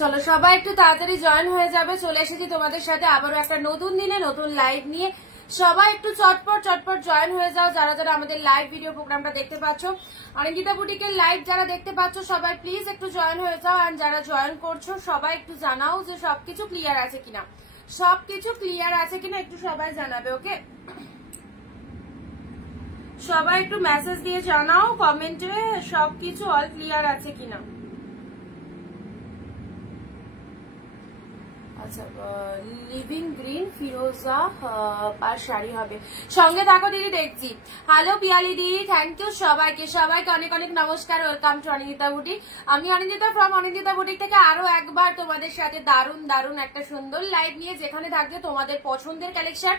চলো সবাই একটু তাড়াতাড়ি জয়েন হয়ে যাবে। চলে এসেছি তোমাদের সাথে আবারও একটা নতুন দিনে নতুন লাইভ নিয়ে। সবাই একটু চটপট চটপট জয়েন হয়ে যাও যারা যারা আমাদের লাইভ ভিডিও প্রোগ্রামটা দেখতে পাচ্ছ। অনিন্দিতা বুটিকের লাইভ যারা দেখতে পাচ্ছ সবাই প্লিজ একটু জয়েন হয়ে যাও। আর যারা জয়েন করছো সবাই একটু জানাও যে সবকিছু ক্লিয়ার আছে কিনা, সবকিছু ক্লিয়ার আছে কিনা একটু সবাই জানাবে। ওকে, সবাই একটু মেসেজ দিয়ে জানাও কমেন্টে সবকিছু অল ক্লিয়ার আছে কিনা। আচ্ছা, লিভিং গ্রিন ফিরোজা পার শাড়ি হবে। সঙ্গে থাকো দিদি, দেখছি। হ্যালো পিয়ালি দিদি, থ্যাংক ইউ সবাইকে, সবাইকে অনেক অনেক নমস্কার। Welcome to Anindita boutique. আমি অনিন্দিতা ফ্রম অনিন্দিতা বুটিক থেকে আরো একবার তোমাদের সাথে দারুণ দারুণ একটা সুন্দর লাইভ নিয়ে, যেখানে থাকবে তোমাদের পছন্দের কালেকশন।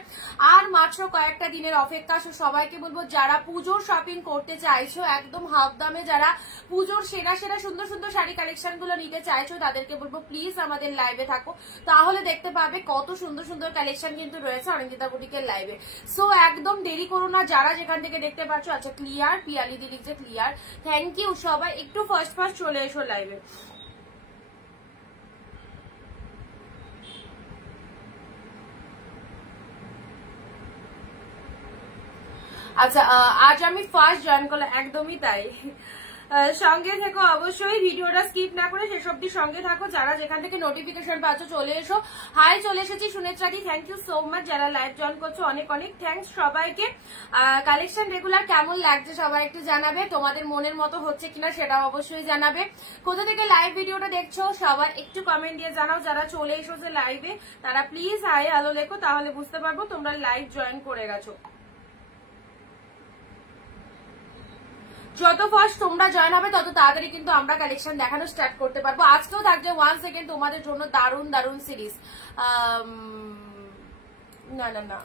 আর মাত্র কয়েকটা দিনের অপেক্ষা। সবাইকে বলবো যারা পুজোর শপিং করতে চাইছো একদম হাফ দামে, যারা পুজোর সেরা সেরা সুন্দর সুন্দর শাড়ি কালেকশন গুলো নিতে চাইছো তাদেরকে বলবো প্লিজ আমাদের লাইভে থাকো, তাহলে দেখতে পাবে কত সুন্দর সুন্দর কালেকশন কিন্তু রয়েছে অনিন্দিতা বুটিকের লাইভে। সো একদম দেরি করো না, যারা যেখান থেকে দেখতে পাচ্ছ। আচ্ছা ক্লিয়ার, পিয়ালি দি লিখছে ক্লিয়ার, থ্যাংক ইউ। সবাই একটু ফার্স্ট ফার্স্ট চলে এসো লাইভে। আচ্ছা, আজ আমি ফার্স্ট জয়েন করলাম, একদমই তাই। সঙ্গে থেকো অবশ্যই, ভিডিওটা স্কিপ না করে শেষ অব্দি সঙ্গে থাকো। যারা যেখান থেকে নোটিফিকেশন পাচ্ছ চলে এসো। হাই, চলে এসেছি সুনেত্রাদি, থ্যাংক ইউ সো মাচ। যারা লাইভ জয়েন করছো অনেক অনেক থ্যাংকস সবাইকে। কালেকশন রেগুলার কেমন লাগছে সবাই একটু জানাবে, তোমাদের মনের মতো হচ্ছে কিনা সেটাও অবশ্যই জানাবে। কোথা থেকে লাইভ ভিডিওটা দেখছো সবাই একটু কমেন্ট দিয়ে জানাও। যারা চলে এসো যে লাইভে তারা প্লিজ হাই হ্যালো লেখো, তাহলে বুঝতে পারবো তোমরা লাইভ জয়েন করে গেছো। যত ফার্স্ট তোমরা জয়েন হবে তত তাড়াতাড়ি কিন্তু আমরা কালেকশন দেখানো স্টার্ট করতে পারবো। আজকেও থাকছে 1 সেকেন্ড তোমাদের জন্য দারুণ দারুণ সিরিজ। না না না,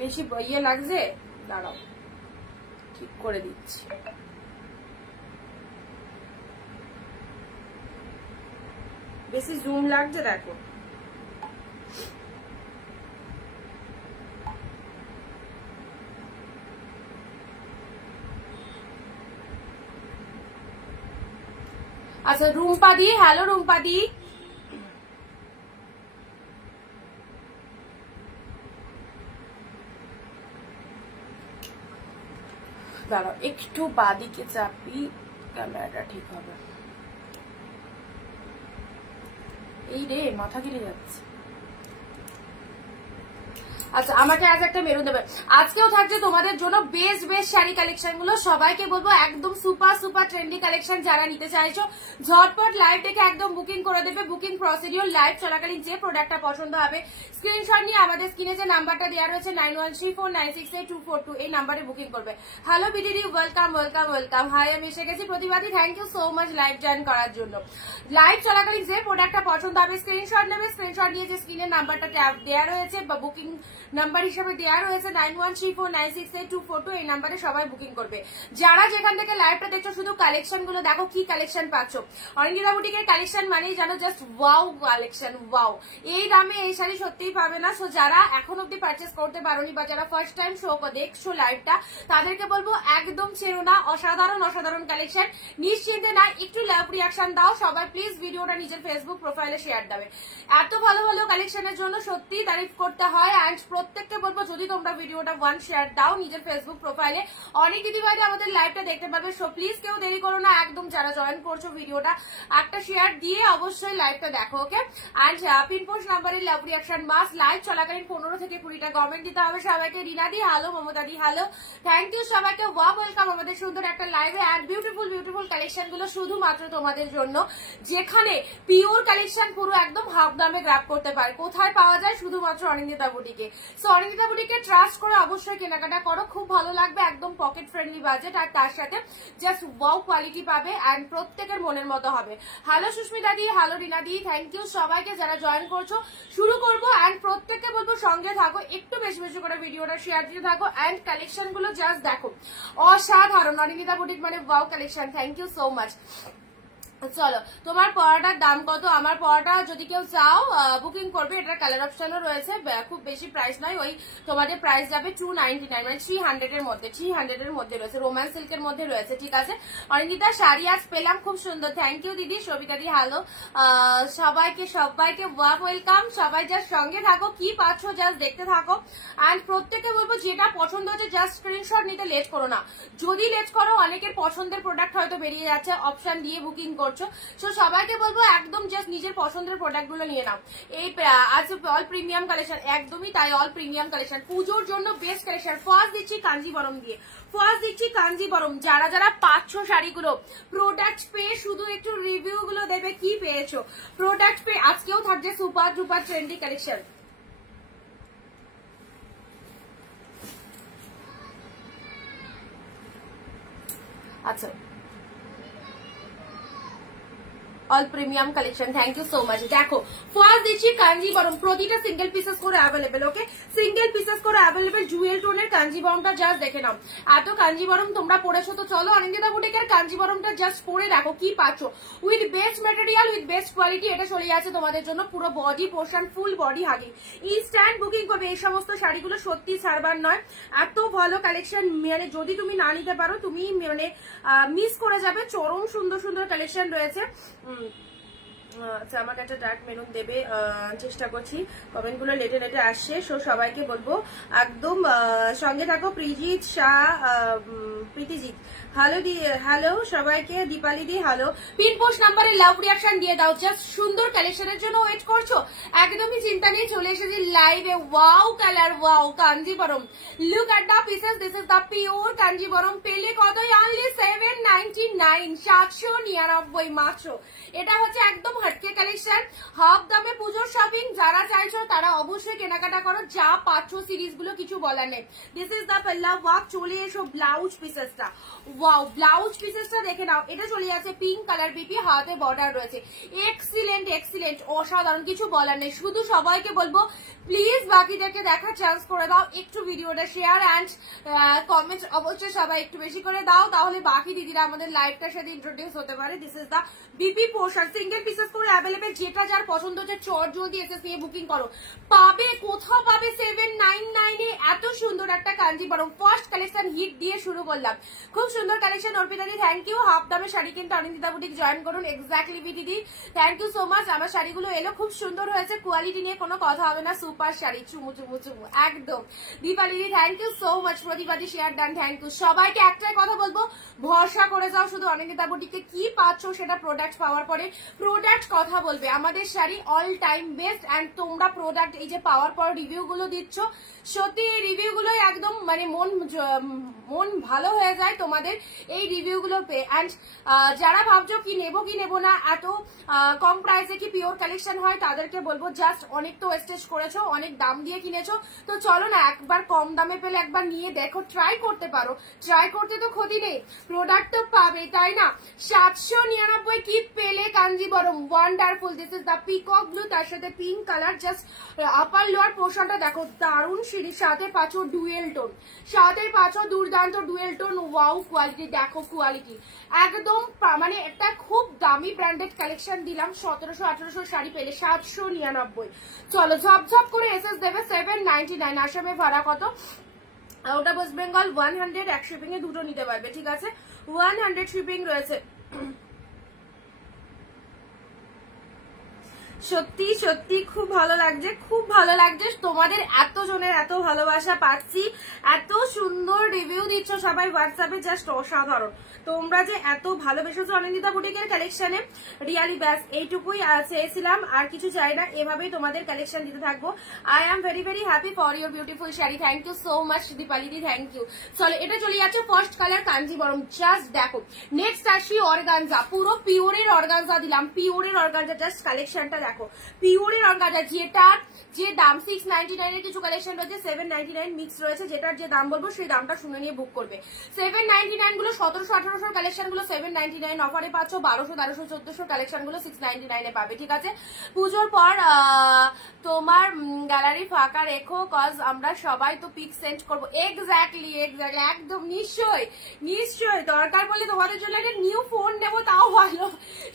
বেশি ইয়ে লাগছে, দাঁড়াও ঠিক করে দিচ্ছি। বেশি জুম লাগছে, দেখো। আচ্ছা রুম্পা দি, হ্যালো রুম্পা দি। দাঁড়াও একটু বাদিকে চাপি, ক্যামেরাটা ঠিক হবে। এই রে, মাথা কেটে যাচ্ছে। আচ্ছা আমাকে আজ একটা মেরুন দেবে। আজকেও থাকছে তোমাদের জন্য বেস্ট বেস্ট শাড়ি কালেকশন গুলো। সবাইকে বলবো একদম সুপার সুপার ট্রেন্ডি কালেকশন যারা নিতে চাইছো ঝটপট লাইভ থেকে একদম বুকিং করে দেবে। বুকিং প্রসিডিওর লাইভ চলাকালীন যে প্রোডাক্টটা পছন্দ হবে স্ক্রিনশট নিয়ে আমাদের স্ক্রিনে যে নাম্বারটা দেওয়া রয়েছে 9134968242 এই নাম্বারে বুকিং করবে। হ্যালো বিডিডি, ওয়েলকাম ওয়েলকাম ওয়েলকাম। হাই, আমি এসে গেছি প্রতিবাদী, thank you so much live join করার জন্য। লাইভ চলাকালীন যে প্রোডাক্টটা পছন্দ হবে স্ক্রিনশট নেবে। স্ক্রিনশট নিয়ে যে স্ক্রিনের নাম্বারটা দেওয়া রয়েছে বা বুকিং নাম্বার হিসেবে দেওয়া রয়েছে 9134968242 এই নাম্বারে সবাই বুকিং করবে। যারা যেখান থেকে লাইভটা দেখছো শুধু কালেকশন গুলো দেখো, কি কালেকশন পাচ্ছ। অনিন্দিতা বুটিকের কালেকশন মানেই জানো জাস্ট ওয়াও কালেকশন, ওয়াও। এই দামে এই শাড়ি সত্যিই পাবে না। সো যারা এখন অব্দি পারচেস করতে পারোনি বা যারা ফার্স্ট টাইম দেখছো লাইভটা তাদেরকে বলবো একদম ছেড়ো না, অসাধারণ অসাধারণ কালেকশন। নিশ্চিন্তে না, একটু লাভ রিয়াকশন দাও সবাই প্লিজ। ভিডিওটা নিজের ফেসবুক প্রোফাইলে শেয়ার দেবে। এত ভালো ভালো কালেকশনের জন্য সত্যি তারিফ করতে হয়। অ্যান্ড প্রত্যেককে বলবো যদি তোমরা ভিডিওটা 1 শেয়ার দাও নিজের ফেসবুক প্রোফাইলে, অনেক দিদিভাইরা আমাদের লাইভটা দেখতে পাবে। সো প্লিজ কেউ দেরি করো না, একদম যারা জয়েন করছো ভিডিওটা একটা শেয়ার দিয়ে অবশ্যই লাইভটা দেখো। ওকে, অ্যান্ড পিনপোস্ট নাম্বারে লাভ রিয়াকশন মাস লাইভ চলাকালীন 15 থেকে 20টা কমেন্ট দিতে হবে সবাইকে। রিনা দি হ্যালো, মমতা দি হ্যালো, থ্যাংক ইউ সবাইকে। ওয়াও ওয়েলকাম আমাদের সুন্দর একটা লাইভে। অ্যান্ড বিউটিফুল বিউটিফুল কালেকশন গুলো শুধুমাত্র তোমাদের জন্য, যেখানে পিওর কালেকশন পুরো একদম হাফ দামে গ্র্যাব করতে পারে। কোথায় পাওয়া যায়? শুধুমাত্র অনিন্দিতা বুটিকে। সো অনিন্দিতা বুটিকে ট্রাস্ট করে অবশ্যই কেনাকাটা করো, খুব ভালো লাগবে, একদম পকেট ফ্রেন্ডলি বাজেট আর তার সাথে জাস্ট ওয়াও কোয়ালিটি পাবে অ্যান্ড প্রত্যেকের মনের মতো হবে। হ্যালো সুস্মিতা দি, হ্যালো রিনা দি, থ্যাংক ইউ সবাইকে যারা জয়েন করছো। শুরু করবো অ্যান্ড প্রত্যেককে বলবো সঙ্গে থাকো, একটু বেশি বেশি করে ভিডিওটা শেয়ার দিতে থাকো অ্যান্ড কালেকশন গুলো জাস্ট দেখো, অসাধারণ। অনিন্দিতা বুটিক মানে wow collection, thank you so much. চলো তোমার পড়াটার দাম কত? আমার পড়াটা যদি কেউ চাও বুকিং করবে, এটার কালার অপশনও রয়েছে, খুব বেশি প্রাইস নয়, ওই তোমাদের প্রাইস যাবে 299 মানে 300 এর মধ্যে, 300 এর মধ্যে রয়েছে, রোমান সিল্কের মধ্যে রয়েছে। ঠিক আছে অনিন্দিতা, শাড়ি আজ পেলাম খুব সুন্দর, থ্যাংক ইউ দিদি। সবিতা দি হ্যালো, সবাইকে ওয়েলকাম, সবাই জাস্ট সঙ্গে থাকো, কি পাচ্ছ জাস্ট দেখতে থাকো। অ্যান্ড প্রত্যেকে বলবো যেটা পছন্দ হচ্ছে জাস্ট স্ক্রিনশট নিতে লেট করো না, যদি লেট করো অনেকের পছন্দের প্রোডাক্ট হয়তো বেরিয়ে যাচ্ছে, অপশন দিয়ে বুকিং করছো। সো সবাইকে বলবো একদম জাস্ট নিজের পছন্দের প্রোডাক্ট গুলো নিয়ে নাও। এই আজ অল প্রিমিয়াম কালেকশন, একদমই তাই, অল প্রিমিয়াম কালেকশন, পুজোর জন্য বেস্ট কালেকশন। ফার্স্ট দিচ্ছি কাঞ্জিবরম দিয়ে, যারা যারা পাচ্ছ শাড়িগুলো, প্রোডাক্ট পেয়ে শুধু একটু রিভিউ গুলো দেবে কি পেয়েছো। প্রোডাক্ট পেয়ে আজকেও থাকছে সুপার ডুপার ট্রেন্ডি কালেকশন। আচ্ছা all premium collection, thank you so much. দেখো ফার্স্ট দিচ্ছি কাঞ্জিবরম, প্রতিটা সিঙ্গেল পিসেস করে অ্যাভেলেবেল, ওকে সিঙ্গেল পিসেস করে অ্যাভেলেবেল, জুয়েল টোনের কাঞ্জিবরমটা জাস্ট দেখে নাও। এত কাঞ্জিবরম তোমরা পড়েছো, তো চলো অনিন্দিতা বুটিকের কাঞ্জিবরমটা জাস্ট পরে দেখো কি পাচ্ছ, with best material, with best quality. এটা চলে যাচ্ছে তোমাদের জন্য পুরো body portion, full body hugging, instant booking করবে। এই সমস্ত শাড়িগুলো সত্যি ছাড়বার নয়, এত ভালো কালেকশন, মানে যদি তুমি না নিতে পারো তুমি মানে মিস করে যাবে। চরম সুন্দর সুন্দর কালেকশন রয়েছে। আচ্ছা আমাকে একটা ডার্ক মেরুন দেবে, চেষ্টা করছি, কমেন্ট গুলো লেটে লেটে আসছে। সো সবাইকে বলবো একদম সঙ্গে থাকো। প্রীজিৎ শাহ, প্রীতিজিৎ হ্যালো সবাইকে, দীপালি দি হ্যালো। পিন পোস্ট নাম্বারে লাভ রিয়াকশন দিয়ে দাও, জাস্ট সুন্দর কালেকশনের জন্য ওয়েট করছো, একদমই চিন্তা নিয়ে চলে এসেছি লাইভে। Wow colour, wow Kanjeevaram, look at the pieces, this is the pure Kanjeevaram. পেলে কতই? অনলি 799, 799 মাত্র। এটা হচ্ছে একদম হটকে কালেকশন, হাফ দামে পুজোর শপিং। যারা চাইছো তারা অবশ্যই কেনাকাটা করো, যা পাচ্ছ সিরিজ গুলো কিছু বলার নেই। দিস ইজ দা পেল্লা ওয়ার্ক। চলে এসো ব্লাউজ পিসেসটা, ওয়াও ব্লাউজ পিসেসটা দেখে নাও। এটা চলে যাচ্ছে পিঙ্ক কালার, বিপি হাতে বর্ডার রয়েছে, এক্সিলেন্ট এক্সিলেন্ট, অসাধারণ, কিছু বলার নেই। শুধু সবাইকে বলবো প্লিজ বাকিদেরকে দেখার চান্স করে দাও, একটু ভিডিওটা শেয়ার অ্যান্ড কমেন্ট অবশ্যই সবাই একটু বেশি করে দাও, তাহলে বাকি দিদিরা আমাদের লাইভটার সাথে ইন্ট্রোডিউস হতে পারে। This is the BP portion, single pieces করে অ্যাভেলেবেল, যেটা যার পছন্দ হচ্ছে চট জলদি এসএস নিয়ে বুকিং করো। পাবে কোথাও পাবে 799 এ এত সুন্দর একটা কাঞ্জিবরম। ফার্স্ট কালেকশন হিট দিয়ে শুরু করলাম, খুব সুন্দর কালেকশন। অর্পিতা দি থ্যাংক ইউ। হাফ দামে শাড়ি কিন্তু অনিন্দিতা বুটিক জয়েন করুন, এক্স্যাক্টলি দিদি থ্যাংক ইউ সো মাচ। আমার শাড়িগুলো এলো খুব সুন্দর হয়েছে, কোয়ালিটি নিয়ে কোনো কথা হবে না, সুপার শাড়ি, চুমু চুমু চুমু একদম। দীপালি দি থ্যাংক ইউ সো মাচ, প্রতিবাদী শেয়ার ডান, থ্যাংক ইউ। সবাইকে একটাই কথা বলবো, ভরসা করে যাও শুধু অনিন্দিতা বুটিকে, কি পাচ্ছ সেটা প্রোডাক্ট পাওয়ার পরে প্রোডাক্ট কথা বলবে। আমাদের sari all time best, and তোমরা প্রোডাক্ট এই যে পাওয়ার পর রিভিউ গুলো দিচ্ছ, সত্যি এই রিভিউ গুলো একদম মানে মন ভালো হয়ে যায় তোমাদের এই রিভিউ গুলো পেয়ে। অ্যান্ড যারা ভাবছো কি নেবো না, এত কম প্রাইসে কি পিওর কালেকশন হয়, তাদেরকে বলবো জাস্ট অনেক তো ওয়েস্টেজ করেছো, অনেক দাম দিয়ে কিনেছো, তো চলো না একবার কম দামে পেলে একবার নিয়ে দেখো, ট্রাই করতে পারো, ট্রাই করতে তো ক্ষতি নেই, প্রোডাক্ট তো পাবে তাই না। 799 কি পেলে Kanjeevaram, wonderful. This is the peacock blue, তার সাথে pink colour, just upper lower পোর্শনটা দেখো, দারুণ সিঁড়ি, সাথে পাচ্ছ ডুয়েল টোন, সাথে পাচ্ছ দুর্দান্ত ডুয়েল টোন। ওয়াও কোয়ালিটি, দেখো কোয়ালিটি একদম, মানে একটা খুব দামি ব্র্যান্ডেড কালেকশন দিলাম। 1700-1800 শাড়ি পেলে 799। চলো ঝপঝপ করে এসএস দেবে 799। আসামে ভাড়া কত? আউট অফ ওয়েস্ট বেঙ্গল 100, এক শিপিং এ দুটো নিতে পারবে, ঠিক আছে 100 শিপিং রয়েছে। সত্যি সত্যি খুব ভালো লাগছে, খুব ভালো লাগছে, তোমাদের এত জনের এত ভালোবাসা পাচ্ছি, এত সুন্দর রিভিউ দিচ্ছ সবাই হোয়াটসঅ্যাপে, জাস্ট অসাধারণ। তোমরা যে এত ভালোবেসেছো অনিন্দিতা বুটিকের কালেকশনে, রিয়ালি ব্যাস এইটুকুই চেয়েছিলাম, আর কিছু চাই না, এভাবেই তোমাদের কালেকশন দিতে থাকবো। I am very very happy for your beautiful sari, thank you so much Dipali দি, থ্যাংক ইউ। চলো এটা চলে যাচ্ছে ফার্স্ট কালার কাঞ্জিবরম, জাস্ট দেখো। নেক্সট আসি অর্গানজা, পুরো পিওরের অর্গানজা দিলাম, পিওরের অর্গানজা, জাস্ট কালেকশনটা দেখো, দেখো পিওরের অর্গানজা, যেটার যে দাম 699 এর কিছু কালেকশন রয়েছে 799 মিক্স রয়েছে, যেটার যে দাম বলবো সেই দামটা শুনে নিয়ে বুক করবে। 799 গুলো 1700-1800 কালেকশন গুলো 799 অফারে পাচ্ছ, 1200-1300-1400 কালেকশন গুলো 699 এ পাবে। ঠিক আছে, পুজোর পর তোমার গ্যালারি ফাঁকা রেখো, কজ আমরা সবাই তো পিক সেন্ড করবো। এক্স্যাক্টলি একদম নিশ্চয় দরকার বলে তোমাদের জন্য একটা নিউ ফোন নেবো, তাও ভালো,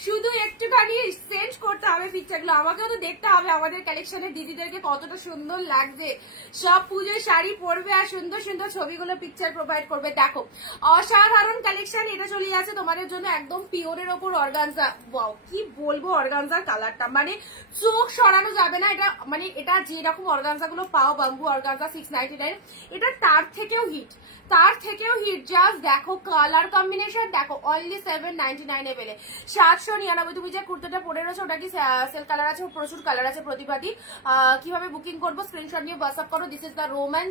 শুধু একটুখানি সেন্ড করতে হবে পিকচারগুলো। আমাকেও তো দেখতে হবে আমাদের কালেকশনের দিদিদেরকে কতটা সুন্দর লাগছে, সব পুজোর শাড়ি পরবে আর সুন্দর সুন্দর ছবিগুলো পিকচার প্রোভাইড করবে। দেখো অসাধারণ কালেকশন, এটা চলে যাচ্ছে তোমাদের জন্য একদম পিওরের ওপর অর্গানজা। ওয়াও কি বলবো, অর্গানজার কালারটা মানে চোখ সরানো যাবে না। এটা মানে এটা যেরকম অর্গানজা গুলো পাও বাম্বু অর্গানজা 699, এটা তার থেকেও হিট। জাস্ট দেখো কালার কম্বিনেশন, দেখো অনলি 799 এ পেলে। 799। তুমি যে কুর্তাটা পরে রয়েছে ওটা কি সেল কালার আছে? প্রচুর কালার আছে প্রতিবাদী। কিভাবে বুকিং করবো? স্ক্রিনশট নিয়ে হোয়াটসঅ্যাপ করো। This is the Roman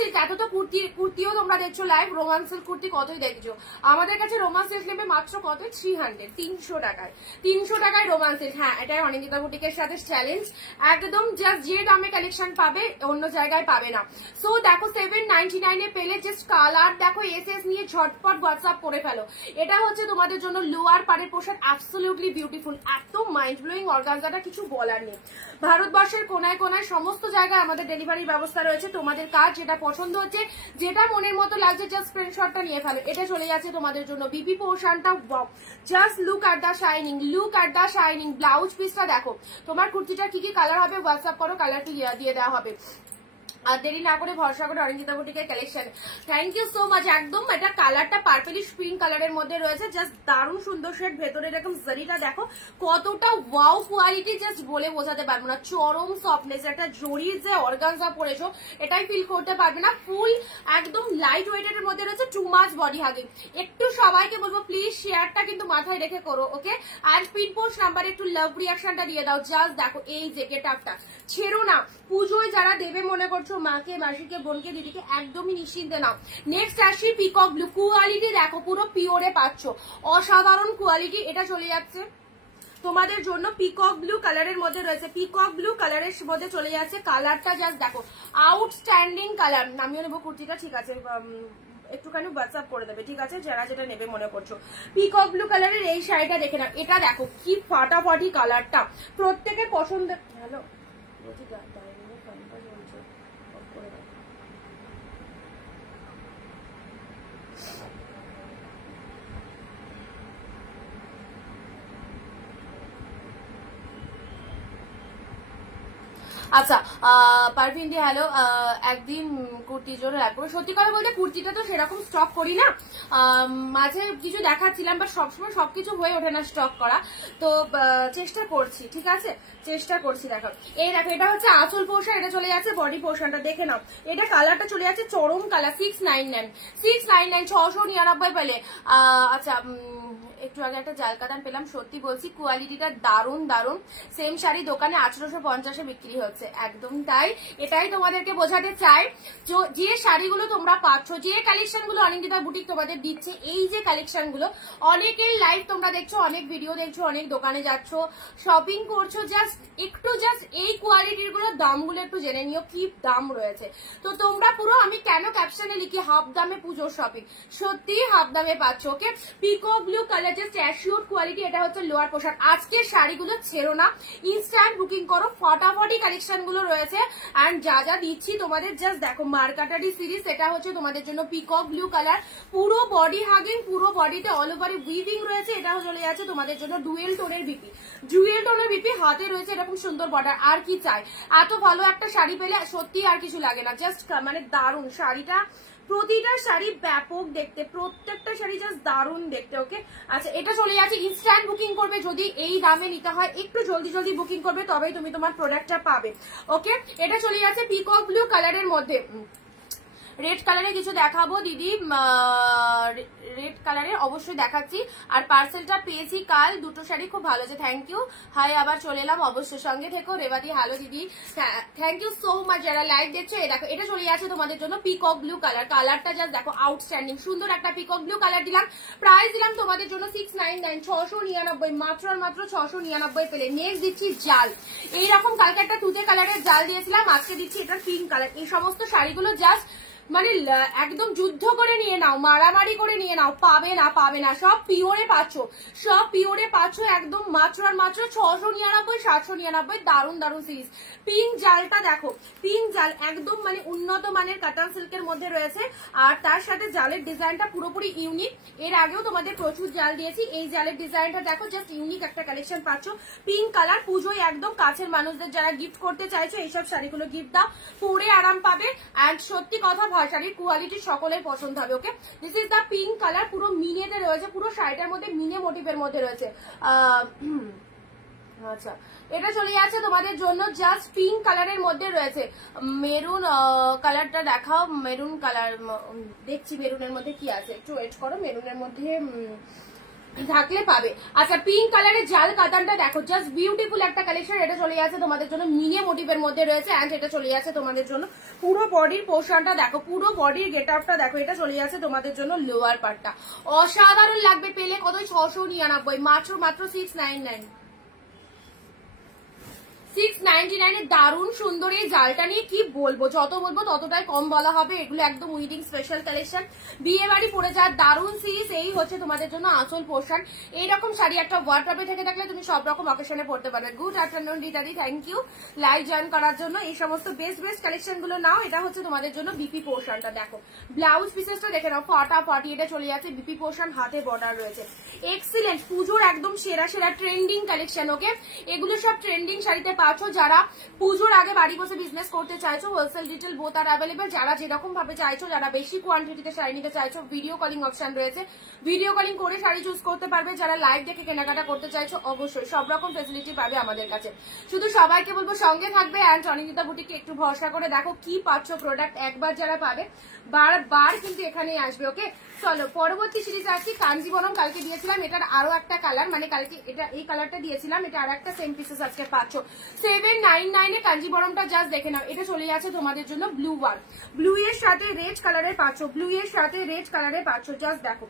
silk. এত তো কুর্তিও তোমরা দেখছো লাইভ, রোমান সিল্ক কুর্তি কতই দেখছো। আমাদের কাছে রোমান সিল্ক নেবে মাত্র কত? 300 টাকায়। 300 টাকায় রোমান সিল্ক। হ্যাঁ, এটাই অনিন্দিতা বুটিকের সাথে চ্যালেঞ্জ, একদম জাস্ট যে দামে কালেকশন পাবে অন্য জায়গায় পাবে না। সো দেখো 799 এ পেলে, জাস্ট কালার দেখো, এসএস নিয়ে ঝটপট হোয়াটসঅ্যাপ করে ফেলো। এটা হচ্ছে তোমাদের জন্য লোয়ার পাড়ের পোশাক, অ্যাবসলিউটলি বিউটিফুল, এত মাইন্ড ব্লোয়িং অর্গানজাটা কিছু বলার নেই। ভারতবর্ষের কোনায় কোনায় সমস্ত জায়গায় আমাদের ডেলিভারির ব্যবস্থা রয়েছে। তোমাদের কাজ যেটা পছন্দ হচ্ছে, যেটা মনের মতো লাগছে, জাস্ট স্ক্রিনশটটা নিয়ে ফেলো। এটা চলে যাচ্ছে তোমাদের জন্য বিপি পোর্শনটা। Wow, just look at the shining. Blouse পিসটা দেখো, তোমার কুর্তিটা কি কি কালার হবে হোয়াটসঅ্যাপ করো, কালারটি দিয়ে দেওয়া হবে। আর দেরি না করে ভরসা করে অরিজিতা বুটিকের collection. Thank you so much. একদম এটা কালারটা পার্পলিশ পিঙ্ক কালারের মধ্যে রয়েছে, জাস্ট দারুণ সুন্দর শেড। ভেতরে এরকম জরিটা দেখো কতটা ওয়াও কোয়ালিটি, জাস্ট বলে বোঝাতে পারবো না। চরম সফটনেস, একটা জরির যে অর্গানজা পরেছো এটাই ফিল করতে পারবে না। ফুল একদম লাইট ওয়েটের মধ্যে রয়েছে, টু মাচ বডি হাগিং। একটু সবাইকে বলবো প্লিজ শেয়ারটা কিন্তু মাথায় রেখে করো, ওকে। আর স্পিড পোস্ট নাম্বারে একটু লাভ রিয়াকশনটা দিয়ে দাও। জাস্ট দেখো এই যে গেটআপটা ছেড়ো না। পুজোয় যারা দেবে মনে করছো মাকে, মাসিকে, বোনকে, দিদিকে, একদমই নিশ্চিন্তে নাও। নেক্সট আসি পিকক ব্লু। কোয়ালিটি দেখো পুরো পিওরে পাচ্ছ, অসাধারণ কোয়ালিটি। এটা চলে যাচ্ছে তোমাদের জন্য পিকক ব্লু কালারের মধ্যে রয়েছে, পিকক ব্লু কালারের মধ্যে চলে যাচ্ছে। কালারটা জাস্ট দেখো, আউটস্ট্যান্ডিং কালার। নামিয়ে নেবো কুর্তিটা, ঠিক আছে, একটুখানি হোয়াটসঅ্যাপ করে দেবে, ঠিক আছে, যারা যেটা নেবে মনে করছো। পিকক ব্লু কালারের এই শাড়িটা দেখে নাও। এটা দেখো কি ফাটাফাটি কালারটা, প্রত্যেকের পছন্দের। হ্যালো, আচ্ছা পারভিন দি হ্যালো। একদিন কুর্তির জন্য লাগবে। সত্যি কথা বলতে কুর্তিটা তো সেরকম স্টক করি না, মাঝে কিছু দেখাচ্ছিলাম, বাট সবসময় সবকিছু হয়ে ওঠে না স্টক করা, তো চেষ্টা করছি, ঠিক আছে, চেষ্টা করছি। দেখো এই দেখো, এটা হচ্ছে আঁচল পোর্শন, এটা চলে যাচ্ছে বডি পোর্শনটা, দেখে নাও। এটা কালারটা চলে যাচ্ছে চরম কালার। 699 699 পেলে। আচ্ছা একটু আগে একটা জালকাতান পেলাম, সত্যি বলছি কোয়ালিটিটা দারুণ। সেম শাড়ি দোকানে 1850 বিক্রি হচ্ছে, একদম তাই। এটাই তোমাদেরকে বোঝাতে চাই, যে শাড়িগুলো তোমরা পাচ্ছ, যে কালেকশন গুলো অনিন্দিতা বুটিক তোমাদের দিচ্ছে, এই যে কালেকশন গুলো, অনেকের লাইভ তোমরা দেখছো, অনেক ভিডিও দেখছো, অনেক দোকানে যাচ্ছ, শপিং করছো, জাস্ট এই কোয়ালিটির গুলো দামগুলো একটু জেনে নিও কি দাম রয়েছে। তো তোমরা পুরো, আমি কেন ক্যাপশনে লিখি হাফ দামে পুজোর শপিং, সত্যি হাফ দামে পাচ্ছ, okay. Peacock blue colour, just assure quality. এটা হচ্ছে লোয়ার পোশাক। আজকের শাড়িগুলো ছেড়ো না, ইনস্ট্যান্ট বুকিং করো, ফাটাফাটি কালেকশন গুলো রয়েছে। অ্যান্ড যা দিচ্ছি তোমাদের, জাস্ট দেখো মার্কাটারি সিরিজ, এটা হচ্ছে তোমাদের জন্য পিকক ব্লু কালার, পুরো বডি হাগিং, পুরো বডিতে অল ওভারে উইভিং রয়েছে। এটা চলে যাচ্ছে তোমাদের জন্য ডুয়েল টোনের বিপি, হাতে রয়েছে এরকম সুন্দর বর্ডার। আর কি চাই, এত ভালো একটা শাড়ি পেলে সত্যি আর কিছু লাগে না, জাস্ট মানে দারুণ শাড়িটা। প্রতিটা শাড়ি ব্যাপক দেখতে, প্রত্যেকটা শাড়ি জাস্ট দারুণ দেখতে, ওকে। আচ্ছা এটা চলে যাচ্ছে, ইনস্ট্যান্ট বুকিং করবে, যদি এই দামে নিতে হয় একটু জলদি বুকিং করবে, তবেই তুমি তোমার প্রোডাক্টটা পাবে, ওকে। এটা চলে যাচ্ছে পিকক ব্লু কালারের মধ্যে। রেড কালারে কিছু দেখাবো দিদি, রেড কালারে অবশ্যই দেখাচ্ছি। আর পার্সেলটা পেয়েছি কাল, দুটো শাড়ি খুব ভালো আছে, থ্যাংক ইউ। হাই আবার চলে এলাম, অবশ্যই সঙ্গে থেকো। রেবাদি হ্যালো দিদি, থ্যাংক ইউ সো মাচ যারা লাইভ দেখছো। দেখো এটা চলে আছে তোমাদের জন্য পিকক ব্লু কালার, কালারটা জাস্ট দেখো আউটস্ট্যান্ডিং, সুন্দর একটা পিকক ব্লু কালার দিলাম। প্রাইস দিলাম তোমাদের জন্য 699, 699, মাত্র আর মাত্র 699 পেলে। নেক্সট দিচ্ছি জাল, এইরকম কালকে একটা তুতে কালারের জাল দিয়েছিলাম, আজকে দিচ্ছি এটা পিঙ্ক কালার। এই সমস্ত শাড়িগুলো জাস্ট মানে একদম যুদ্ধ করে নিয়ে নাও, মারামারি করে নিয়ে নাও, পাবে না পাবে না, সব পিওরে পাচ্ছ, সব পিওরে পাচ্ছ একদম মাত্র আর মাত্র 699, 799। দারুন দারুন সিরিজ। পিঙ্ক জালটা দেখো, পিঙ্ক জাল একদম মানে উন্নত মানের কাতান সিল্কের মধ্যে রয়েছে, আর তার সাথে জালের ডিজাইনটা পুরোপুরি ইউনিক। এর আগেও তোমাদের প্রচুর জাল দিয়েছি, এই জালের ডিজাইনটা দেখো জাস্ট ইউনিক একটা কালেকশন পাচ্ছ। পিঙ্ক কালার, পুজোয় একদম কাছের মানুষদের যারা গিফট করতে চাইছো এইসব শাড়িগুলো গিফট দাও, পরে আরাম পাবে। অ্যান্ড সত্যি কথা শাড়ির কোয়ালিটি সকলের পছন্দ হবে। Okay, this is the pink colour, পুরো মিনেতে রয়েছে, পুরো শাড়িটার মধ্যে মিনে মোটিভের মধ্যে রয়েছে। আচ্ছা, এটা চলে যাচ্ছে তোমাদের জন্য জাস্ট পিঙ্ক কালারের মধ্যে রয়েছে। মেরুন কালারটা দেখাও, মেরুন কালার দেখছি, মেরুনের মধ্যে কি আছে একটু ওয়েট করো, মেরুনের মধ্যে থাকলে পাবে। আচ্ছা, পিঙ্ক কালারের জাল কাতানটা দেখো জাস্ট বিউটিফুল একটা কালেকশন। এটা চলে যাচ্ছে তোমাদের জন্য মিনে মোটিভের মধ্যে রয়েছে, অ্যান্ড এটা চলে যাচ্ছে তোমাদের জন্য পুরো বডির পোর্শনটা দেখো, পুরো বডির গেট আপটা দেখো। এটা চলে যাচ্ছে তোমাদের জন্য লোয়ার পার্টটা, অসাধারণ লাগবে পেলে। কত? 699, মাত্র মাত্র 699, 699 দারুণ সুন্দর। এই জালটা নিয়ে কি বলবো, যত বলবো ততটাই কম বলা হবে। এগুলো একদম উইডিং স্পেশাল কালেকশন, বিয়ে বাড়ি পরে যাওয়ার দারুণ সিরিজ। এই হচ্ছে তোমাদের জন্য আসল পোর্শন। এইরকম শাড়ি একটা ওয়ার্ড্রবে থেকে থাকলে তুমি সব রকম অকেশনে পড়তে পারবে। গুড আফটারনুন রিতাদি, থ্যাংক ইউ লাইভ জয়েন করার জন্য। এই সমস্ত বেস্ট বেস্ট কালেকশন গুলো নাও। এটা হচ্ছে তোমাদের জন্য বিপি পোর্শনটা দেখো, ব্লাউজ পিসেসটা দেখে নাও, ফাটাফাটি। এটা চলে যাচ্ছে বিপি পোর্শন, হাতে বর্ডার রয়েছে, এক্সিলেন্ট, পুজোর একদম সেরা সেরা ট্রেন্ডিং কালেকশন। ওকে, এগুলো সব ট্রেন্ডিং শাড়িতে পাচ্ছো। যারা পুজোর আগে বাড়ি বসে বিজনেস করতে চাইছো, হোলসেল ডিটেল বোথ আর অ্যাভেলেবেল। যারা যেরকম ভাবে চাইছো, যারা বেশি কোয়ান্টিটিতে শাড়ি নিতে চাইছো, ভিডিও কলিং অপশন রয়েছে, ভিডিও কলিং করে শাড়ি চুজ করতে পারবে। যারা লাইভ দেখে কেনাকাটা করতে চাইছো, অবশ্যই সব রকম ফেসিলিটি পাবে আমাদের কাছে। শুধু সবাইকে বলবো সঙ্গে থাকবে, অ্যান্ড অনিন্দিতা বুটিকে একটু ভরসা করে দেখো কি পাচ্ছ প্রোডাক্ট। একবার যারা পাবে বারবার কিন্তু এখানেই আসবে। ওকে, চলো পরবর্তী সিরিজ আসছি। কাঞ্জিবরম কালকে দিয়েছিলাম, এটার আরো একটা কালার, মানে কালকে এটা এই কালারটা দিয়েছিলাম, এটা আর একটা সেম পিসেস আজকে পাচ্ছ 799 কাঞ্জিবরমটা জাস্ট দেখে নাও। এটা চলে যাচ্ছে তোমাদের জন্য ব্লু ওয়ান, ব্লু এর সাথে রেড কালারের পাচ্ছ, ব্লু এর সাথে রেড কালারের পাচ্ছ। জাস্ট দেখো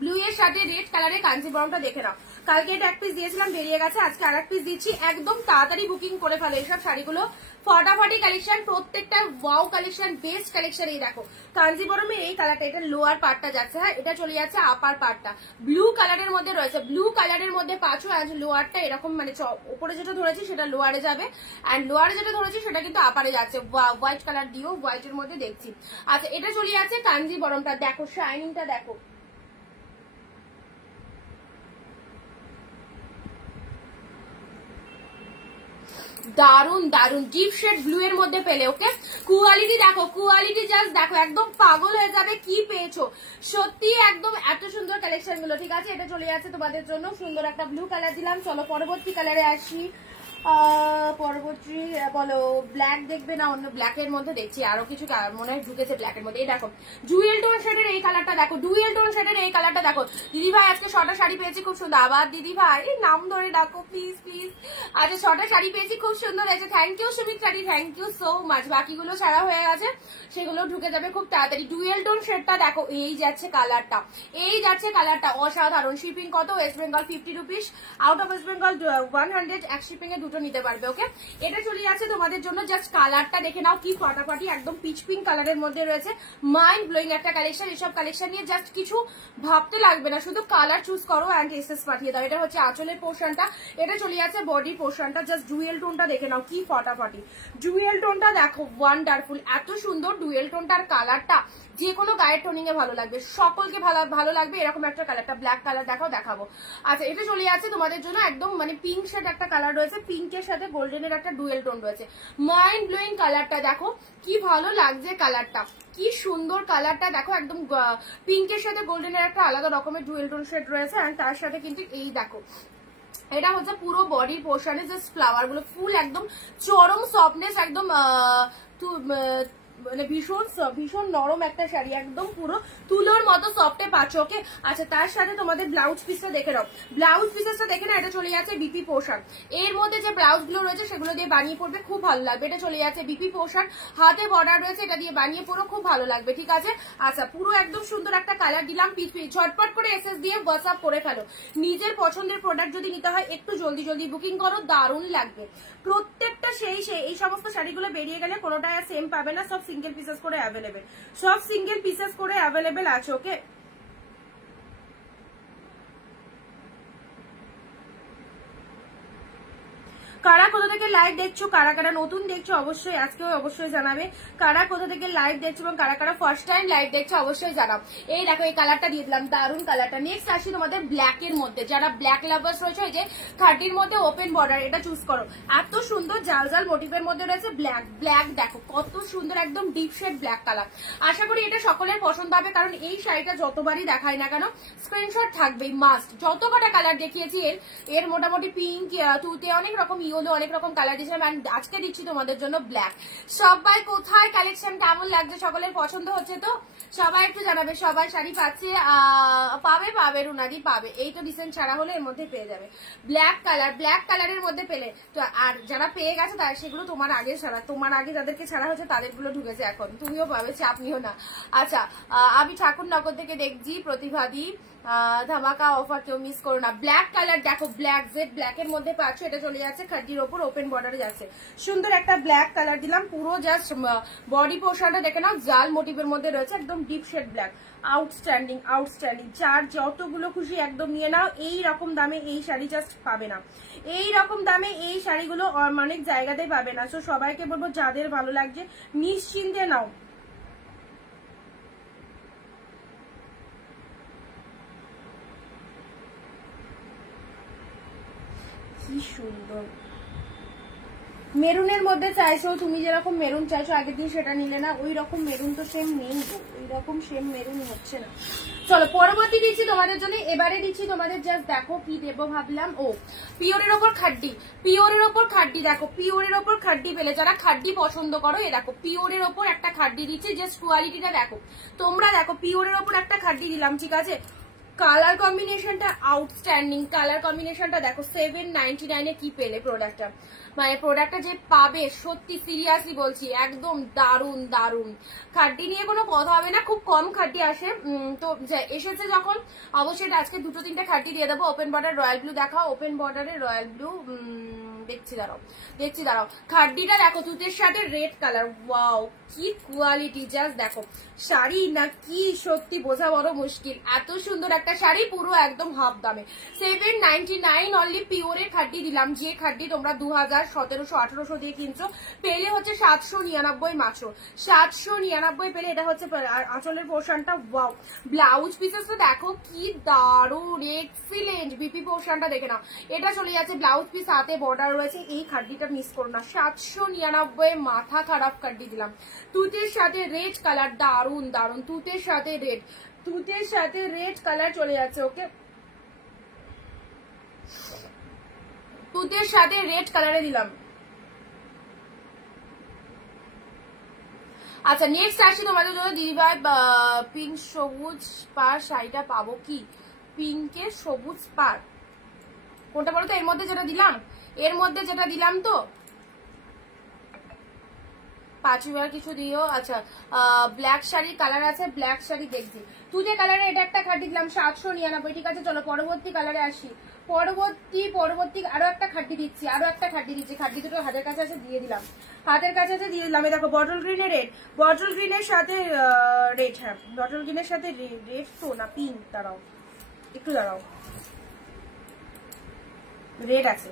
ব্লু এর সাথে রেড কালারের কাঞ্জিবরমটা দেখে নাও। কালকে এটা এক পিস দিয়েছিলাম, বেরিয়ে গেছে, আজকে আর এক পিস দিচ্ছি। একদম তাড়াতাড়ি বুকিং করে ফেলো এইসব শাড়িগুলো, ফটাফটি কালেকশন, প্রত্যেকটা ওয়াও কালেকশন, বেস্ট কালেকশন। এই দেখো কাঞ্জিবরমের এই কালারটা, এটা লোয়ার পার্টটা যাচ্ছে, হ্যাঁ এটা চলে যাচ্ছে আপার পার্টটা, ব্লু কালারের মধ্যে রয়েছে, ব্লু কালারের মধ্যে পাচ্ছো। অ্যান্ড লোয়ারটা এরকম মানে উপরে যেটা ধরেছি সেটা লোয়ারে যাবে, অ্যান্ড লোয়ারে যেটা ধরেছি সেটা কিন্তু আপারে যাচ্ছে। হোয়াইট কালার দিও, হোয়াইটের মধ্যে দেখছি। আচ্ছা, এটা চলে যাচ্ছে কাঞ্জিবরমটা, দেখো শাইনিংটা দেখো, দারুন দারুন ডিপ শেড ব্লু এর মধ্যে পেলে। ওকে, কোয়ালিটি দেখো, কোয়ালিটি জাস্ট দেখো, একদম পাগল হয়ে যাবে কি পেয়েছো। সত্যি একদম এত সুন্দর কালেকশন গুলো। ঠিক আছে, এটা চলে যাচ্ছে তোমাদের জন্য, সুন্দর একটা ব্লু কালার দিলাম। চলো পরবর্তী কালারে আসি। পরবর্তী বলো, ব্ল্যাক দেখবে না অন্য ব্ল্যাকের মধ্যে দেখছি আরো কিছু মনে হয় ঢুকেছে ব্ল্যাকের মধ্যে। এই দেখো ডুয়েল টোন শেডের এই কালারটা দেখো, ডুয়েল টোন শেডের এই কালারটা দেখো। দিদি ভাই আজকে 6টা শাড়ি পেয়েছি খুব সুন্দর। আবার দিদি ভাই নাম ধরে ডাকো প্লিজ প্লিজ। আচ্ছা 6টা শাড়ি পেয়েছি খুব সুন্দর হয়েছে, thank you Sumit sari, thank you so much. বাকিগুলো ছাড়া হয়ে গেছে, সেগুলো ঢুকে যাবে খুব তাড়াতাড়ি। ডুয়েল টোন শেডটা দেখো, এই যাচ্ছে কালারটা, এই যাচ্ছে কালারটা, অসাধারণ। শিপিং কত? West Bengal 50 rupees, out of West Bengal 100, এক শিপিং এ দুটো নিতে পারবে। ওকে, এটা চলে যাচ্ছে তোমাদের জন্য, জাস্ট কালারটা দেখে নাও কি ফাটাফাটি, একদম পিচ পিঙ্ক কালারের মধ্যে রয়েছে, মাইন্ড ব্লোয়িং একটা কালেকশন। এসব কালেকশন নিয়ে জাস্ট কিছু ভাবতে লাগবে না, শুধু কালার চুজ করো অ্যান্ড এসএস পাঠিয়ে দাও। এটা হচ্ছে আঁচলের পোর্শনটা, এটা চলে যাচ্ছে বডি পোর্শনটা। জাস্ট ডুয়েল টোনটা দেখে নাও কি ফাটাফাটি, ডুয়েল টোনটা দেখো ওয়ান্ডারফুল, এত সুন্দর ডুয়েল টোনটার কালারটা যে কোনো গায়ের টোনিং এ ভালো লাগবে, সকলকে ভালো লাগবে এরকম একটা কালারটা। ব্ল্যাক কালার দেখাবো। আচ্ছা, এটা চলে যাচ্ছে তোমাদের জন্য একদম মানে পিঙ্ক শেড একটা কালার রয়েছে, পিঙ্কের সাথে গোল্ডেনের একটা ডুয়েল টোন রয়েছে, মাইন্ড ব্লোয়িং কালারটা দেখো কি ভালো লাগছে কালারটা, কি সুন্দর কালারটা দেখো, একদম পিঙ্কের সাথে গোল্ডেনের একটা আলাদা রকমের ডুয়েল টোন শেড রয়েছে। আর তার সাথে কিন্তু এই দেখো এটা হচ্ছে পুরো বডির পোর্শনে জাস্ট ফ্লাওয়ার গুলো ফুল একদম চরম সফটনেস, একদম মানে ভীষণ নরম একটা শাড়ি, একদম পুরো তুলোর মতো সফটে পাচ্ছ। ওকে, আচ্ছা তার সাথে তোমাদের ব্লাউজ পিসটা দেখে নাও। ব্লাউজ পিসটা দেখে না, এটা চলে যাচ্ছে বিপি পোশাক। এর মধ্যে যে ব্লাউজ গুলো রয়েছে সেগুলো দিয়ে বানিয়ে পড়বে, খুব ভালো লাগবে। এটা চলে যাচ্ছে বিপি পোশাক, হাতে বর্ডার রয়েছে, এটা দিয়ে বানিয়ে পড়ো, খুব ভালো লাগবে। ঠিক আছে, আচ্ছা পুরো একদম সুন্দর একটা কালার দিলাম। ঝটপট করে এসএস দিয়ে হোয়াটসঅ্যাপ করে ফেলো। নিজের পছন্দের প্রোডাক্ট যদি নিতে হয় একটু জলদি বুকিং করো, দারুণ লাগবে প্রত্যেকটা। এই সমস্ত শাড়িগুলো বেরিয়ে গেলে কোনোটা সেম পাবে না, সব সিঙ্গেল পিসেস করে অ্যাভেলেবেল, সব সিঙ্গেল পিসেস করে অ্যাভেলেবেল আছে। ওকে, কারা কোথা থেকে লাইভ দেখছো, কারা কারা নতুন দেখছো অবশ্যই আজকেও অবশ্যই জানাবে। কারা কোথা থেকে লাইভ দেখছো এবং কারা কারা ফার্স্ট টাইম লাইভ দেখছো অবশ্যই জানাও। এই দেখো এই কালারটা দিয়ে দিলাম, দারুন কালারটা। নেক্সট আসি তোমাদের ব্ল্যাক এর মধ্যে, যারা ব্ল্যাক লাভার্স রয়েছে, এই যে 30 মধ্যে ওপেন বর্ডার, এটা চুজ করো। এত সুন্দর জাল জাল মোটিভের মধ্যে রয়েছে ব্ল্যাক দেখো কত সুন্দর, একদম ডিপ শেড ব্ল্যাক কালার। আশা করি এটা সকলের পছন্দ হবে, কারণ এই শাড়িটা যতবারই দেখাই না কেন স্ক্রিনশট থাকবেই মাস্ট। যত কটা কালার দেখিয়েছি এর মোটামুটি পিঙ্ক, তুতে, অনেক রকম ইয়েলো, অনেক রকম কালার দিয়েছিলাম। আজকে দিচ্ছি তোমাদের জন্য ব্ল্যাক। সবাই কোথায় কালেকশন কেমন লাগছে, সকলের পছন্দ হচ্ছে তো সবাই একটু জানাবে। সবাই শাড়ি পাচ্ছে, পাবে রুনাদি পাবে, এই তো রিসেন্ট ছাড়া হলে এর মধ্যে পেয়ে যাবে ব্ল্যাক কালারের মধ্যে পেলে তো। আর যারা পেয়ে গেছে তার সেগুলো তোমার আগে ছাড়া, তোমার আগে যাদেরকে ছাড়া হচ্ছে তাদেরগুলো ঢুকেছে এখন, তুমিও পাবে, চাপ নিও না। আচ্ছা, আমি ঠাকুরনগর থেকে দেখছি প্রতিভাদি, ধামাকা অফার কেউ মিস করো না। ব্ল্যাক কালার দেখো, ব্ল্যাক জেড ব্ল্যাক এর মধ্যে পাচ্ছ, এটা চলে যাচ্ছে 30 ওপর ওপেন বর্ডারে যাচ্ছে। সুন্দর একটা ব্ল্যাক কালার দিলাম, পুরো জাস্ট বডি পোর্শনটা দেখে নাও, জাল মোটিভের মধ্যে রয়েছে, একদম ডিপ শেড ব্ল্যাক। আউটস্ট্যান্ডিং, যার যতগুলো খুশি একদম নিয়ে নাও। এই রকম দামে এই শাড়ি জাস্ট পাবে না, এই রকম দামে এই শাড়িগুলো অনেক জায়গাতে পাবে না। সো সবাইকে বলবো যাদের ভালো লাগছে নিশ্চিন্তে নাও। কি সুন্দর মেরুনের মধ্যে চাইছো, তুমি যেরকম মেরুন চাইছো আগের দিন সেটা নিলে না, ওই রকম মেরুন তো সেম নেই গো, ওই রকম সেম মেরুন হচ্ছে না। চলো পরবর্তী দিচ্ছি তোমাদের জন্য, এবারে দিচ্ছি তোমাদের জাস্ট দেখো কি দেবো ভাবলাম। ও পিওরের ওপর খাড্ডি, দেখো পিওরের ওপর খাড্ডি পেলে, যারা খাড্ডি পছন্দ করো এ দেখো পিওরের ওপর একটা খাড্ডি দিচ্ছি, জাস্ট কোয়ালিটিটা দেখো তোমরা, দেখো পিওরের ওপর একটা খাড্ডি দিলাম। ঠিক আছে, কালার কম্বিনেশনটা আউটস্ট্যান্ডিং, কালার কম্বিনেশনটা দেখো 799 এ কি পেলে প্রোডাক্টটা, মানে প্রোডাক্টটা যে পাবে সত্যি সিরিয়াসলি বলছি একদম দারুন। খাড্ডি নিয়ে কোনো কথা হবে না, খুব কম খাড্ডি আসে, তো এসেছে যখন অবশ্যই আজকে 2-3টে খাড্ডি দিয়ে দেবো। ওপেন বর্ডার রয়্যাল ব্লু দেখাও, ওপেন বর্ডারে রয়্যাল ব্লু দেখছি দাঁড়াও। খাড্ডিটা দেখো তুতের সাথে রেড কালার, ওয়াও কি কোয়ালিটি, জাস্ট দেখো শাড়ি না কি সত্যি বোঝা বড় মুশকিল। এত সুন্দর একটা শাড়ি পুরো একদম হাফ দামে, 799 অনলি পিওরের খাড্ডি দিলাম। যে খাড্ডি তোমরা 2000, 1700, 1800 দিয়ে কিনছো, পেলে হচ্ছে 799 মাত্র, 799 পেলে। এটা হচ্ছে আঁচলের পোর্শনটা, ওয়াও। ব্লাউজ পিসেসটা দেখো কি দারুন, এক্সিলেন্ট। বিপি পোর্শনটা দেখে নাও, এটা চলে যাচ্ছে ব্লাউজ পিস, হাতে বর্ডার রয়েছে। এই খাড্ডিটা মিস করো না, 799 মাথা খারাপ খাড্ডি দিলাম। তুতের সাথে রেড কালার, দারুন তুতের সাথে রেড কালার চলে যাচ্ছে। ওকে, তুতের সাথে রেড কালারে দিলাম। আচ্ছা নেক্সট আসি তোমাদের জন্য দিদিভাই, পিঙ্ক সবুজ পার শাড়িটা পাবো কি? পিঙ্কের সবুজ পার কোনটা বলো তো? এর মধ্যে যেটা দিলাম তো 5 কিছু দিও। আচ্ছা ব্ল্যাক শাড়ি কালার আছে, ব্ল্যাক শাড়ি দেখছি তুই যে কালারে, এটা একটা খাড্ডি দিলাম 799। ঠিক আছে, চলো পরবর্তী কালারে আসি। পরবর্তী আরো একটা খাড্ডি দিচ্ছি, খাড্ডি দুটো হাতের কাছে আছে দিয়ে দিলাম, এই দেখো বটল গ্রিনের রেড, বটল গ্রিনের সাথে রেড, হ্যাঁ বটল গ্রিনের সাথে রেড তো না পিঙ্ক, একটু দাঁড়াও, রেড আছে,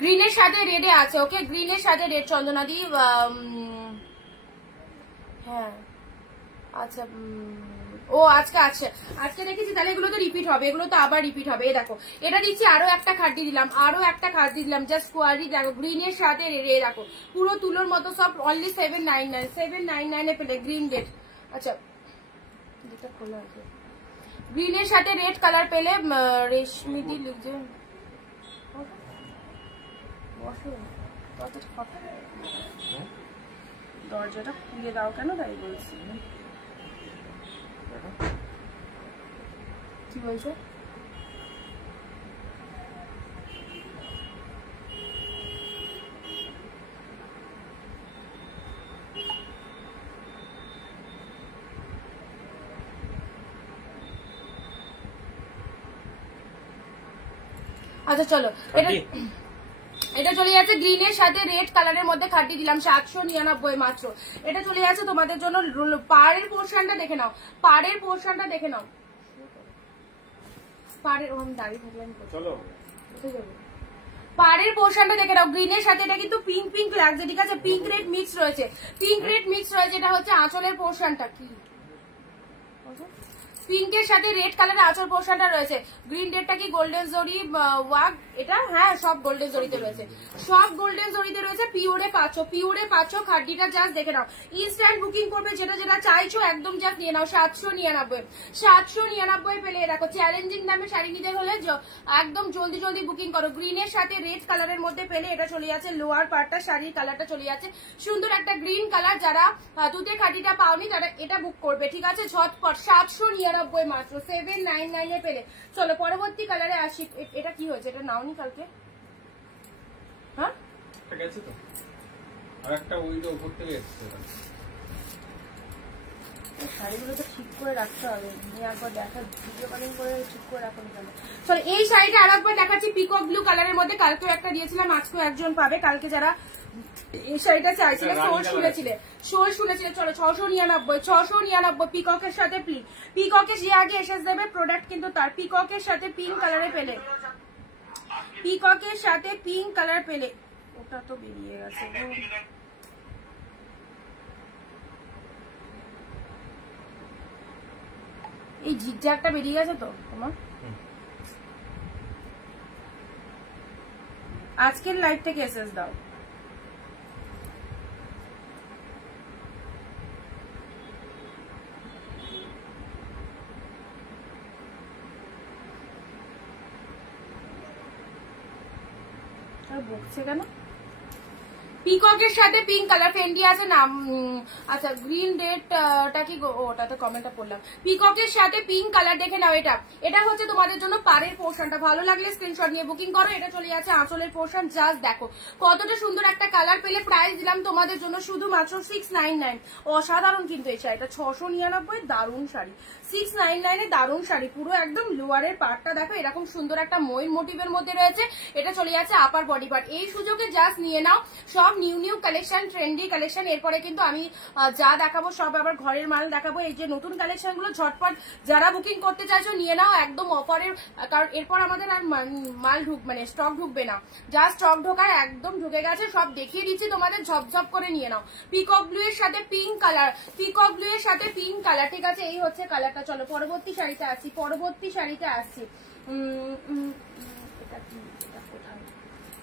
গ্রিনের সাথে রেডে আছে। ওকে, গ্রিনের সাথে রেড চন্দনাদি, হ্যাঁ আচ্ছা ও আজকে দেখেছি, তাহলে এগুলো তো রিপিট হবে, এগুলো তো আবার রিপিট হবে। দেখো এটা দিচ্ছি, আরো একটা খাড্ডি দিলাম, জাস্ট কোয়ালিটি দেখো, গ্রিনের সাথে রেড দেখো পুরো তুলোর মতো সব, অনলি 799 এ পেলে গ্রিন রেড। আচ্ছা যেটা খোলা আছে, গ্রিনের সাথে রেড কালার পেলে, রেশমি দি লিখছে দরজাটা খুলে দাও কেন তাই বলছি। কি বলছো? আচ্ছা চলো, এটা চলে যাচ্ছে গ্রিনের সাথে রেড কালারের মধ্যে খাটি দিলাম 799 মাত্র। এটা চলে যাচ্ছে তোমাদের জন্য। পাড়ের পোর্শনটা দেখে নাও, পাড়ের পোর্শনটা দেখে নাও, পাড়ের দাঁড়িয়ে থাকলাম চলো পাড়ের পোর্শনটা দেখে নাও। গ্রিনের সাথে এটা কিন্তু পিঙ্ক পিঙ্ক লাগছে, ঠিক আছে, পিঙ্ক রেড মিক্স রয়েছে, পিঙ্ক রেড মিক্স রয়েছে। এটা হচ্ছে আঁচলের পোর্শনটা, কি পিঙ্কের সাথে রেড কালারের আঁচল পোর্শনটা রয়েছে। গ্রিন রেডটা কি গোল্ডেন জরি ওয়াক, এটা হ্যাঁ সব গোল্ডেন জরিতে রয়েছে, সব গোল্ডেন জরিতে রয়েছে। পিওরে পাচ্ছ, পিওরে পাচ্ছ। খাড্ডিটা জাস্ট দেখে নাও, ইনস্ট্যান্ট বুকিং করবে, যেটা যেটা চাইছো একদম জাস্ট নিয়ে নাও। 799 799 পেলে দেখো। চ্যালেঞ্জিং দামে শাড়ি নিতে হলে একদম জলদি জলদি বুকিং করো। গ্রিনের সাথে রেড কালারের মধ্যে পেলে এটা চলে যাচ্ছে লোয়ার পার্টটা, শাড়ির কালারটা চলে যাচ্ছে সুন্দর একটা গ্রিন কালার। যারা তুতে খাটিটা পাওনি তারা এটা বুক করবে, ঠিক আছে, ঝটপট। 799 মাত্র, 799 এ পেলে। চলো পরবর্তী কালারে আসি। এটা কি হয়েছে? এটা নাওনি কালকে? হ্যাঁ গেছে তো, আরেকটা উইডো উপর থেকে এসেছে। শাড়িগুলো তো ঠিক করে রাখতে হবে, একবার দেখা ভিডিও কলিং করে ঠিক করে রাখুন কেন। চলো এই শাড়িটা আরেকবার দেখাচ্ছি, পিকক ব্লু কালারের মধ্যে। কালকেও একটা দিয়েছিলাম, আজকেও একজন পাবে। কালকে যারা এই শাড়িটা চাইছিল, সোল শুনেছিলে, সোল শুনেছিলে। চলো 699 699 পিককের সাথে প্লিজ। পিককের যে আগে এসে দেবে প্রোডাক্ট কিন্তু তার। পিককের সাথে পিঙ্ক কালারে পেলে, পিককের সাথে পিঙ্ক কালার পেলে। ওটা তো বেরিয়ে গেছে, এই ঝিকঝাকটা বেরিয়ে গেছে তো তোমার। আজকের লাইভ থেকে এসএস দাও। বকছে কেন? পিককের সাথে পিঙ্ক কালার ফেন্ডি আছে না। আচ্ছা গ্রিন রেডটা কি, ওটাতে কমেন্টটা পড়লাম। পিককের সাথে পিঙ্ক কালার দেখে নাও। এটা এটা হচ্ছে তোমাদের জন্য পাড়ের পোর্শনটা। ভালো লাগলে স্ক্রিনশট নিয়ে বুকিং করো। এটা চলে যাচ্ছে আঁচলের পোর্শন। জাস্ট দেখো কতটা সুন্দর একটা কালার পেলে। প্রাইস দিলাম তোমাদের জন্য শুধুমাত্র 699। অসাধারণ কিন্তু এই শাড়িটা, 699 দারুণ শাড়ি। 699 এ দারুণ শাড়ি। পুরো একদম লোয়ারের পার্টটা দেখো এরকম সুন্দর একটা ময়ূর মোটিভের মধ্যে রয়েছে। এটা চলে যাচ্ছে আপার বডি পার্ট। এই সুযোগে জাস্ট নিয়ে নাও। সব new new collection, trendy collection. এরপরে কিন্তু আমি যা দেখাবো সব আবার ঘরের মাল দেখাবো। এই যে নতুন কালেকশন গুলো ঝটপট যারা বুকিং করতে চাইছো নিয়ে নাও একদম অফারের। কারণ এরপর আমাদের আর মাল মানে স্টক ঢুকবে না। যা স্টক ঢোকায় একদম ঢুকে গেছে, সব দেখিয়ে দিচ্ছি তোমাদের। ঝপঝপ করে নিয়ে নাও। পিকক ব্লু এর সাথে পিঙ্ক কালার, পিকক ব্লু এর সাথে পিঙ্ক কালার, ঠিক আছে, এই হচ্ছে কালারটা। চলো পরবর্তী শাড়িতে আসছি, পরবর্তী শাড়িতে আসছি। এটা কি, এটা কোথায়?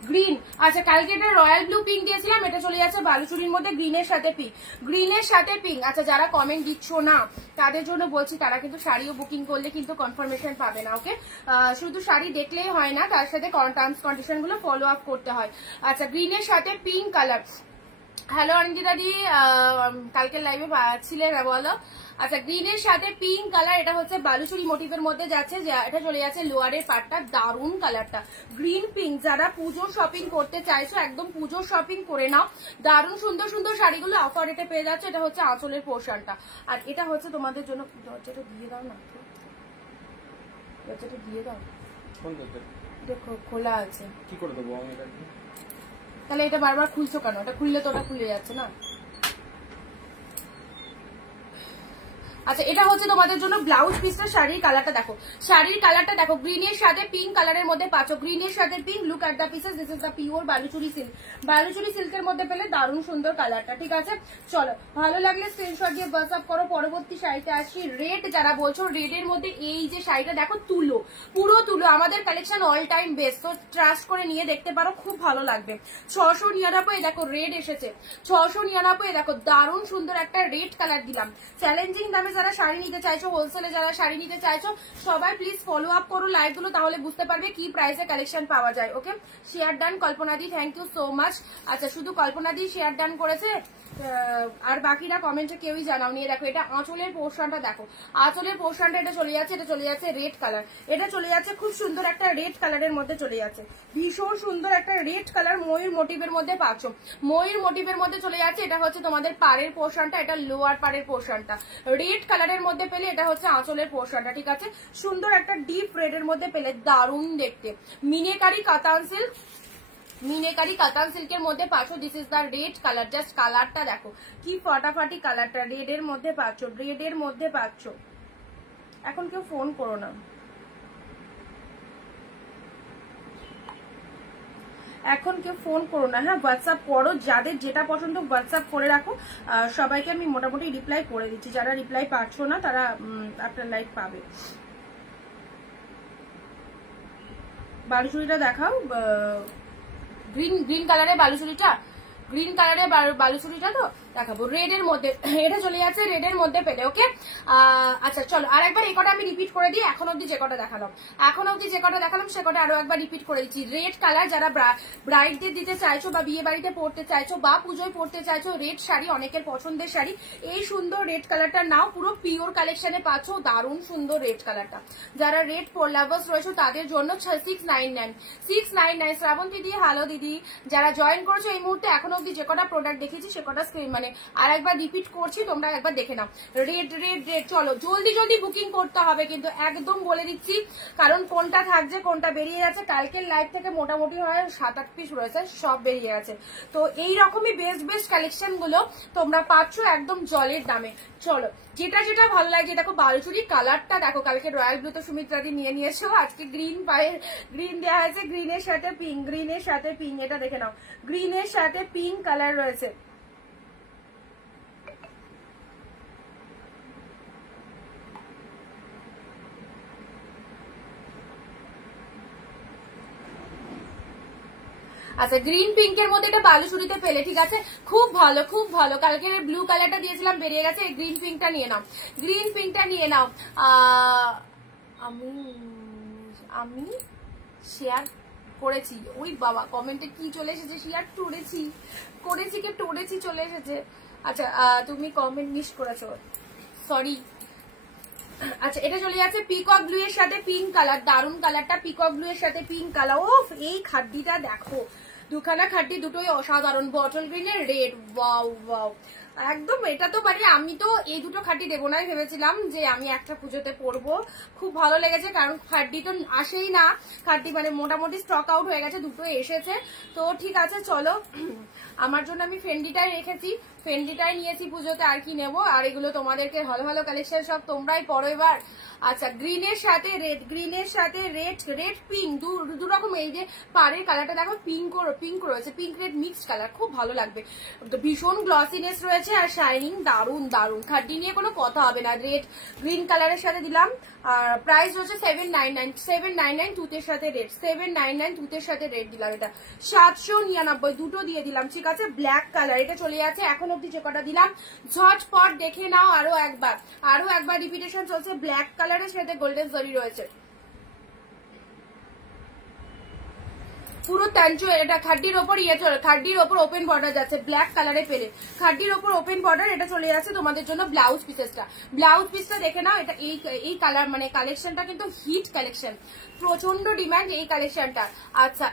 গ্রিন। আচ্ছা কালকে এটা রয়্যাল ব্লু পিঙ্ক দিয়েছিলাম, এটা চলে যাচ্ছে বালুচুরির মধ্যে গ্রিনের সাথে পিঙ্ক, গ্রিনের সাথে পিঙ্ক। আচ্ছা যারা কমেন্ট দিচ্ছ না তাদের জন্য বলছি, তারা কিন্তু শাড়িও বুকিং করলে কিন্তু কনফার্মেশন পাবে না। ওকে, শুধু শাড়ি দেখলেই হয় না, তার সাথে টার্মস কন্ডিশন গুলো ফলো আপ করতে হয়। আচ্ছা গ্রিনের সাথে পিঙ্ক কালার। হ্যালো অরিঞ্জিতা দি, কালকে লাইভে ছিলে না বলো। আচ্ছা গ্রিনের সাথে পিঙ্ক কালার। এটা হচ্ছে বালুচুরি মোটিভের মধ্যে যাচ্ছে, এটা চলে যাচ্ছে লোয়ারের পার্টটা। দারুণ কালারটা, গ্রিন পিঙ্ক। যারা পুজোর শপিং করতে চাইছো একদম পুজোর শপিং করে নাও। দারুণ সুন্দর সুন্দর শাড়িগুলো অফার রেটে পেয়ে যাচ্ছে। এটা হচ্ছে আঁচলের পোর্শনটা। আর এটা হচ্ছে তোমাদের জন্য, দরজাটা দিয়ে দাও না, দরজাটা দিয়ে দাও। দেখো খোলা আছে, কি করে দেবো আমি এটা? তাহলে এটা বারবার খুলছো কেন? এটা খুললে তো ওটা খুলে যাচ্ছে না। আচ্ছা এটা হচ্ছে তোমাদের জন্য ব্লাউজ পিসটা। শাড়ির কালারটা দেখো, শাড়ির কালারটা দেখো, গ্রিনের সাথে পিঙ্ক কালারের মধ্যে পাচ্ছ। গ্রিনের সাথে pink. Look at the pieces, this is the pure Baluchari silk. Baluchari সিল্কের মধ্যে পেলে দারুণ সুন্দর কালারটা, ঠিক আছে। চলো ভালো লাগলে স্ক্রিনশট দিয়ে হোয়াটসঅ্যাপ করো। পরবর্তী শাড়িতে আসি। রেড যারা বলছো, রেডের মধ্যে এই যে শাড়িটা দেখো, তুলো, পুরো তুলো। আমাদের কালেকশন অল টাইম বেস্ট, তো ট্রাস্ট করে নিয়ে দেখতে পারো, খুব ভালো লাগবে। 699 দেখো রেড এসেছে, 699 দেখো দারুণ সুন্দর একটা রেড কালার দিলাম। চ্যালেঞ্জিং দামে যারা শাড়ি নিতে চাইছো, হোলসেলে যারা শাড়ি নিতে চাইছো, সবাই প্লিজ ফলো আপ করো লাইভ গুলো, তাহলে বুঝতে পারবে কি প্রাইসে কালেকশন পাওয়া যায়। ওকে, শেয়ার ডান কল্পনা দি, থ্যাংক ইউ সো মাচ। আচ্ছা, শুধু কল্পনা দি শেয়ার ডান করেছে, আর বাকিরা কমেন্টে কেউই জানাও নিয়ে। দেখো এটা আঁচলের পোর্শনটা, দেখো আঁচলের পোর্শনটা এটা চলে যাচ্ছে, এটা চলে যাচ্ছে রেড কালার, এটা চলে যাচ্ছে খুব সুন্দর একটা রেড কালারের মধ্যে চলে যাচ্ছে, ভীষণ সুন্দর একটা রেড কালার ময়ূর মোটিভের মধ্যে পাচ্ছ, ময়ূর মোটিভের মধ্যে চলে যাচ্ছে। এটা হচ্ছে তোমাদের পাড়ের পোর্শনটা, এটা লোয়ার পাড়ের পোর্শনটা রেড কালারের মধ্যে পেলে, এটা হচ্ছে আঁচলের পোর্শনটা, ঠিক আছে। সুন্দর একটা ডিপ রেড এর মধ্যে পেলে, দারুণ দেখতে। মিনেকারি কাতান সিল্ক, মিনেকারি কাতান সিল্কের মধ্যে পাচ্ছ। This is the red colour, just কালারটা দেখো কি ফাটাফাটি কালারটা, রেড এর মধ্যে পাচ্ছ, রেড এর মধ্যে পাচ্ছ। এখন কেউ ফোন করো না, এখন কেউ ফোন করো না, হ্যাঁ হোয়াটসঅ্যাপ করো, যাদের যেটা পছন্দ হোয়াটসঅ্যাপ করে রাখো। সবাইকে আমি মোটামুটি রিপ্লাই করে দিচ্ছি, যারা রিপ্লাই পাচ্ছ না তারা আপনার লাইক পাবে। বালুচুরিটা দেখাও, গ্রিন গ্রিন কালারের বালুচুরিটা, গ্রিন কালারের বালুচুরিটা তো দেখাবো রেড এর মধ্যে, এটা চলে যাচ্ছে রেড এর মধ্যে পেলে। ওকে, আচ্ছা চলো আর একবার এই কটা আমি রিপিট করে দিই, এখন অব্দি যে কটা দেখালাম, এখন অব্দি যে কটা দেখালাম সে কটা আরো একবার রিপিট করে দিচ্ছি। রেড কালার যারা ব্রাইডদের দিতে চাইছো বা বিয়ে বাড়িতে পড়তে চাইছো বা পুজোয় পড়তে চাইছো, রেড শাড়ি অনেকের পছন্দের শাড়ি, এই সুন্দর রেড কালারটা নাও, পুরো পিওর কালেকশনে পাচ্ছ, দারুণ সুন্দর রেড কালারটা। যারা রেড লাভার্স রয়েছে তাদের জন্য 699 শ্রাবন্তী দিদি, হ্যালো দিদি, যারা জয়েন করেছো এই মুহূর্তে, এখন অব্দি যে কটা প্রোডাক্ট দেখেছি সে কটা স্ক্রিন মানে আর একবার রিপিট করছি, তোমরা একবার দেখে নাও। রেড রেড রেড, চলো জলদি জলদি বুকিং করতে হবে কিন্তু, একদম বলে দিচ্ছি, কারণ কোনটা থাকছে কোনটা বেরিয়ে যাচ্ছে। কালকের লাইভ থেকে মোটামুটি হয় 7-8 পিস রয়েছে, সব বেরিয়ে গেছে। তো এই রকমই বেস্ট বেস্ট কালেকশন গুলো তোমরা পাচ্ছ একদম জলের দামে। চলো যেটা যেটা ভালো লাগে, দেখো বালুচুরি কালারটা দেখো, কালকে রয়্যাল ব্লু তো সুমিত্রাদি নিয়ে নিয়েছো, আজকে গ্রিন পায়ের গ্রিন দেওয়া হয়েছে, গ্রিনের সাথে পিঙ্ক, গ্রিনের সাথে পিঙ্ক, এটা দেখে নাও, গ্রিনের সাথে পিঙ্ক কালার রয়েছে। আচ্ছা, গ্রিন পিঙ্কের মধ্যে এটা বালুচুরিতে পেলে, ঠিক আছে, খুব ভালো খুব ভালো। কালকে ব্লু কালারটা দিয়েছিলাম বেরিয়ে গেছে, এই গ্রিন পিঙ্কটা নিয়ে নাও, গ্রিন পিঙ্কটা নিয়ে নাও। আমি শেয়ার করেছি, ওই বাবা কমেন্টে কি চলে এসেছে, শেয়ার করেছি চলে এসেছে। আচ্ছা তুমি কমেন্ট মিস করেছো, সরি। আচ্ছা, এটা চলে যাচ্ছে পিকক ব্লু এর সাথে পিঙ্ক কালার, দারুন কালারটা, পিকক ব্লু এর সাথে পিঙ্ক কালার। ও এই খাড্ডিটা দেখো, দুখানা খাড্ডি দুটোই অসাধারণ, বটল গ্রিনের রেড, ওয়াও ওয়াও একদম। এটা তো মানে আমি তো এই দুটো খাড্ডি দেবো না, ভেবেছিলাম যে আমি একটা পুজোতে পরবো, খুব ভালো লেগেছে, কারণ খাড্ডি তো আসেই না, খাড্ডি মানে মোটামুটি স্টক আউট হয়ে গেছে, দুটো এসেছে। তো ঠিক আছে চলো, আমার জন্য আমি ফেন্ডিটাই রেখেছি, ফেন্ডিটাই নিয়েছি পুজোতে, আর কি নেবো। আর এগুলো তোমাদেরকে ভালো ভালো কালেকশন সব তোমরাই পরো এবার। আচ্ছা, গ্রিনের সাথে রেড, গ্রিনের সাথে রেড, রেড পিঙ্ক, দু রকম। এই যে পাড়ের কালারটা দেখো, পিঙ্ক রয়েছে, পিঙ্ক রেড মিক্সড কালার, খুব ভালো লাগবে, ভীষণ গ্লসিনেস রয়েছে আর শাইনিং, দারুন দারুন। খাড্ডি নিয়ে কোনো কথা হবে না। রেড গ্রিন কালারের সাথে দিলাম, আর প্রাইস হচ্ছে 799 তুতের সাথে রেড, 799 তুতের সাথে রেড দিলাম, এটা 799 দুটো দিয়ে দিলাম, ঠিক আছে। ব্ল্যাক কালার, এটা চলে যাচ্ছে এখন অব্দি যে কটা দিলাম, ঝটপট দেখে নাও আরো একবার রিপিটেশন চলছে। ব্ল্যাক কালারের সাথে গোল্ডেন জরি রয়েছে, পুরো তাঞ্চু, এটা খাড্ডির ওপর খাড্ডির ওপর ওপেন বর্ডার যাচ্ছে, ব্ল্যাক কালারে পেলে খাড্ডির ওপর ওপেন বর্ডার, এটা চলে যাচ্ছে তোমাদের জন্য ব্লাউজ পিসটা দেখে নাও। এটা এই কালার মানে কালেকশনটা কিন্তু হিট কালেকশন, প্রচন্ড ডিমান্ড এই কালেকশনটা। আচ্ছা,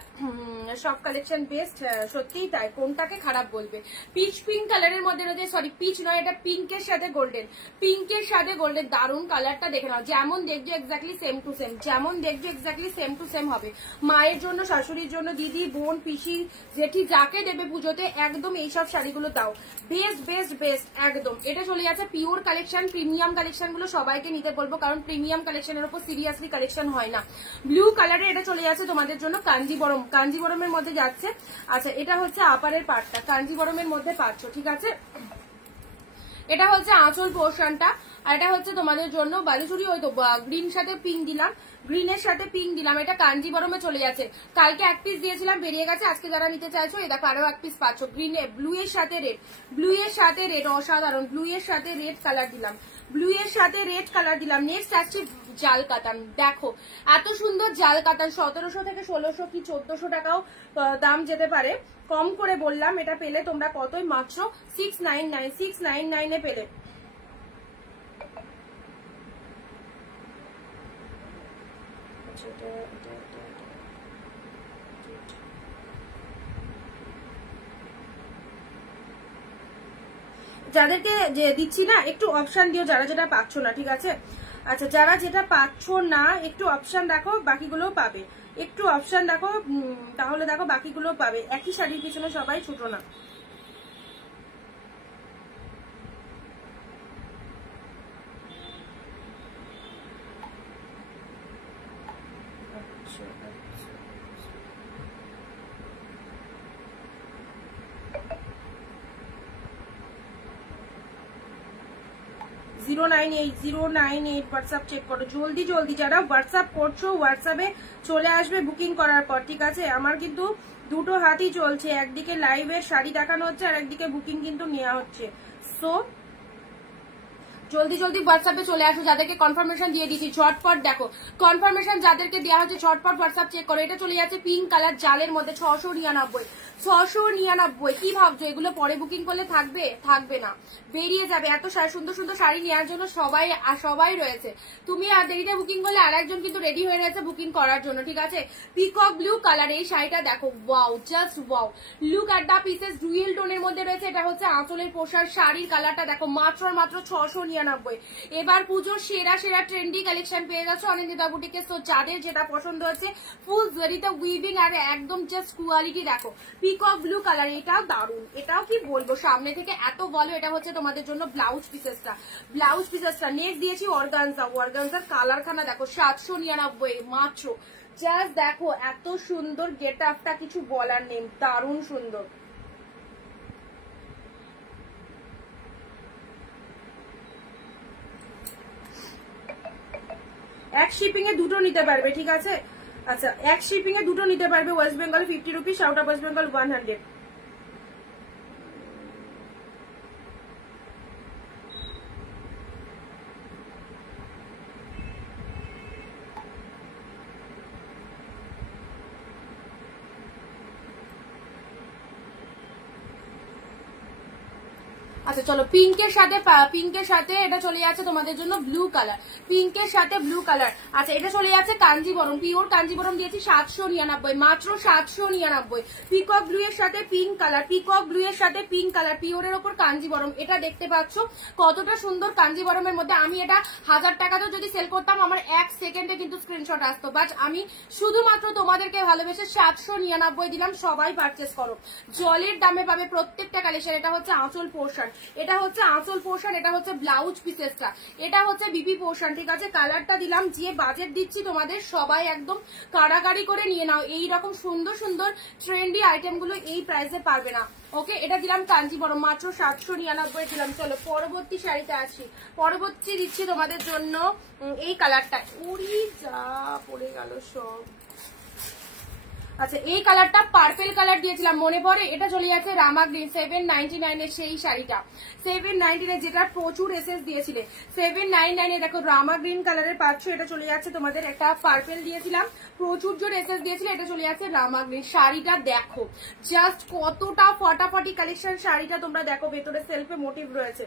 সব কালেকশন বেস্ট, সত্যিই তাই, কোনটাকে খারাপ বলবে। পিচ পিঙ্ক কালারের মধ্যে রয়েছে, সরি পিচ নয়, এটা পিঙ্কের সাথে গোল্ডেন, পিঙ্কের সাথে গোল্ডেন, দারুন কালারটা দেখে নাও, যেমন দেখছো এক্স্যাক্টলি সেম টু সেম, যেমন দেখছো এক্স্যাক্টলি সেম টু সেম হবে। মায়ের জন্য, শাশুড়ির জন্য, দিদি, বোন, পিসি, জেঠি, যাকে দেবে পুজোতে একদম এইসব শাড়িগুলো দাও, বেস্ট বেস্ট বেস্ট একদম। এটা চলে যাচ্ছে পিওর কালেকশন, প্রিমিয়াম কালেকশন গুলো সবাইকে নিতে বলবো, কারণ প্রিমিয়াম কালেকশনের উপর সিরিয়াসলি কালেকশন হয় না। ব্লু কালারে এটা চলে যাচ্ছে তোমাদের জন্য কাঞ্জিবরমের মধ্যে যাচ্ছে। আচ্ছা, এটা হচ্ছে আপারের পার্টটা, কাঞ্জিবরমের মধ্যে পাচ্ছ, ঠিক আছে। এটা হচ্ছে আঁচল পোর্শনটা, আর এটা হচ্ছে তোমাদের জন্য বালুচুরি, ওই তো গ্রিন সাথে পিঙ্ক দিলাম, গ্রিনের সাথে পিঙ্ক দিলাম, এটা কাঞ্জিবরমে চলে যাচ্ছে। কালকে এক পিস দিয়েছিলাম বেরিয়ে গেছে, আজকে যারা নিতে চাইছো এই দেখো আরো এক পিস পাচ্ছ। গ্রিনে ব্লু এর সাথে রেড, ব্লু এর সাথে রেড, অসাধারণ, ব্লু এর সাথে রেড কালার দিলাম, ব্লু এর সাথে রেড কালার দিলাম। নেক্সট আসছে জাল কাতান, দেখো এত সুন্দর জাল কাতান, 1700 থেকে 1600 কি 1400 টাকাও দাম যেতে পারে, কম করে বললাম। এটা পেলে তোমরা কতই, মাত্র 699 এ পেলে। যাদেরকে যে দিচ্ছি না একটু অপশন দিও, যারা যেটা পাচ্ছ না, ঠিক আছে? আচ্ছা, যারা যেটা পাচ্ছ না একটু অপশন দেখো, বাকিগুলো পাবে। একটু অপশন দেখো, তাহলে দেখো বাকিগুলো পাবে। একই শাড়ির পিছনে সবাই ছুটো না। (098) হোয়াটসঅ্যাপ চেক করো জলদি জলদি। যারা হোয়াটসঅ্যাপ করছো হোয়াটসঅ্যাপে চলে আসবে বুকিং করার পর, ঠিক আছে? আমার কিন্তু দুটো হাতই চলছে, একদিকে লাইভের শাড়ি দেখানো হচ্ছে আর একদিকে বুকিং কিন্তু নেওয়া হচ্ছে। সো জলদি জলদি হোয়াটসঅ্যাপে চলে আসো, যাদেরকে কনফার্মেশন দিয়ে দিচ্ছি ঝটপট দেখো। কনফার্মেশন যাদেরকে দেওয়া হচ্ছে ঝটপট হোয়াটসঅ্যাপ চেক করো। এটা চলে যাচ্ছে পিঙ্ক কালার জালের মধ্যে 699। কি ভাবছো এগুলো পরে বুকিং করলে থাকবে? থাকবে না, বেরিয়ে যাবে। এত সুন্দর সুন্দর শাড়ি নেওয়ার জন্য সবাই রয়েছে। তুমি আর দেরিতে বুকিং করলে আর একজন কিন্তু রেডি হয়ে রয়েছে বুকিং করার জন্য, ঠিক আছে? পিকক ব্লু কালার এই শাড়িটা দেখো, wow, just wow. Look at the pieces, dual টোনের মধ্যে রয়েছে। এটা হচ্ছে আঁচলের পোশাক, শাড়ির কালারটা দেখো, মাত্র 699। এবার পুজোর সেরা ট্রেন্ডি কালেকশন পেয়ে যাচ্ছে অনিন্দিতা বুটিকে। তো যাদের যেটা পছন্দ হচ্ছে, ফুল জরিতে উইভিং আর একদম জাস্ট কোয়ালিটি দেখো। পিকক ব্লু কালার, এটাও দারুন, এটাও কি বলবো, সামনে থেকে এত বলো। এটা হচ্ছে তোমাদের জন্য ব্লাউজ পিসেসটা। নেক্সট দিয়েছি অর্গানজার কালারখানা দেখো, 799 মাত্র। জাস্ট দেখো এত সুন্দর গেট আপটা, কিছু বলার নেই, দারুণ সুন্দর। এক শিপিং এ দুটো নিতে পারবে, ঠিক আছে? আচ্ছা, এক শিপিং এ দুটো নিতে পারবে। West Bengal 50 rupees, out of West Bengal 100। আচ্ছা চলো, পিঙ্কের সাথে এটা চলে যাচ্ছে তোমাদের জন্য ব্লু কালার, পিঙ্কের সাথে ব্লু কালার। আচ্ছা, এটা চলে যাচ্ছে কাঞ্জিবরম, পিওর কাঞ্জিবরম দিয়েছি 799, মাত্র 799। পিকক ব্লু এর সাথে পিঙ্ক কালার, পিওরের ওপর কাঞ্জিবরম। এটা দেখতে পাচ্ছ কতটা সুন্দর কাঞ্জিবরমের মধ্যে। আমি এটা 1000 টাকাতেও যদি সেল করতাম আমার 1 সেকেন্ডে কিন্তু স্ক্রিনশট আসতো, বাট আমি শুধুমাত্র তোমাদেরকে ভালোবেসে 799 দিলাম। সবাই পারচেস করো, জলের দামে পাবে প্রত্যেকটা কালেকশন। এটা হচ্ছে আঁচল পোর্শন, এটা হচ্ছে ব্লাউজ পিসেসটা, এটা হচ্ছে বিপি পোর্শন, ঠিক আছে? কালারটা দিলাম, যে বাজেট দিচ্ছি তোমাদের সবাই একদম কাড়াকাড়ি করে নিয়ে নাও। এই রকম সুন্দর সুন্দর ট্রেন্ডি আইটেম গুলো এই প্রাইসে পারবে না। ওকে, এটা দিলাম কাঞ্জিবরম, মাত্র 799 দিলাম। চলো পরবর্তী শাড়িতে আসি। পরবর্তী দিচ্ছি তোমাদের জন্য এই কালারটা, উড়ি যা পড়ে গেল সব। আচ্ছা, এই কালারটা পার্পেল কালার দিয়েছিলাম, মনে পড়ে? এটা চলে যাচ্ছে রামা গ্রিন 799 এর সেই শাড়িটা, 799 এর যেটা প্রচুর এসএস দিয়েছিলে। 799 এ দেখো রামা গ্রিন কালারের পাচ্ছ। এটা চলে যাচ্ছে তোমাদের, একটা পার্পেল দিয়েছিলাম, প্রচুর জোর এসএস দিয়েছিল। এটা চলে যাচ্ছে রামা গ্রিন। শাড়িটা দেখো জাস্ট কতটা ফটাফটি কালেকশন। শাড়িটা তোমরা দেখো, ভেতরে সেলফে মোটিভ রয়েছে।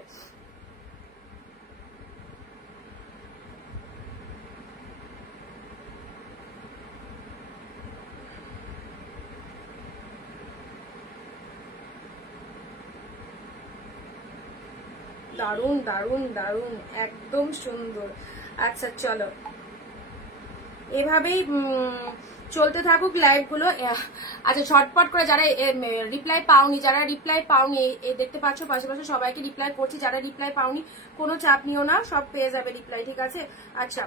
দারুন দারুন দারুন, একদম সুন্দর। আচ্ছা চলো, এভাবেই চলতে থাকুক লাইভ গুলো। আচ্ছা, ঝটপট করে যারা রিপ্লাই পাওনি, দেখতে পাচ্ছ পাশাপাশি সবাইকে রিপ্লাই করছি। যারা রিপ্লাই পাওনি কোনো চাপ নিও না, সব পেয়ে যাবে রিপ্লাই, ঠিক আছে? আচ্ছা,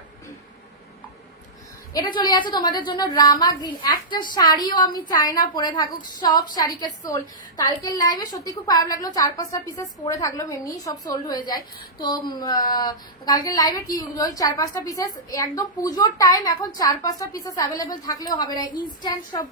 এটা চলে আছে তোমাদের জন্য রামা গ্রিন। একটা শাড়িও আমি চাই না পরে থাকুক, সব শাড়িকে সোল্ড। কালকের লাইভে সত্যি খুব খারাপ লাগলো, 4-5টা পিসেস পরে থাকলো, এমনি সব সোল্ড হয়ে যায়। তো কালকের লাইভে কি ওই 4-5টা পিসেস, একদম পুজোর টাইম, এখন 4-5টা পিসেস অ্যাভেলেবেল থাকলেও হবে না, ইনস্ট্যান্ট সব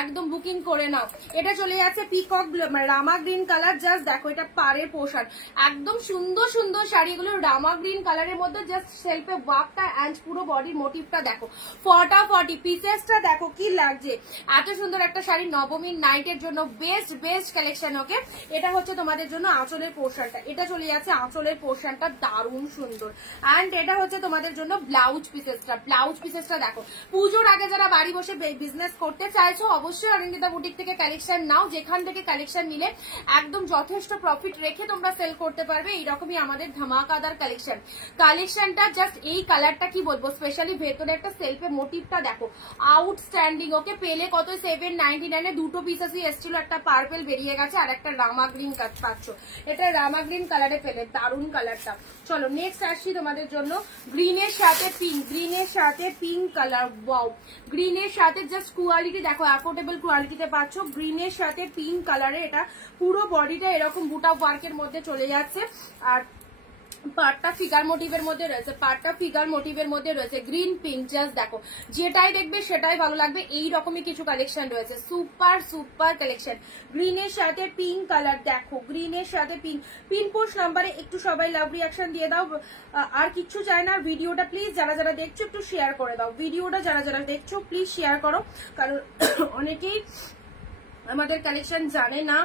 একদম বুকিং করে নাও। এটা চলে যাচ্ছে পিকক রামা গ্রিন কালার, জাস্ট দেখো এটা পাড়ের পোশাক, একদম সুন্দর সুন্দর শাড়িগুলো রামা গ্রিন কালারের মধ্যে, জাস্ট সেলফে ওয়ার্কটা অ্যান্ড পুরো বডির মোটিভটা দেখো, ফটাফটি পিসেসটা দেখো কি লাগছে। এত সুন্দর একটা শাড়ি নবমীর নাইটের জন্য বেস্ট বেস্ট কালেকশন। ওকে, এটা হচ্ছে তোমাদের জন্য আঁচলের পোর্শনটা, এটা চলে যাচ্ছে আঁচলের পোর্শনটা, দারুণ সুন্দর। অ্যান্ড এটা হচ্ছে তোমাদের জন্য ব্লাউজ পিসেসটা, ব্লাউজ পিসেসটা দেখো। পুজোর আগে যারা বাড়ি বসে বিজনেস করতে চাইছো অবশ্যই অরঙ্গিতা বুটিক থেকে কালেকশন নাও, যেখান থেকে কালেকশন নিলে একদম যথেষ্ট প্রফিট রেখে তোমরা সেল করতে পারবে। এইরকমই আমাদের ধামাকাদার কালেকশন। কালেকশনটা জাস্ট এই কালারটা কি বলবো, স্পেশালি ভেতরে একটা সেলফে মোটিভটা দেখো, আউটস্ট্যান্ডিং। ওকে, পেলে কত 799 দুটো পিসেসই এসেছিল, একটা পার্পেল বেরিয়ে গেছে আর একটা রামা গ্রিন পাচ্ছ। এটা রামা গ্রিন কালারে পেলে, দারুন কালারটা। চলো নেক্সট আসছি তোমাদের জন্য গ্রিনের সাথে পিঙ্ক, গ্রিনের সাথে পিঙ্ক কালার। ওয়াও, গ্রিনের সাথে জাস্ট কোয়ালিটি দেখো, অ্যাফোর্ডেবল কোয়ালিটিতে পাচ্ছ, গ্রিনের সাথে পিঙ্ক কালারে। এটা পুরো বডিটা এরকম বুটা ওয়ার্কের মধ্যে চলে যাচ্ছে, আর পাটটা ফিগার মোটিভের মধ্যে রয়েছে, পাটটা ফিগার মোটিভের মধ্যে রয়েছে, গ্রিন পিঙ্ক। জাস্ট দেখো, যেটাই দেখবে সেটাই ভালো লাগবে, এই রকমই কিছু কালেকশন রয়েছে, সুপার সুপার কালেকশন। গ্রিনের সাথে পিঙ্ক কালার দেখো, গ্রিনের সাথে পিঙ্ক। পিনপোস্ট নাম্বারে একটু সবাই লাভ রিয়াকশন দিয়ে দাও, আর কিচ্ছু চাই না। ভিডিওটা প্লিজ যারা যারা দেখছো একটু শেয়ার করে দাও, ভিডিওটা যারা যারা দেখছো প্লিজ শেয়ার করো, কারণ অনেকেই আমাদের কালেকশন জানে না,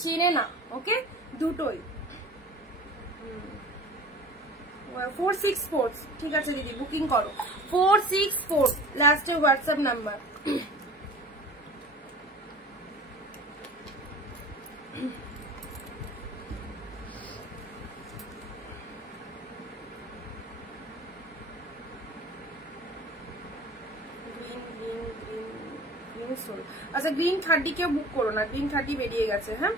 চেনে না। ওকে, দুটোই 464, ঠিক আছে দিদি বুকিং করো, 464 লাস্টে হোয়াটসঅ্যাপ নাম্বার। আচ্ছা, গ্রিন 30 কেউ বুক করো না, গ্রিন 30 বেরিয়ে গেছে। হ্যাঁ,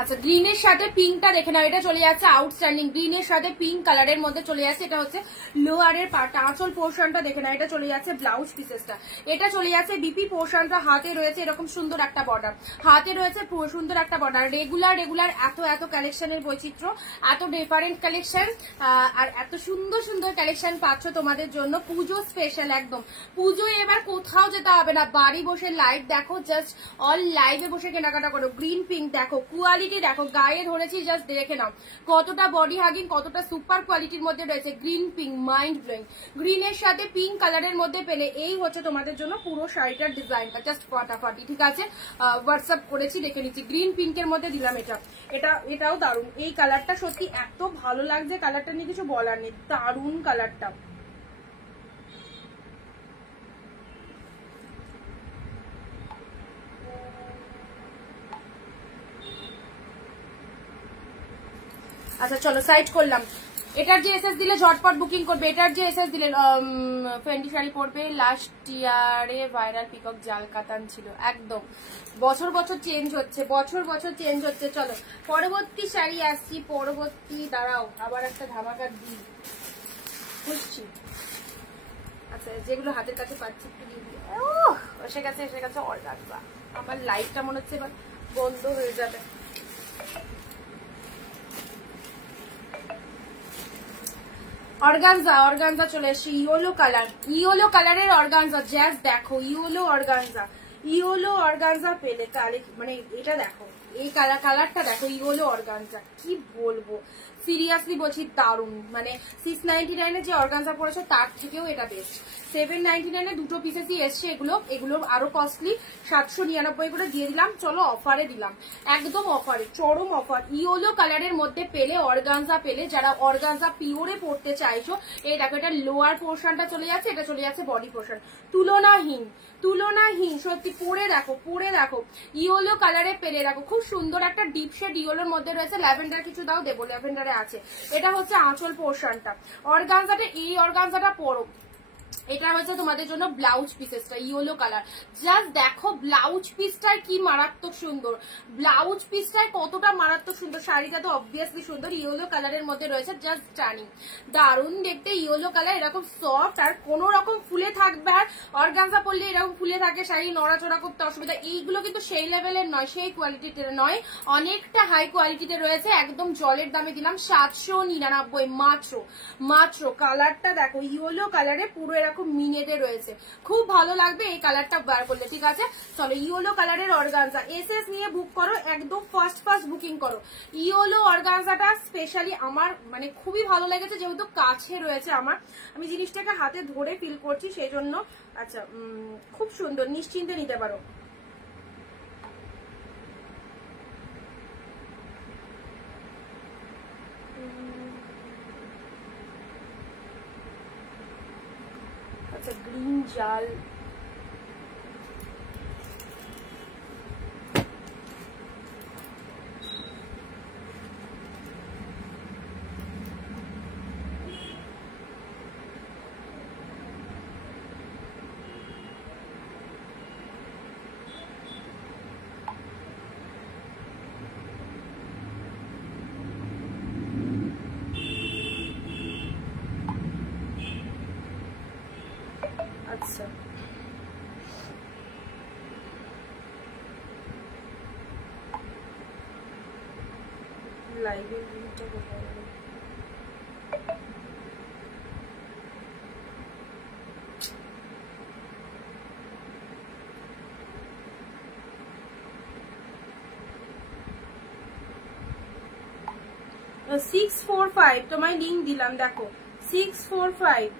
আচ্ছা, গ্রিনের সাথে পিঙ্কটা দেখে নাও, এটা চলে যাচ্ছে আউটস্ট্যান্ডিং, গ্রিনের সাথে পিঙ্ক কালারের মধ্যে চলে যাচ্ছে। এটা হচ্ছে লোয়ারের পার্টটা, আঁচল পোর্শনটা দেখে নাও, এটা চলে যাচ্ছে ব্লাউজ পিসেসটা, এটা চলে যাচ্ছে বিপি পোর্শনটা। হাতে রয়েছে এরকম সুন্দর একটা বর্ডার, হাতে রয়েছে সুন্দর একটা বর্ডার। রেগুলার রেগুলার এত এত কালেকশনের বৈচিত্র্য, এত ডিফারেন্ট কালেকশন, আর এত সুন্দর সুন্দর কালেকশন পাচ্ছ তোমাদের জন্য পুজো স্পেশাল। একদম পুজোয় এবার কোথাও যেতে হবে না, বাড়ি বসে লাইভ দেখো, জাস্ট অল লাইভে বসে কেনাকাটা করো। গ্রিন পিঙ্ক দেখো, কোয়ালিটি দেখো, গায়ে ধরেছি, জাস্ট দেখে নাও কতটা বডি হাগিং, কতটা সুপার কোয়ালিটির মধ্যে রয়েছে। Green pink, mind blowing. গ্রিনের সাথে পিঙ্ক কালারের মধ্যে পেলে এই হচ্ছে তোমাদের জন্য পুরো শাড়িটার ডিজাইনটা, জাস্ট ফাটাফাটি। ঠিক আছে, হোয়াটসঅ্যাপ করেছি, দেখে নিচ্ছি। গ্রিন পিঙ্কের মধ্যে দিলাম এটাও দারুণ। এই কালারটা সত্যি এত ভালো লাগছে, কালারটা নিয়ে কিছু বলার নেই, দারুণ কালারটা। আচ্ছা চলো সাইড করলাম। এটার যে এসএস দিলে ঝটপট বুকিং করবে, এটার যে এসএস দিলে ফেন্ডি শাড়ি পরবে, লাস্ট ইয়ারে ভাইরাল পিকক জাল কাতান ছিল। একদম বছর বছর চেঞ্জ হচ্ছে, বছর বছর চেঞ্জ হচ্ছে। চলো পরবর্তী শাড়ি আসছি, পরবর্তী দাঁড়াও আবার একটা ধামাকা দিই, বুঝছি। আচ্ছা, যেগুলো হাতের কাছে পাচ্ছি একটু দিয়ে দিই। এসে গেছে এসে গেছে অর্গানজা। আমার লাইটটা মনে হচ্ছে এবার বন্ধ হয়ে যাবে। অর্গানজা, অর্গানজা চলে আসি, ইয়েলো কালার, ইয়েলো কালারের অর্গানজা। জাস্ট দেখো, ইয়েলো অর্গানজা, ইয়েলো অর্গানজা পেলে মানে এটা দেখো, এই কালারটা দেখো, ইয়েলো অর্গানজা, কি বলবো, সিরিয়াসলি বলছি দারুণ। মানে 699 যে অর্গানজা পড়েছে তার থেকেও এটা বেস্ট। 799 দুটো পিসেসই এসছে, এগুলো আরো কস্টলি, 799 করে দিয়ে দিলাম। চলো অফারে দিলাম, একদম অফারে, চরম অফার। ইয়েলো কালারের মধ্যে পেলে অর্গানজা পেলে, যারা অর্গানজা পিওরে পড়তে চাইছো, এই দেখো এটা লোয়ার পোর্শনটা চলে যাচ্ছে, এটা চলে যাচ্ছে বডি পোর্শন, তুলনাহীন তুলনাহীন। সত্যি পরে দেখো, পরে দেখো, ইয়েলো কালারে পেলে দেখো, খুব সুন্দর একটা ডিপ শেড ইয়েলোর মধ্যে রয়েছে। ল্যাভেন্ডার কিছু দাও, দেবো, ল্যাভেন্ডারে আছে। এটা হচ্ছে আঁচল পোর্শনটা। অর্গানজাটা, এই অর্গানজাটা পরো, এটা হচ্ছে তোমাদের জন্য ব্লাউজ পিসেসটা ইয়েলো কালার। জাস্ট দেখো ব্লাউজ পিসটাই কি মারাত্মক সুন্দর, ব্লাউজ পিসটাই কতটা মারাত্মক সুন্দর। শাড়িটা তো অবভিয়াসলি সুন্দর, ইয়েলো কালারের মধ্যে রয়েছে, জাস্ট স্টানিং, দারুণ দেখতে ইয়েলো কালার, এরকম সফট আর কোন রকম ফুলে থাকবে। আর অর্গানজা পরলে এরকম ফুলে থাকে, শাড়ি নড়াচড়া করতে অসুবিধা। এইগুলো কিন্তু সেই লেভেলের নয়, সেই কোয়ালিটিতে নয়, অনেকটা হাই কোয়ালিটিতে রয়েছে। একদম জলের দামে দিলাম 799 মাত্র। মাত্র কালারটা দেখো ইয়েলো কালারে পুরো এরকম মিনেতে রয়েছে, খুব ভালো লাগবে এই কালারটা বার করলে। ঠিক আছে, চলো ইয়েলো কালারের অর্গানজা এসএস নিয়ে বুক করো, একদম ফার্স্ট বুকিং করো। ইয়েলো অর্গানজাটা স্পেশালি আমার মানে খুবই ভালো লেগেছে, যেহেতু কাছে রয়েছে আমার, আমি জিনিসটাকে হাতে ধরে ফিল করছি সেই জন্য। আচ্ছা খুব সুন্দর, নিশ্চিন্তে নিতে পারো। আচ্ছা গ্রিন জাল, আচ্ছা লাইভের লিংকটা কোথায়? ও 645 তোমায় লিংক দিলাম, দেখো 645।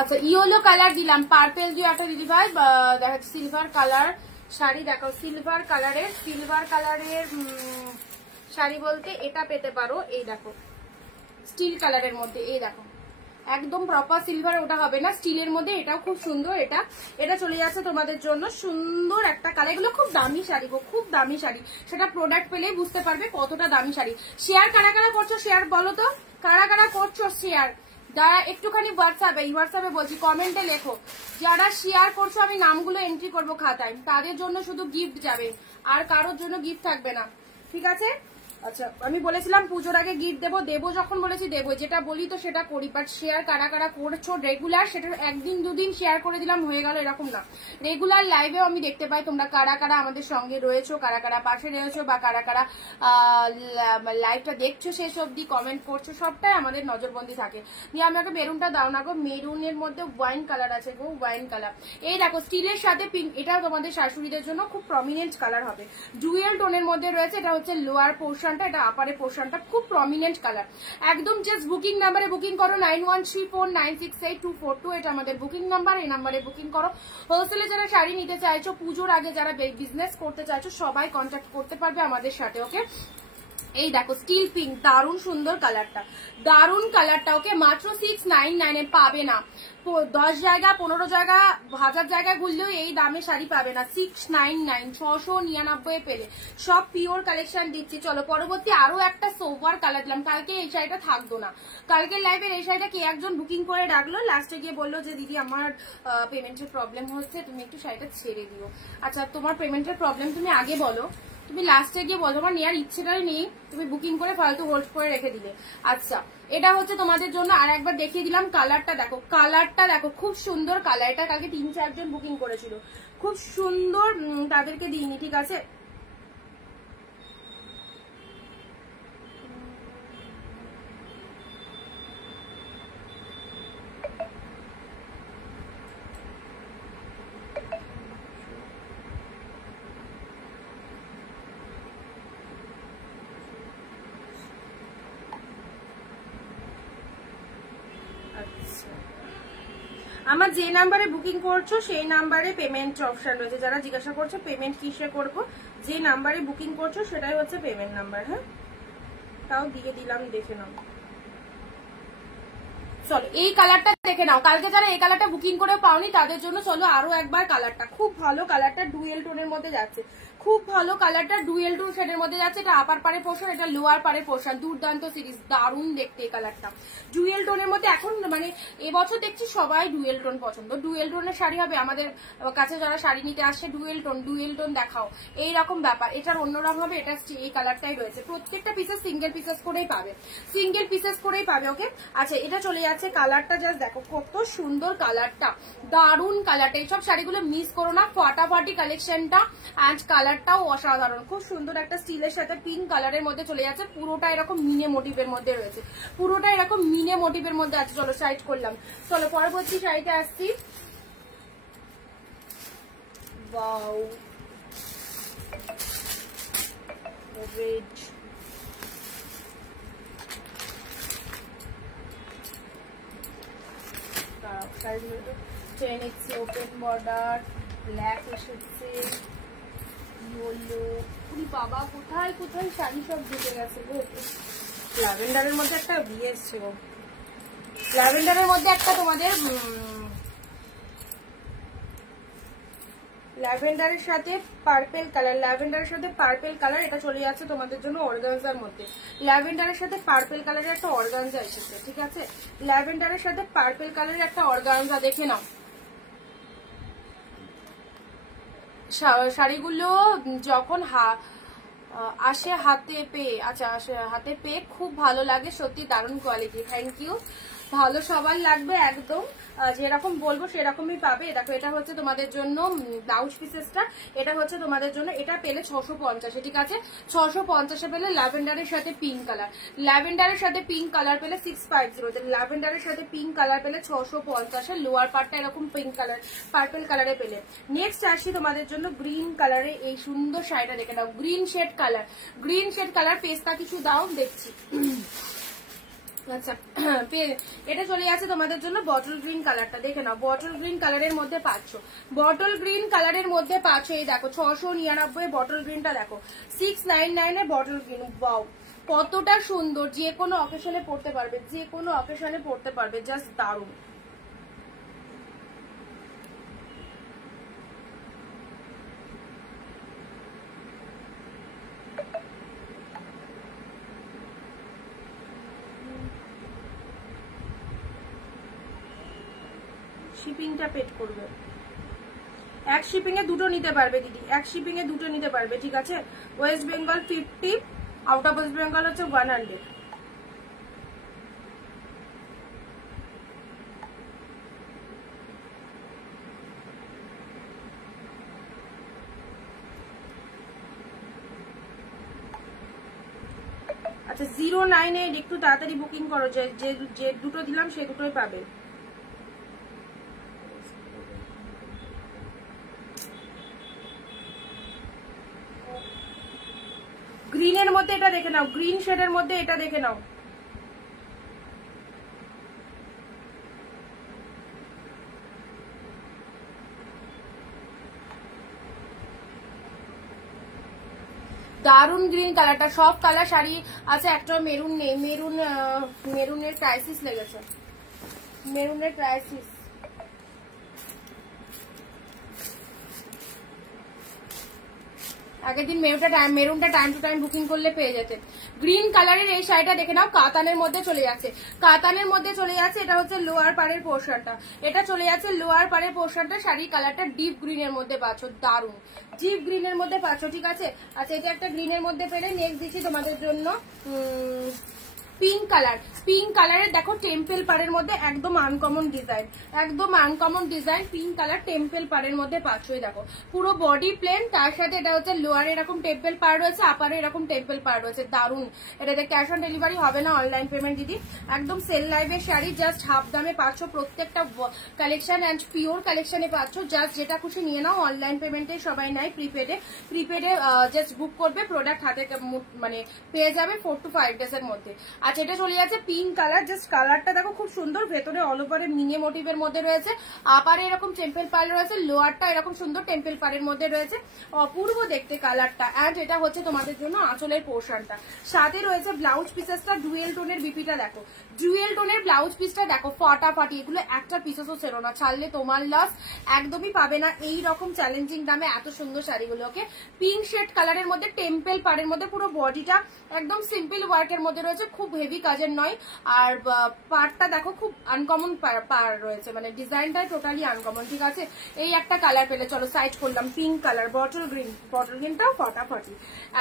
আচ্ছা ইয়েলো কালার দিলাম, পার্পেল দিয়ে একটা দিদি ভাই দেখাচ্ছি, সিলভার কালার শাড়ি দেখো, সিলভার কালারের শাড়ি বলতে এটা পেতে পারো। এই দেখো স্টিল কালারের মধ্যে, এই দেখো একদম প্রপার সিলভার, ওটা হবে না, স্টিলের মধ্যে, এটাও খুব সুন্দর। এটা চলে যাচ্ছে তোমাদের জন্য, সুন্দর একটা কালার। এগুলো খুব দামি শাড়ি গো, খুব দামি শাড়ি, সেটা প্রোডাক্ট পেলেই বুঝতে পারবে কতটা দামি শাড়ি। শেয়ার কারা কারা করছো, শেয়ার বলো তো কারা কারা করছো শেয়ার। যারা একটুখানি হোয়াটসঅ্যাপে বলছি, কমেন্টে লেখো, যারা শেয়ার করছো আমি নামগুলো এন্ট্রি করবো খাতায়, তাদের জন্য শুধু গিফট যাবে, আর কারোর জন্য গিফট থাকবে না। ঠিক আছে, আচ্ছা আমি বলেছিলাম পুজোর আগে গিফট দেবো, যখন বলেছি দেবো, যেটা বলি তো সেটা করি। বাট শেয়ার কারা কারা করছো রেগুলার, সেটা একদিন দুদিন শেয়ার করে দিলাম হয়ে গেল এরকম না, রেগুলার লাইভেও আমি দেখতে পাই তোমরা কারা কারা আমাদের সঙ্গে রয়েছো, কারা কারা পাশে রয়েছো, বা কারা কারা লাইভটা দেখছো শেষ অব্দি কমেন্ট করছো, সবটাই আমাদের নজরবন্দি থাকে। নিয়ে আমাকে মেরুনটা দাও না গো, মেরুনের মধ্যে ওয়াইন কালার আছে গো, ওয়াইন কালার। এই দেখো স্টিলের সাথে পিঙ্ক, এটাও তোমাদের শাশুড়িদের জন্য খুব প্রমিনেন্ট কালার হবে, ডুয়েল টোনের মধ্যে রয়েছে। এটা হচ্ছে লোয়ার পোর্শন, এটা আপারের পোর্শনটা খুব প্রমিনেন্ট কালার। একদম জাস্ট বুকিং নাম্বারে বুকিং করো, 9134968242, এটা আমাদের বুকিং নাম্বার, এই নাম্বারে বুকিং করো। হোলসেলে যারা শাড়ি নিতে চাইছো, পুজোর আগে যারা বিজনেস করতে চাইছো, সবাই কন্ট্যাক্ট করতে পারবে আমাদের সাথে। ওকে, এই দেখো স্টিল পিঙ্ক, দারুণ সুন্দর কালারটা, দারুণ কালারটা। ওকে, মাত্র 699 পাবে না, 10 জায়গা 15 জায়গা 1000 জায়গায় ঘুরলেও এই দামে শাড়ি পাবে না। 699 699 পেলে, সব পিওর কালেকশন দিচ্ছি। চলো পরবর্তী আরো একটা সোভার কালার দিলাম, কালকে এই শাড়িটা থাকতো না, কালকে লাইভের এই শাড়িটা কে একজন বুকিং করে রাখলো, লাস্টে গিয়ে বললো যে দিদি আমার পেমেন্টের প্রবলেম হচ্ছে, তুমি একটু শাড়িটা ছেড়ে দিও। আচ্ছা তোমার পেমেন্টের প্রবলেম তুমি আগে বলো, তুমি লাস্টে গিয়ে বলো, আমার নেওয়ার ইচ্ছেটাই নেই, তুমি বুকিং করে ফালতু হোল্ড করে রেখে দিলে। আচ্ছা এটা হচ্ছে তোমাদের জন্য, আর একবার দেখিয়ে দিলাম কালারটা দেখো, কালারটা দেখো খুব সুন্দর কালার। এটা কালকে 3-4 জন বুকিং করেছিল, খুব সুন্দর, তাদেরকে দিইনি। ঠিক আছে, আমার যে নাম্বারে বুকিং করছো সেই নাম্বারে পেমেন্ট অপশন রয়েছে। যারা জিজ্ঞাসা করছো পেমেন্ট কিসে করব, যে নাম্বারে বুকিং করছো সেটাই হচ্ছে পেমেন্ট নাম্বার। হ্যাঁ, তাও দিয়ে দিলাম, দেখে নাও। চলো এই কালারটা দেখে নাও, কালকে যারা এই কালারটা বুকিং করে পাওনি তাদের জন্য চলো আরো একবার কালারটা, খুব ভালো কালারটা, ডুয়েল টোনের মধ্যে যাচ্ছে, খুব ভালো কালারটা, ডুয়েল টোন শেডের মধ্যে যাচ্ছে। এটা আপার পারে পোর্শন, এটা লোয়ার পারে পোর্শন, দুর্দান্ত সিরিজ, দারুণ দেখতে এই কালারটা। ডুয়েল টোনের মধ্যে এখন মানে এবছর দেখছি সবাই ডুয়েল টোন পছন্দ, ডুয়েল টোনের শাড়ি হবে। আমাদের কাছে যারা শাড়ি নিতে আসছে ডুয়েল টোন দেখাও, এইরকম ব্যাপার। এটার অন্য রং হবে, এটা এই কালারটাই রয়েছে। প্রত্যেকটা পিসেস সিঙ্গেল পিসেস করেই পাবে, সিঙ্গেল পিসেস করেই পাবে। ওকে, আচ্ছা এটা চলে যাচ্ছে কালারটা, জাস্ট দেখো কত সুন্দর কালারটা, দারুণ কালারটা। এইসব শাড়িগুলো মিস করো না, ফাটাফাটি কালেকশনটা, অ্যান্ড কালারটাও অসাধারণ, খুব সুন্দর একটা স্টিলের সাথে পিঙ্ক কালারের মধ্যে চলে যাচ্ছে। পুরোটা এরকম মিনে মোটিভের মধ্যে রয়েছে, পুরোটা এরকম মিনে মোটিভের মধ্যে আছে। চলো সাইড করলাম, চলো পরবর্তী শাড়িতে আসছি। Wow, red, open border, black এসেছে, ইয়েলো, বাবা কোথায় কোথায় শাড়ি সব ঢুকে গেছে গো। ল্যাভেন্ডারের মধ্যে একটা বিয়ে এসছে গো, ল্যাভেন্ডারের মধ্যে একটা তোমাদের ল্যাভেন্ডারের সাথে পার্পেল কালার, ল্যাভেন্ডারের সাথে পার্পেল কালার, এটা চলে যাচ্ছে তোমাদের জন্য অর্গানজার মধ্যে। ল্যাভেন্ডারের সাথে পার্পেল কালারের একটা অর্গানজা এসেছে, ঠিক আছে, ল্যাভেন্ডারের সাথে পার্পেল কালারের একটা অর্গানজা, দেখে নাও। শাড়িগুলো যখন আসে হাতে পেয়ে, আচ্ছা আসে হাতে পেয়ে খুব ভালো লাগে, সত্যি দারুণ কোয়ালিটি, থ্যাংক ইউ। ভালো সবার লাগবে একদম, যেরকম বলবো সেরকমই পাবে। দেখো এটা হচ্ছে তোমাদের জন্য ব্লাউজ পিসেসটা, এটা হচ্ছে তোমাদের জন্য, এটা পেলে 650, ঠিক আছে, 650 পেলে ল্যাভেন্ডারের সাথে পিঙ্ক কালার, ল্যাভেন্ডারের সাথে পিঙ্ক কালার পেলে 650, ল্যাভেন্ডারের সাথে পিঙ্ক কালার পেলে 650, লোয়ার পার্টটা এরকম পিঙ্ক কালার পার্পল কালারে পেলে। নেক্সট আসি তোমাদের জন্য গ্রিন কালারে, এই সুন্দর শাড়িটা দেখে নাও, green shade colour, green shade colour, পেস্তা কিছু দাও দেখছি। আচ্ছা এটা চলে যাচ্ছে তোমাদের জন্য বটল গ্রিন কালারটা, দেখে নাও, বটল গ্রিন কালারের মধ্যে পাচ্ছ, বটল গ্রিন কালারের মধ্যে পাচ্ছ। এই দেখো 699 বটল গ্রিনটা দেখো, 699 বটল গ্রিন, ওয়াও কতটা সুন্দর, যে কোনো অকেশনে পড়তে পারবে, যে কোনো অকেশনে পড়তে পারবে, জাস্ট দারুণ। শিপিংটা পেড করবে, এক শিপিং এ দুটো নিতে পারবে দিদি, এক শিপিং এ দুটো নিতে পারবে, ঠিক আছে। West Bengal 50, out of West Bengal হচ্ছে 100। আচ্ছা 098 একটু তাড়াতাড়ি বুকিং করো, যে দুটো দিলাম সে দুটোই পাবে। গ্রিনের মধ্যে এটা দেখে নাও, গ্রিন শেডের মধ্যে এটা দেখে নাও, দারুন গ্রিন কালারটা। সব কালার শাড়ি আছে, একটা মেরুন নেই, মেরুনের ক্রাইসিস লেগেছে, মেরুনের ক্রাইসিস। আগের দিন মেরুনটা টাইম টু টাইম বুকিং করলে পেয়ে যেতে। গ্রিন কালারের এই শাড়িটা দেখে নাও, কাতানের মধ্যে চলে যাচ্ছে, কাতানের মধ্যে চলে যাচ্ছে, এটা হচ্ছে লোয়ার পাড়ের পোর্শনটা, এটা চলে যাচ্ছে লোয়ার পাড়ের পোর্শনটা। শাড়ির কালারটা ডিপ গ্রিনের মধ্যে পাচ্ছ, দারুন ডিপ গ্রিনের মধ্যে পাচ্ছ, ঠিক আছে। আচ্ছা এটা একটা গ্রিনের মধ্যে পেলে, নেক্সট দিচ্ছি তোমাদের জন্য পিঙ্ক কালার, পিঙ্ক কালারের দেখো টেম্পল পাড়ের মধ্যে একদম আনকমন ডিজাইন, একদম uncommon design, pink colour temple পাড়ের মধ্যে পাচ্ছই। দেখো পুরো বডি প্লেন, তার সাথে এটা হচ্ছে লোয়ারে এরকম টেম্পল পাড় রয়েছে, আপারে এরকম টেম্পল পাড় রয়েছে, দারুন। এটাতে ক্যাশ অন ডেলিভারি হবে না, অনলাইন পেমেন্ট দিদি। একদম সেল লাইভের শাড়ি, জাস্ট হাফ দামে পাচ্ছ প্রত্যেকটা কালেকশন, অ্যান্ড পিওর কালেকশনে পাচ্ছ। জাস্ট যেটা খুশি নিয়ে নাও, অনলাইন পেমেন্টে সবাই নাই, প্রিপেডে জাস্ট বুক করবে, প্রোডাক্ট হাতে মানে পেয়ে যাবে 4 to 5 days এর মধ্যে। আচ্ছা এটা চলে যাচ্ছে পিঙ্ক কালার, জাস্ট কালারটা দেখো খুব সুন্দর, ভেতরে অল ওভারে মিনে মোটিভের মধ্যে রয়েছে, আপারে এরকম টেম্পল পার রয়েছে, লোয়ারটা এরকম সুন্দর টেম্পল পারের মধ্যে রয়েছে, অপূর্ব দেখতে কালারটা। অ্যান্ড এটা হচ্ছে তোমাদের জন্য আঁচলের পোর্শনটা, সাথে রয়েছে ব্লাউজ পিসেসটা ডুয়েল টোনের, বিপিটা দেখো ডুয়েল টোনের ব্লাউজ পিসটা দেখো ফাটাফাটি, এগুলো একটা পিসেসও ছিল না, ছাড়লে তোমার লস, একদমই পাবে না এই রকম চ্যালেঞ্জিং দামে এত সুন্দর শাড়িগুলোকে। পিঙ্ক শেড কালারের মধ্যে টেম্পল পাড়ের মধ্যে, পুরো বডিটা একদম সিম্পল ওয়ার্কের মধ্যে রয়েছে, খুব হেভি কাজের নয়। আর পাড়টা দেখো খুব আনকমন পাড় রয়েছে, মানে ডিজাইনটা টোটালি আনকমন, ঠিক আছে। এই একটা কালার পেলে, চলো সাইড করলাম পিঙ্ক কালার, বটল গ্রিনটাও ফাটাফাটি,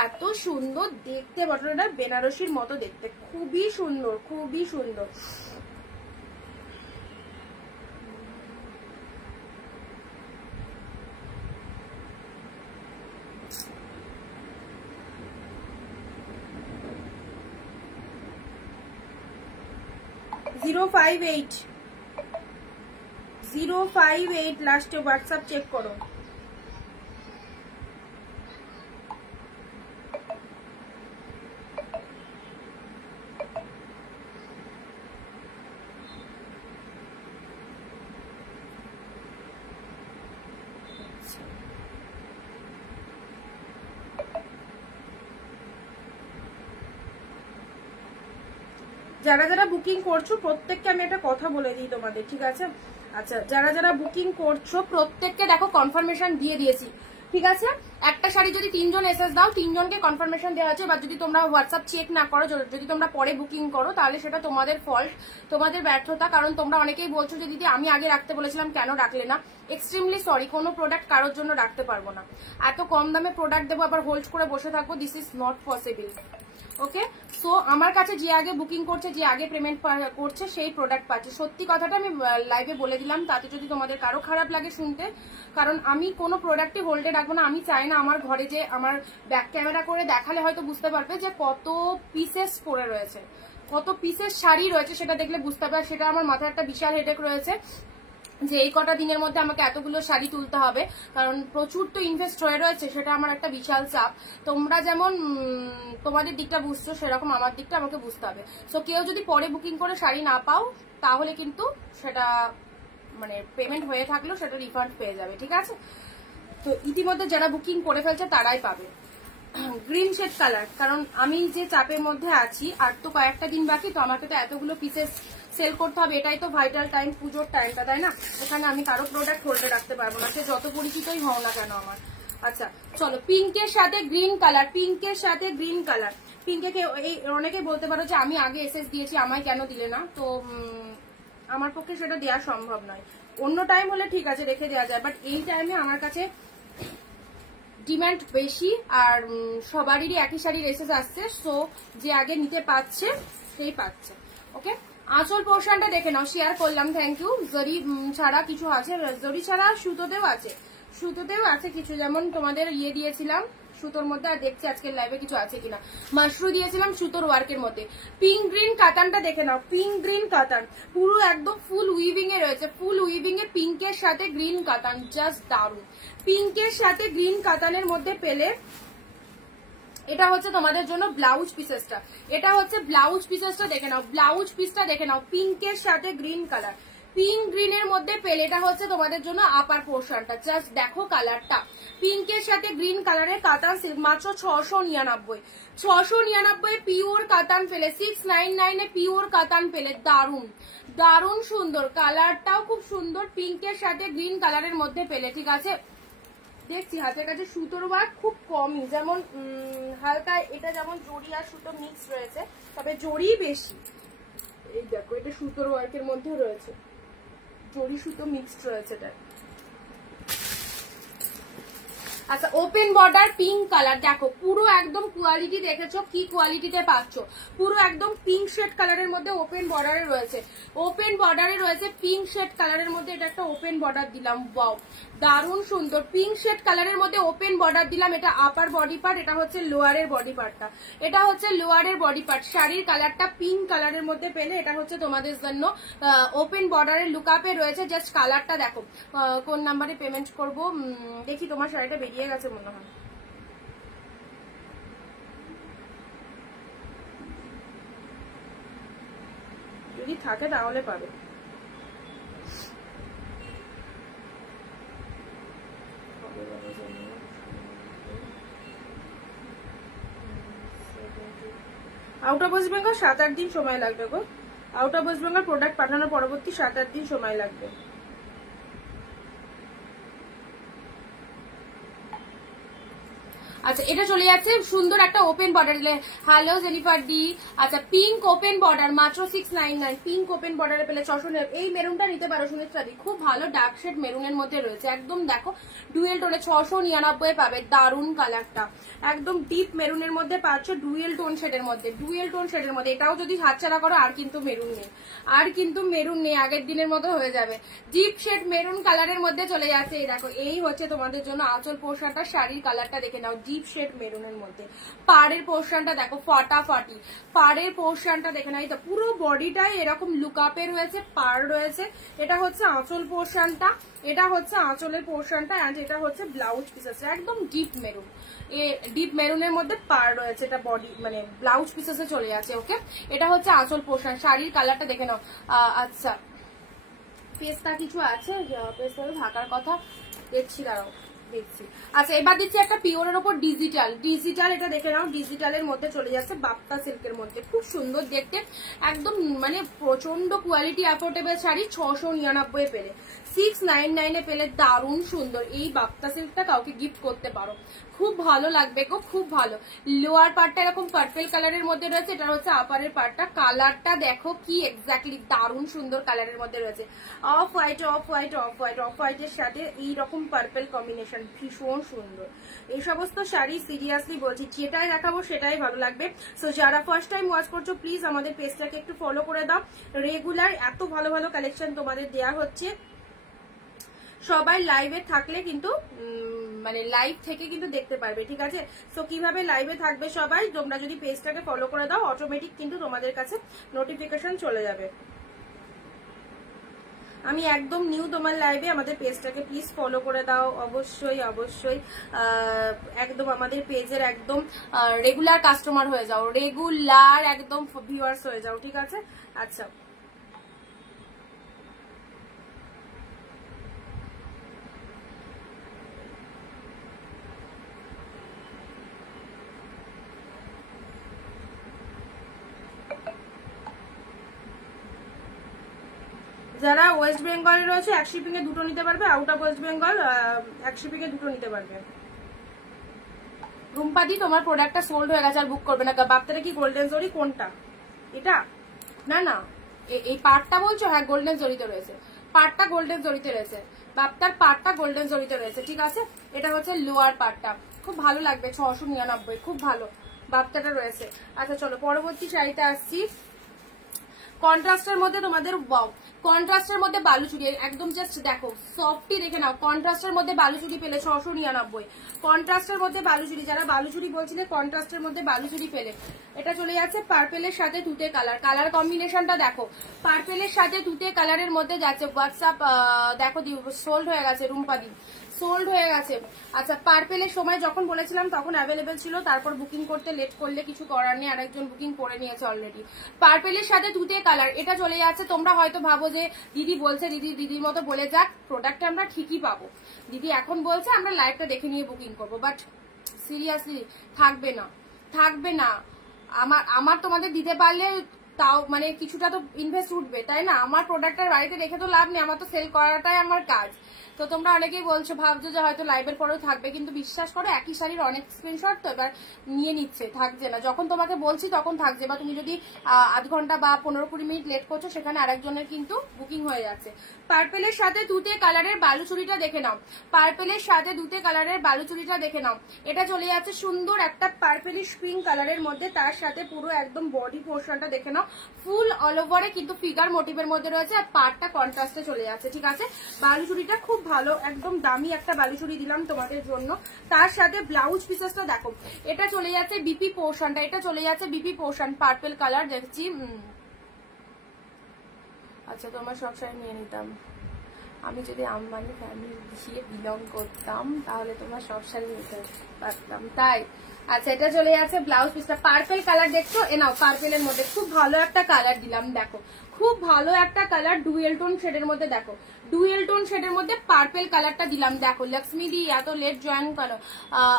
এত সুন্দর দেখতে, বটলটা বেনারসির মতো দেখতে, খুবই সুন্দর খুবই সুন্দর। $058 লাস্টে হোয়াটসঅ্যাপ চেক করো। যারা যারা বুকিং করছো প্রত্যেককে আমি একটা কথা বলে দিই তোমাদের, ঠিক আছে। আচ্ছা যারা যারা বুকিং করছো প্রত্যেককে দেখো কনফার্মেশন দিয়ে দিয়েছি, ঠিক আছে। একটা শাড়ি যদি 3 জন এসএস দাও 3 জনকে কনফার্মেশন দেওয়া হচ্ছে, বা যদি তোমরা হোয়াটসঅ্যাপ চেক না করো, যদি তোমরা পরে বুকিং করো তাহলে সেটা তোমাদের ফল্ট, তোমাদের ব্যর্থতা। কারণ তোমরা অনেকেই বলছো যে দিদি আমি আগে রাখতে বলেছিলাম কেন রাখলে না, এক্সট্রিমলি সরি, কোনো প্রোডাক্ট কারোর জন্য রাখতে পারবো না, এত কম দামে প্রোডাক্ট দেবো আবার হোল্ড করে বসে থাকবো, this is not possible. Okay, so আমার কাছে যে আগে বুকিং করছে, যে আগে পেমেন্ট করছে সেই প্রোডাক্ট পাচ্ছে। সত্যি কথাটা আমি লাইভে বলে দিলাম, তাতে যদি তোমাদের কারো খারাপ লাগে শুনতে, কারণ আমি কোনো প্রোডাক্টই হোল্ডে রাখবো না। আমি চাই না আমার ঘরে যে আমার ব্যাক ক্যামেরা করে দেখালে হয়তো বুঝতে পারবে যে কত পিসেস পরে রয়েছে, কত পিসেস শাড়ি রয়েছে, সেটা দেখলে বুঝতে পারবে। সেটা আমার মাথায় একটা বিশাল হেডেক রয়েছে যে এই কটা দিনের মধ্যে আমাকে এতগুলো শাড়ি তুলতে হবে, কারণ প্রচুর তো ইনভেস্ট হয়ে রয়েছে, সেটা আমার একটা বিশাল চাপ। তোমরা যেমন তোমাদের দিকটা বুঝছো সেরকম আমার দিকটা আমাকে বুঝতে হবে। সো কেউ যদি পরে বুকিং করে শাড়ি না পাও তাহলে কিন্তু সেটা মানে পেমেন্ট হয়ে থাকলেও সেটা রিফান্ড পেয়ে যাবে, ঠিক আছে। তো ইতিমধ্যে যারা বুকিং করে ফেলছে তারাই পাবে। গ্রিন শেড কালার, কারণ আমি যে চাপের মধ্যে আছি, আর তো কয়েকটা দিন বাকি, তো আমাকে তো এতগুলো পিসেস সেল করতে হবে, এটাই তো ভাইটাল টাইম, পুজোর টাইমটা, তাই না। এখানে আমি কারো প্রোডাক্ট হোল্ডে রাখতে পারবো না, সে যত পরিচিতই হও না কেন আমার। আচ্ছা চলো, পিঙ্কের সাথে গ্রিন কালার, পিঙ্কের সাথে গ্রিন কালার। পিঙ্কে অনেকে বলতে পারো যে আমি আগে এসএস দিয়েছি আমায় কেন দিলে না, তো আমার পক্ষে সেটা দেওয়া সম্ভব নয়। অন্য টাইম হলে ঠিক আছে রেখে দেওয়া যায়, বাট এই টাইমে আমার কাছে ডিমান্ড বেশি, আর সবারই একই শাড়ির এসেস আসছে, সো যে আগে নিতে পাচ্ছে সেই পাচ্ছে। ওকে, আঁচল পোর্শনটা দেখে নাও, শেয়ার করলাম, থ্যাংক ইউ। জরি ছাড়া কিছু আছে, জরি ছাড়া সুতোতেও আছে, সুতোতেও আছে কিছু, যেমন তোমাদের ইয়ে দিয়েছিলাম সুতোর মধ্যে, আর দেখছি আজকের লাইভে কিছু আছে কিনা, মাশরু দিয়েছিলাম সুতোর ওয়ার্কের মধ্যে। পিঙ্ক গ্রিন কাতানটা দেখে নাও, পিঙ্ক গ্রিন কাতান, পুরো একদম ফুল উইভিং এ রয়েছে, ফুল উইভিং এ পিঙ্কের সাথে গ্রিন কাতান, জাস্ট দারুন। পিঙ্কের সাথে গ্রিন কাতানের মধ্যে পেলে এটা হচ্ছে তোমাদের জন্য ব্লাউজ পিসেসটা, এটা হচ্ছে ব্লাউজ পিসেসটা দেখে নাও, ব্লাউজ পিসটা দেখে নাও, পিঙ্কের সাথে গ্রিন কালার, পিঙ্ক গ্রিনের মধ্যে পেলে এটা হচ্ছে তোমাদের জন্য আপার পোর্শনটা, জাস্ট দেখো কালারটা, পিঙ্কের সাথে গ্রিন কালারের কাতান সিল্ক, মাত্র 699 পিওর কাতান পেলে, 699 পিওর কাতান পেলে, দারুন দারুন সুন্দর, কালারটাও খুব সুন্দর, পিঙ্কের সাথে গ্রিন কালারের মধ্যে পেলে, ঠিক আছে। দেখছি হাতের কাছে সুতোর ওয়ার্ক খুব কমই, যেমন হালকা এটা যেমন জড়ি আর সুতো মিক্স রয়েছে, তবে জড়ি বেশি। এই দেখো এটা সুতোর ওয়ার্কের মধ্যে রয়েছে, জড়ি সুতো মিক্সড রয়েছে এটা। আচ্ছা ওপেন বর্ডার পিঙ্ক কালার, দেখো পুরো একদম কোয়ালিটি দেখেছো কি কোয়ালিটিতে পাচ্ছ, পুরো একদম পিঙ্ক শেড কালারের মধ্যে ওপেন বর্ডারে রয়েছে, ওপেন বর্ডারে রয়েছে পিঙ্ক শেড কালারের মধ্যে, এটা একটা ওপেন বর্ডার দিলাম, ওয়াও দারুণ সুন্দর, পিঙ্ক শেড কালারের মধ্যে ওপেন বর্ডার দিলাম, এটা আপার বডি পার্ট, এটা হচ্ছে লোয়ারের বডি পার্টটা, এটা হচ্ছে লোয়ারের বডি পার্ট, শাড়ির কালারটা পিঙ্ক কালারের মধ্যে পেলে এটা হচ্ছে তোমাদের জন্য ওপেন বর্ডারের লুকআপে রয়েছে, জাস্ট কালারটা দেখো। কোন নাম্বারে পেমেন্ট করবো দেখি, তোমার শাড়িটা বেরিয়ে গেছে মনে হয়। যদি থাকে তাহলে পাবে। আউট অফ ওয়েস্ট বেঙ্গল 7-8 দিন সময় লাগবে গো। Out of West Bengal product পাঠানোর পরবর্তী 7-8 দিন সময় লাগবে। আচ্ছা এটা চলে যাচ্ছে সুন্দর একটা open border. Hello Jennifer D. আচ্ছা পিঙ্ক ওপেন বর্ডার মাত্র 699। পিঙ্ক ওপেন বর্ডারে পেলে 600। এই মেরুনটা নিতে পারো সুমিত্রা দি, খুব ভালো ডার্ক শেড মেরুনের মধ্যে রয়েছে, একদম দেখো ডুয়েল টোনে 699 পাবে। দারুন কালারটা, একদম ডিপ মেরুনের মধ্যে পাচ্ছ, ডুয়েল টোন শেডের মধ্যে, ডুয়েল টোন শেডের মধ্যে। এটাও যদি হাতছাড়া করো আর কিন্তু মেরুন নেই, আর কিন্তু মেরুন নেই, আগের দিনের মতো হয়ে যাবে। ডিপ শেড মেরুন কালারের মধ্যে চলে যাচ্ছে। এই দেখো এই হচ্ছে তোমাদের জন্য আঁচল পোর্শনটা, শাড়ির কালারটা দেখে নাও, ডিপ শেড মেরুনের মধ্যে। পাড়ের পোর্শনটা দেখো ফাটাফাটি, পাড়ের পোর্শনটা দেখে নাও, পুরো বডিটাই এরকম লুকআপের রয়েছে, পাড় রয়েছে। এটা হচ্ছে আঁচল পোর্শনটা, এটা হচ্ছে আঁচলের পোর্শনটা, এন্ড এটা হচ্ছে ব্লাউজ পিস আছে একদম ডিপ মেরুন। ডিপ মেরুনের মধ্যে পাড় রয়েছে, এটা বডি মানে ব্লাউজ পিসেসে চলে যাচ্ছে। ওকে এটা হচ্ছে আঁচল পোর্শন, শাড়ির কালারটা দেখে নাও। আচ্ছা পেস্তা কিছু আছে, পেস্তা ঢাকার কথা দেখছি, দাঁড়াও দেখছি। আচ্ছা এবার দিচ্ছি একটা পিওরের ওপর ডিজিটাল, ডিজিটাল এটা দেখে নাও, ডিজিটালের মধ্যে চলে যাচ্ছে বাপ্তা সিল্কের মধ্যে, খুব সুন্দর দেখতে, একদম মানে প্রচন্ড কোয়ালিটি, অ্যাফোর্ডেবল শাড়ি। 699 পেলে, 699 পেলে, দারুণ সুন্দর। এই বাপ্তা সিল্কটা কাউকে গিফট করতে পারো, খুব ভালো লাগবে গো, খুব ভালো। লোয়ার পার্টটা এরকম পার্পল কালারের মধ্যে রয়েছে, এটা হচ্ছে আপারের পার্টটা। কালারটা দেখো কি এক্স্যাক্টলি দারুণ সুন্দর কালারের মধ্যে রয়েছে, off white, off white, off white, of হোয়াইটের সাথে এইরকম পার্পল কম্বিনেশন, ভীষণ সুন্দর। এই সমস্ত শাড়ি সিরিয়াসলি বলছি যেটাই দেখাবো সেটাই ভালো লাগবে। সো যারা ফার্স্ট টাইম ওয়াচ করছো প্লিজ আমাদের পেজটাকে একটু ফলো করে দাও। রেগুলার এত ভালো ভালো কালেকশন তোমাদের দেওয়া হচ্ছে। সবাই লাইভে থাকলে কিন্তু মানে লাইভ থেকে কিন্তু দেখতে পারবে, ঠিক আছে? সো কিভাবে লাইভে থাকবে সবাই, তোমরা যদি পেজটাকে ফলো করে দাও অটোমেটিক কিন্তু তোমাদের কাছে নোটিফিকেশন চলে যাবে। আমি একদম নিউ তোমার লাইভে, আমাদের পেজটাকে প্লিজ ফলো করে দাও অবশ্যই অবশ্যই। একদম আমাদের পেজের একদম রেগুলার কাস্টমার হয়ে যাও, রেগুলার একদম ভিউয়ার্স হয়ে যাও, ঠিক আছে? আচ্ছা যারা ওয়েস্ট বেঙ্গলে রয়েছে এক শিপিং এ দুটো নিতে পারবে, আউট অফ ওয়েস্ট বেঙ্গল এক শিপিং এ দুটো নিতে পারবে। রুম্পাদি তোমার প্রোডাক্টটা সোল্ড হয়ে গেছে, আর বুক করবে না। বাপ্তাটা কি গোল্ডেন জরি? কোনটা এটা? না না এই পার্টটা বলছো? হ্যাঁ গোল্ডেন জরিতে রয়েছে, পার্টটা গোল্ডেন জরিতে রয়েছে, বাপ্তার পার্টটা গোল্ডেন জরিতে রয়েছে, ঠিক আছে? এটা হচ্ছে লোয়ার পার্টটা, খুব ভালো লাগবে, 699, খুব ভালো বাপ্তাটা রয়েছে। আচ্ছা চলো পরবর্তী শাড়িতে আসছি। কন্ট্রাস্টের মধ্যে তোমাদের ওয়াও, কন্ট্রাস্টের মধ্যে বালুচুরি একদম জাস্ট দেখো সফটি দেখে নাও। কন্ট্রাস্টের মধ্যে বালুচুরি পেলে 699, কন্ট্রাস্টের মধ্যে বালুচুরি, যারা বালুচুরি বলছিলে কন্ট্রাস্টের মধ্যে বালুচুরি পেলে। এটা চলে যাচ্ছে পার্পেলের সাথে তুতে কালার, কালার কম্বিনেশনটা দেখো, পার্পেলের সাথে তুতে কালারের মধ্যে যাচ্ছে। হোয়াটসঅ্যাপ দেখো সোল্ড হয়ে গেছে, রুম্পাদি সোল্ড হয়ে গেছে। আচ্ছা পার্পেলের সময় যখন বলেছিলাম তখন অ্যাভেলেবেল ছিল, তারপর বুকিং করতে লেট করলে কিছু করার নেই, আরেকজন বুকিং করে নিয়েছে অলরেডি। পার্পেলের সাথে তুতে কালার এটা চলে যাচ্ছে। তোমরা হয়তো ভাবো যে দিদি বলছে, দিদির মতো বলে যাক, প্রোডাক্ট আমরা ঠিকই পাবো, দিদি এখন বলছে আমরা লাইভটা দেখে নিয়ে বুকিং করবো, বাট সিরিয়াসলি থাকবে না, থাকবে না। আমার তোমাদের দিতে পারলে তাও মানে কিছুটা তো ইনভেস্ট উঠবে, তাই না? আমার প্রোডাক্টের বাড়িতে রেখে তো লাভ নেই, আমার তো সেল করাটাই আমার কাজ। তো তোমরা অনেকেই বলছো, ভাবছো যে হয়তো লাইভের পরেও থাকবে, কিন্তু বিশ্বাস করো একই শাড়ির অনেক স্ক্রিনশট তো এবার নিয়ে নিচ্ছে, থাকছে না। যখন তোমাকে বলছি তখন থাকছে, বা তুমি যদি আধ ঘন্টা বা 15-20 মিনিট লেট করছো সেখানে আরেকজনের কিন্তু বুকিং হয়ে যাচ্ছে। পার্পেলের সাথে দুতে কালারের বালুচুরিটা দেখে নাও, পার্পেলের সাথে দুতে কালারের বালুচুরিটা দেখে নাও। এটা চলে যাচ্ছে সুন্দর একটা পার্পেলিশ পিঙ্ক কালারের মধ্যে, তার সাথে পুরো একদম বডি পোর্শনটা দেখে নাও, ফুল অল ওভারে কিন্তু ফিগার মোটিভের মধ্যে রয়েছে, আর পার্টটা কন্ট্রাস্টে চলে যাচ্ছে, ঠিক আছে? বালুচুরিটা খুব ভালো, একদম দামি একটা বালুচুরি দিলাম তোমাদের জন্য। তার সাথে ব্লাউজ পিসেসটা দেখো, এটা চলে যাচ্ছে বিপি পোর্শনটা, এটা চলে যাচ্ছে বিপি পোর্শন, পার্পল কালার দেখছি। আচ্ছা তোমার সব শাড়ি নিয়ে নিতাম, আমি যদি আম্বানি ফ্যামিলি দিয়ে বিলং করতাম তাহলে তোমার সব শাড়ি নিতে পারতাম, তাই? আচ্ছা এটা চলে যাচ্ছে ব্লাউজ পিসটা, পার্পেল কালার দেখছো, এ নাও পার্পেলের মধ্যে খুব ভালো একটা কালার দিলাম, দেখো খুব ভালো একটা কালার, ডুয়েল টোন শেডের মধ্যে, দেখো ডুয়েল টোন শেডের মধ্যে পার্পেল কালারটা দিলাম। দেখো লক্ষ্মী দি এত লেট জয়েন করো,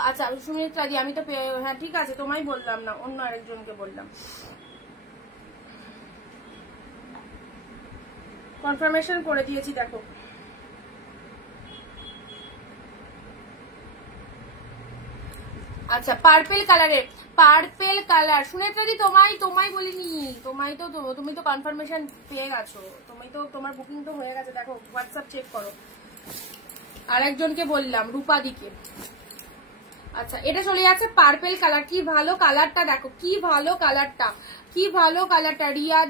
আচ্ছা সুমিত্রা দি আমি তো, হ্যাঁ ঠিক আছে তোমায় বললাম না, অন্য আরেকজনকে বললাম। কনফার্মেশন করে দিয়েছি দেখো। আচ্ছা পার্পেল কালারের, পার্পেল কালার সুনেত্রা দি তোমায় বলিনি, তুমি তো কনফার্মেশন পেয়ে গেছো, তোমার বুকিং তো হয়ে গেছে, দেখো হোয়াটসঅ্যাপ চেক করো। আরেকজনকে বললাম রূপাদিকে। আচ্ছা এটা চলে যাচ্ছে পার্পেল কালার, কি ভালো কালারটা, দেখো কি ভালো কালারটা, কি ভালো কালারটা। রিয়া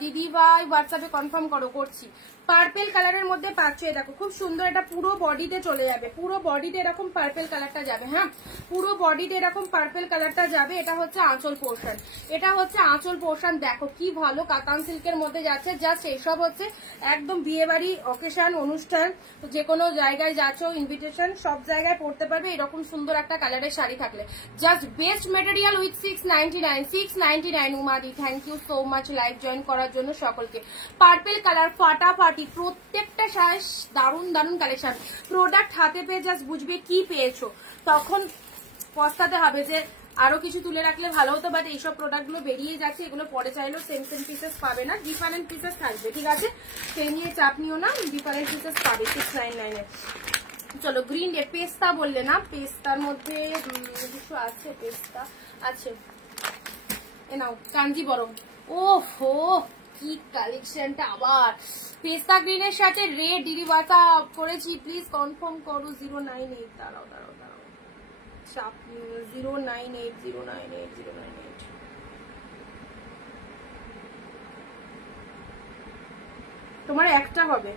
দিদি ভাই হোয়াটসঅ্যাপে কনফার্ম করো, করছি। পার্পেল কালারের মধ্যে পাচ্ছ, দেখো খুব সুন্দর, এটা পুরো বডিতে চলে যাবে, পুরো বডিতে এরকম পার্পেল কালারটা যাবে, হ্যাঁ পুরো বডিতে এরকম পার্পেল কালারটা যাবে। এটা হচ্ছে আঁচল পোর্শন, এটা হচ্ছে আঁচল পোর্শন, দেখো কি ভালো কাতান সিল্কের মধ্যে যাচ্ছে। জাস্ট এইসব হচ্ছে একদম বিয়ে বাড়ি অকেশন অনুষ্ঠান, যে কোনো জায়গায় যাচ্ছ ইনভিটেশন সব জায়গায় পড়তে পারবে এরকম সুন্দর একটা কালারের শাড়ি থাকলে। জাস্ট বেস্ট মেটেরিয়াল উইথ 699 উমাদি, thank you so much live join করার জন্য সকলকে। পার্পেল কালার ফাটাফাটি, প্রত্যেকটা শাড়ি দারুণ দারুণ কালেকশন। প্রোডাক্ট হাতে পেয়ে জাস্ট বুঝবে কি পেয়েছো, তখন পস্তাতে হবে যে আরো কিছু তুলে রাখলে ভালো হতো, বাট এইসব প্রোডাক্ট গুলো বেরিয়ে যাচ্ছে, এগুলো পরে চাইলেও সেম পিসেস পাবে না, ডিফারেন্ট পিসেস থাকবে, ঠিক আছে সে নিয়ে চাপ নিও না, ডিফারেন্ট পিসেস পাবে 699 এ। চলো গ্রিন ডে, পেস্তা বললে না, পেস্তার মধ্যে কিছু আছে, পেস্তা আছে, এ নাও কাঞ্জিবরম, ওহো কি কালেকশনটা, আবার পেস্তা গ্রিনের সাথে রেড দিদি বাতা করেছি, প্লিজ কনফার্ম করো 098, দাঁড়াও 098 তোমার একটা হবে,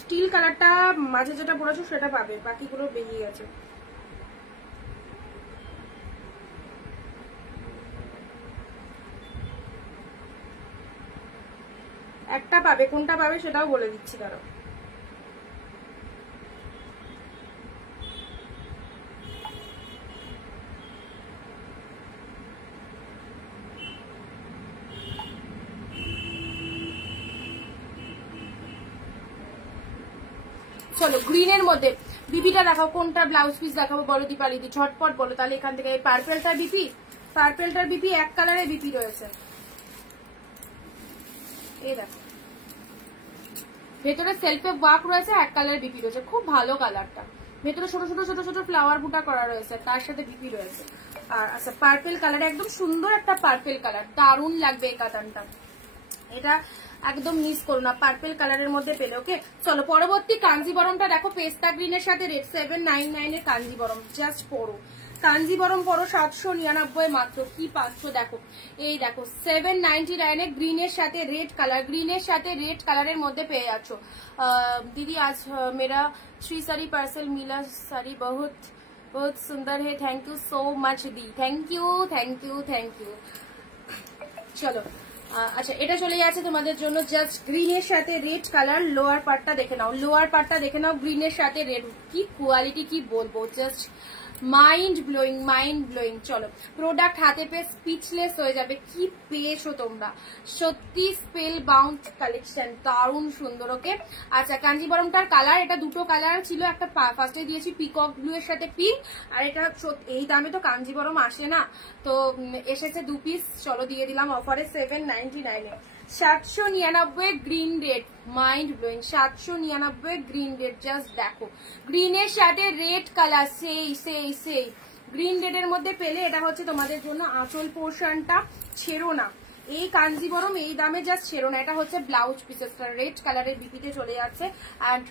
স্টিল কালারটা মাঝে যেটা পড়েছো সেটা পাবে, বাকিগুলো বেরিয়ে গেছে। একটা পাবে, কোনটা পাবে সেটাও বলে দিচ্ছি, কারো চলো গ্রিনের মধ্যে বিপিটা দেখাও, কোনটা ব্লাউজ পিস দেখাবো বলো দীপালি দি, ঝটপট বলো, তাহলে এখান থেকে পার্পেলটার বিপি এক কালারের বিপি রয়েছে, এই দেখো ভেতরে সেলফে ওয়ার্ক রয়েছে, এক কালারের বিপি রয়েছে, খুব ভালো কালারটা, ভেতরে ছোট ছোট ছোট ছোট ফ্লাওয়ার বুটা করা রয়েছে, তার সাথে বিপি রয়েছে। আর আচ্ছা পার্পেল কালার, একদম সুন্দর একটা পার্পেল কালার, দারুণ লাগবে এই কাতানটা, এটা একদম মিস করো না, পার্পেল কালারের মধ্যে পেলে। ওকে চলো পরবর্তী কাঞ্জিবরমটা দেখো, পেস্তা গ্রিনের সাথে রেড 799 এর কাঞ্জিবরম, জাস্ট পরো কাঞ্জিবরম পরো, 799 মাত্র, কি পাচ্ছ দেখো, এই দেখো 799 এ গ্রিনের সাথে রেড কালার, গ্রিনের সাথে রেড কালারের মধ্যে পেয়ে যাচ্ছ। दीदी आज मेरा 3 साड़ी पार्सल मिला, साड़ी बहुत बहुत सुंदर है, thank you so much the, thank you. চলো আচ্ছা এটা চলে যাচ্ছে তোমাদের জন্য, জাস্ট গ্রিনের সাথে রেড কালার, লোয়ার পার্টটা দেখে নাও, গ্রিনের সাথে রেড, কি কোয়ালিটি কি বলবো, জাস্ট মাইন্ড ব্লোয়িং। চলো প্রোডাক্ট হাতে পেয়ে স্পিচলেস হয়ে যাবে, কি পেয়েছো তোমরা, সত্যি স্পেল বাউন্ড কালেকশন, দারুণ সুন্দর। ওকে আচ্ছা কাঞ্জিবরমটার কালার, এটা দুটো কালার ছিল, একটা ফার্স্টে দিয়েছি পিকক ব্লু এর সাথে পিঙ্ক, আর এটা এই দামে তো কাঞ্জিবরম আসে না, তো এসেছে 2 পিস, চলো দিয়ে দিলাম অফারে 799 এ। 799 green red, mind blowing, 799 green red, just দেখো গ্রিনের সাথে রেড কালার, সেই গ্রিন রেড এর মধ্যে পেলে এটা হচ্ছে তোমাদের জন্য আঁচল পোর্শনটা, ছেড়ো না এই কাঞ্জিবরম এই দামে, জাস্ট ছেড়ো না। এটা হচ্ছে ব্লাউজ পিসেসটা, রেড কালারের বিপিতে চলে যাচ্ছে, অ্যান্ড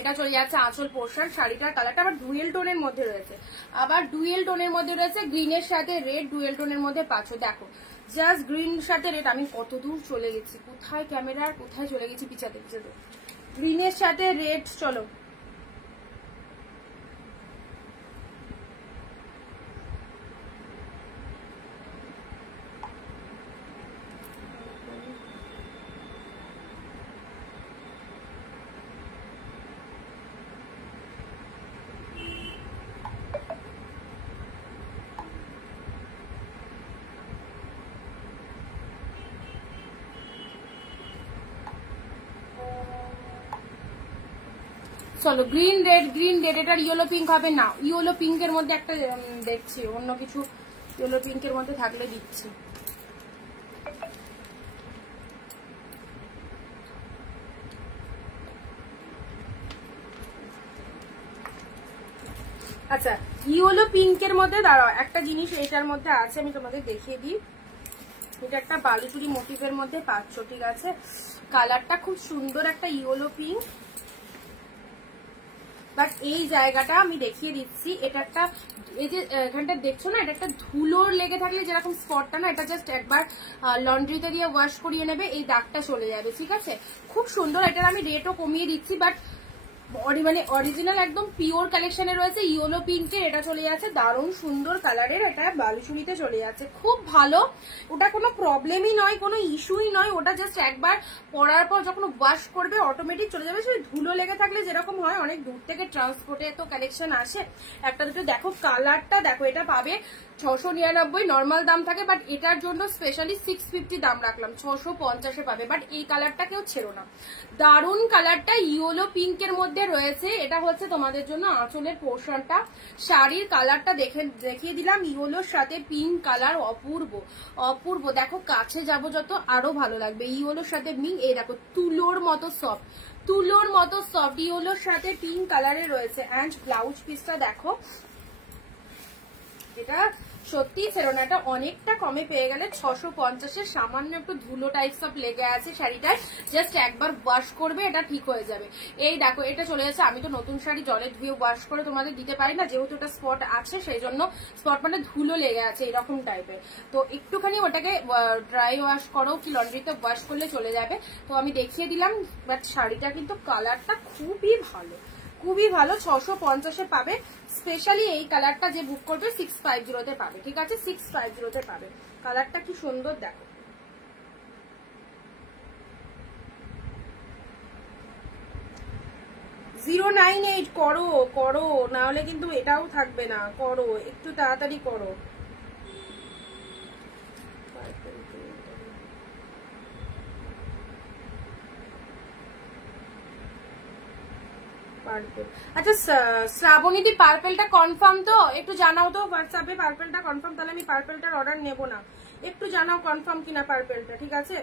এটা চলে যাচ্ছে আঁচল পোর্শন। শাড়িটার কালারটা আবার ডুয়েল টোনের মধ্যে রয়েছে, গ্রিনের সাথে রেড ডুয়েল টোনের মধ্যে পাচ্ছ, দেখো জাস্ট গ্রিন সাথে রেড। আমি কত দূর চলে গেছি, কোথায় ক্যামেরার কোথায় চলে গেছি, পিছাতে গ্রিনের সাথে রেড। চলো চলো গ্রিন রেড এটার ইয়েলো পিঙ্ক হবে না, ইয়েলো পিঙ্কের মধ্যে একটা দেখছি, অন্য কিছু ইয়েলো পিঙ্কের মধ্যে থাকলে দিচ্ছি। আচ্ছা ইয়েলো পিঙ্কের মধ্যে দাঁড়াও, একটা জিনিস এটার মধ্যে আছে আমি তোমাদের দেখিয়ে দিই। এটা একটা বালুচুরি মোটিভের মধ্যে পাচ্ছ, ঠিক আছে? কালারটা খুব সুন্দর, একটা ইয়েলো পিঙ্ক। বাট এই জায়গাটা আমি দেখিয়ে দিচ্ছি, এটা একটা এই যে এখানটা দেখছো না, এটা একটা ধুলোর লেগে থাকলে যেরকম স্পটটা না, এটা জাস্ট একবার লন্ড্রিতে দিয়ে ওয়াশ করিয়ে নেবে, এই দাগটা চলে যাবে, ঠিক আছে? খুব সুন্দর। এটার আমি রেটও কমিয়ে দিচ্ছি, বাট মানে অরিজিনাল একদম পিওর কালেকশনে রয়েছে। ইয়েলো পিঙ্কের এটা চলে যাচ্ছে, দারুণ সুন্দর কালারের, এটা বালুচুরিতে চলে যাচ্ছে, খুব ভালো। ওটা কোনো প্রবলেমই নয়, কোনো ইস্যুই নয়, ওটা জাস্ট একবার পরার পর যখন ওয়াশ করবে অটোমেটিক চলে যাবে। সেই ধুলো লেগে থাকলে যেরকম হয়, অনেক দূর থেকে ট্রান্সপোর্টে তো কালেকশন আসে, একটা দুটো দেখো কালারটা দেখো। এটা পাবে 699 নর্মাল দাম থাকে, বাট এটার জন্য স্পেশালি 650 দাম রাখলাম, 650-এ পাবে। বাট এই কালারটা কেউ ছেড়ো না, দারুণ কালারটা ইয়েলো পিঙ্কের মধ্যে রয়েছে। এটা হচ্ছে তোমাদের জন্য আঁচলের পোর্শনটা, শাড়ির কালারটা দেখিয়ে দিলাম, ইয়েলোর সাথে পিঙ্ক কালার, অপূর্ব অপূর্ব। দেখো কাছে যাবো যত আরো ভালো লাগবে। ইয়েলোর সাথে পিঙ্ক, এই দেখো তুলোর মতো সফট, তুলোর মতো সফট, ইয়েলোর সাথে পিঙ্ক কালারে রয়েছে। অ্যান্ড ব্লাউজ পিসটা দেখো, এটা সত্যি ছেড়ো না, এটা অনেকটা কমে পেয়ে গেলে 650-এর। সামান্য একটু ধুলো টাইপস অফ লেগে আছে শাড়িটায়, জাস্ট একবার ওয়াশ করবে এটা ঠিক হয়ে যাবে। এই দেখো এটা চলে যাচ্ছে। আমি তো নতুন শাড়ি জলে ধুয়ে ওয়াশ করে তোমাদের দিতে পারি না, যেহেতু এটা স্পট আছে, সেই জন্য স্পট মানে ধুলো লেগে আছে এরকম টাইপের। তো একটুখানি ওটাকে ড্রাই ওয়াশ করো কি লন্ড্রিতে ওয়াশ করলে চলে যাবে। তো আমি দেখিয়ে দিলাম, বাট শাড়িটা কিন্তু কালারটা খুবই ভালো, খুবই ভালো। 650-এ পাবে। স্পেশালি এই কালারটা যে বুক করবে 650-তে পাবে, ঠিক আছে? 650-তে পাবে। কালারটা কি সুন্দর দেখো। $098 করো করো, না হলে কিন্তু এটাও থাকবে না। করো একটু তাড়াতাড়ি করো। আচ্ছা শ্রাবণীদি পার্পেলটা কনফার্ম তো? একটু জানাও তো হোয়াটসঅ্যাপে পার্পেলটা কনফার্ম, তাহলে আমি পার্পেলটার অর্ডার নেবো না। একটু জানাও কনফার্ম কিনা পার্পেলটা, ঠিক আছে?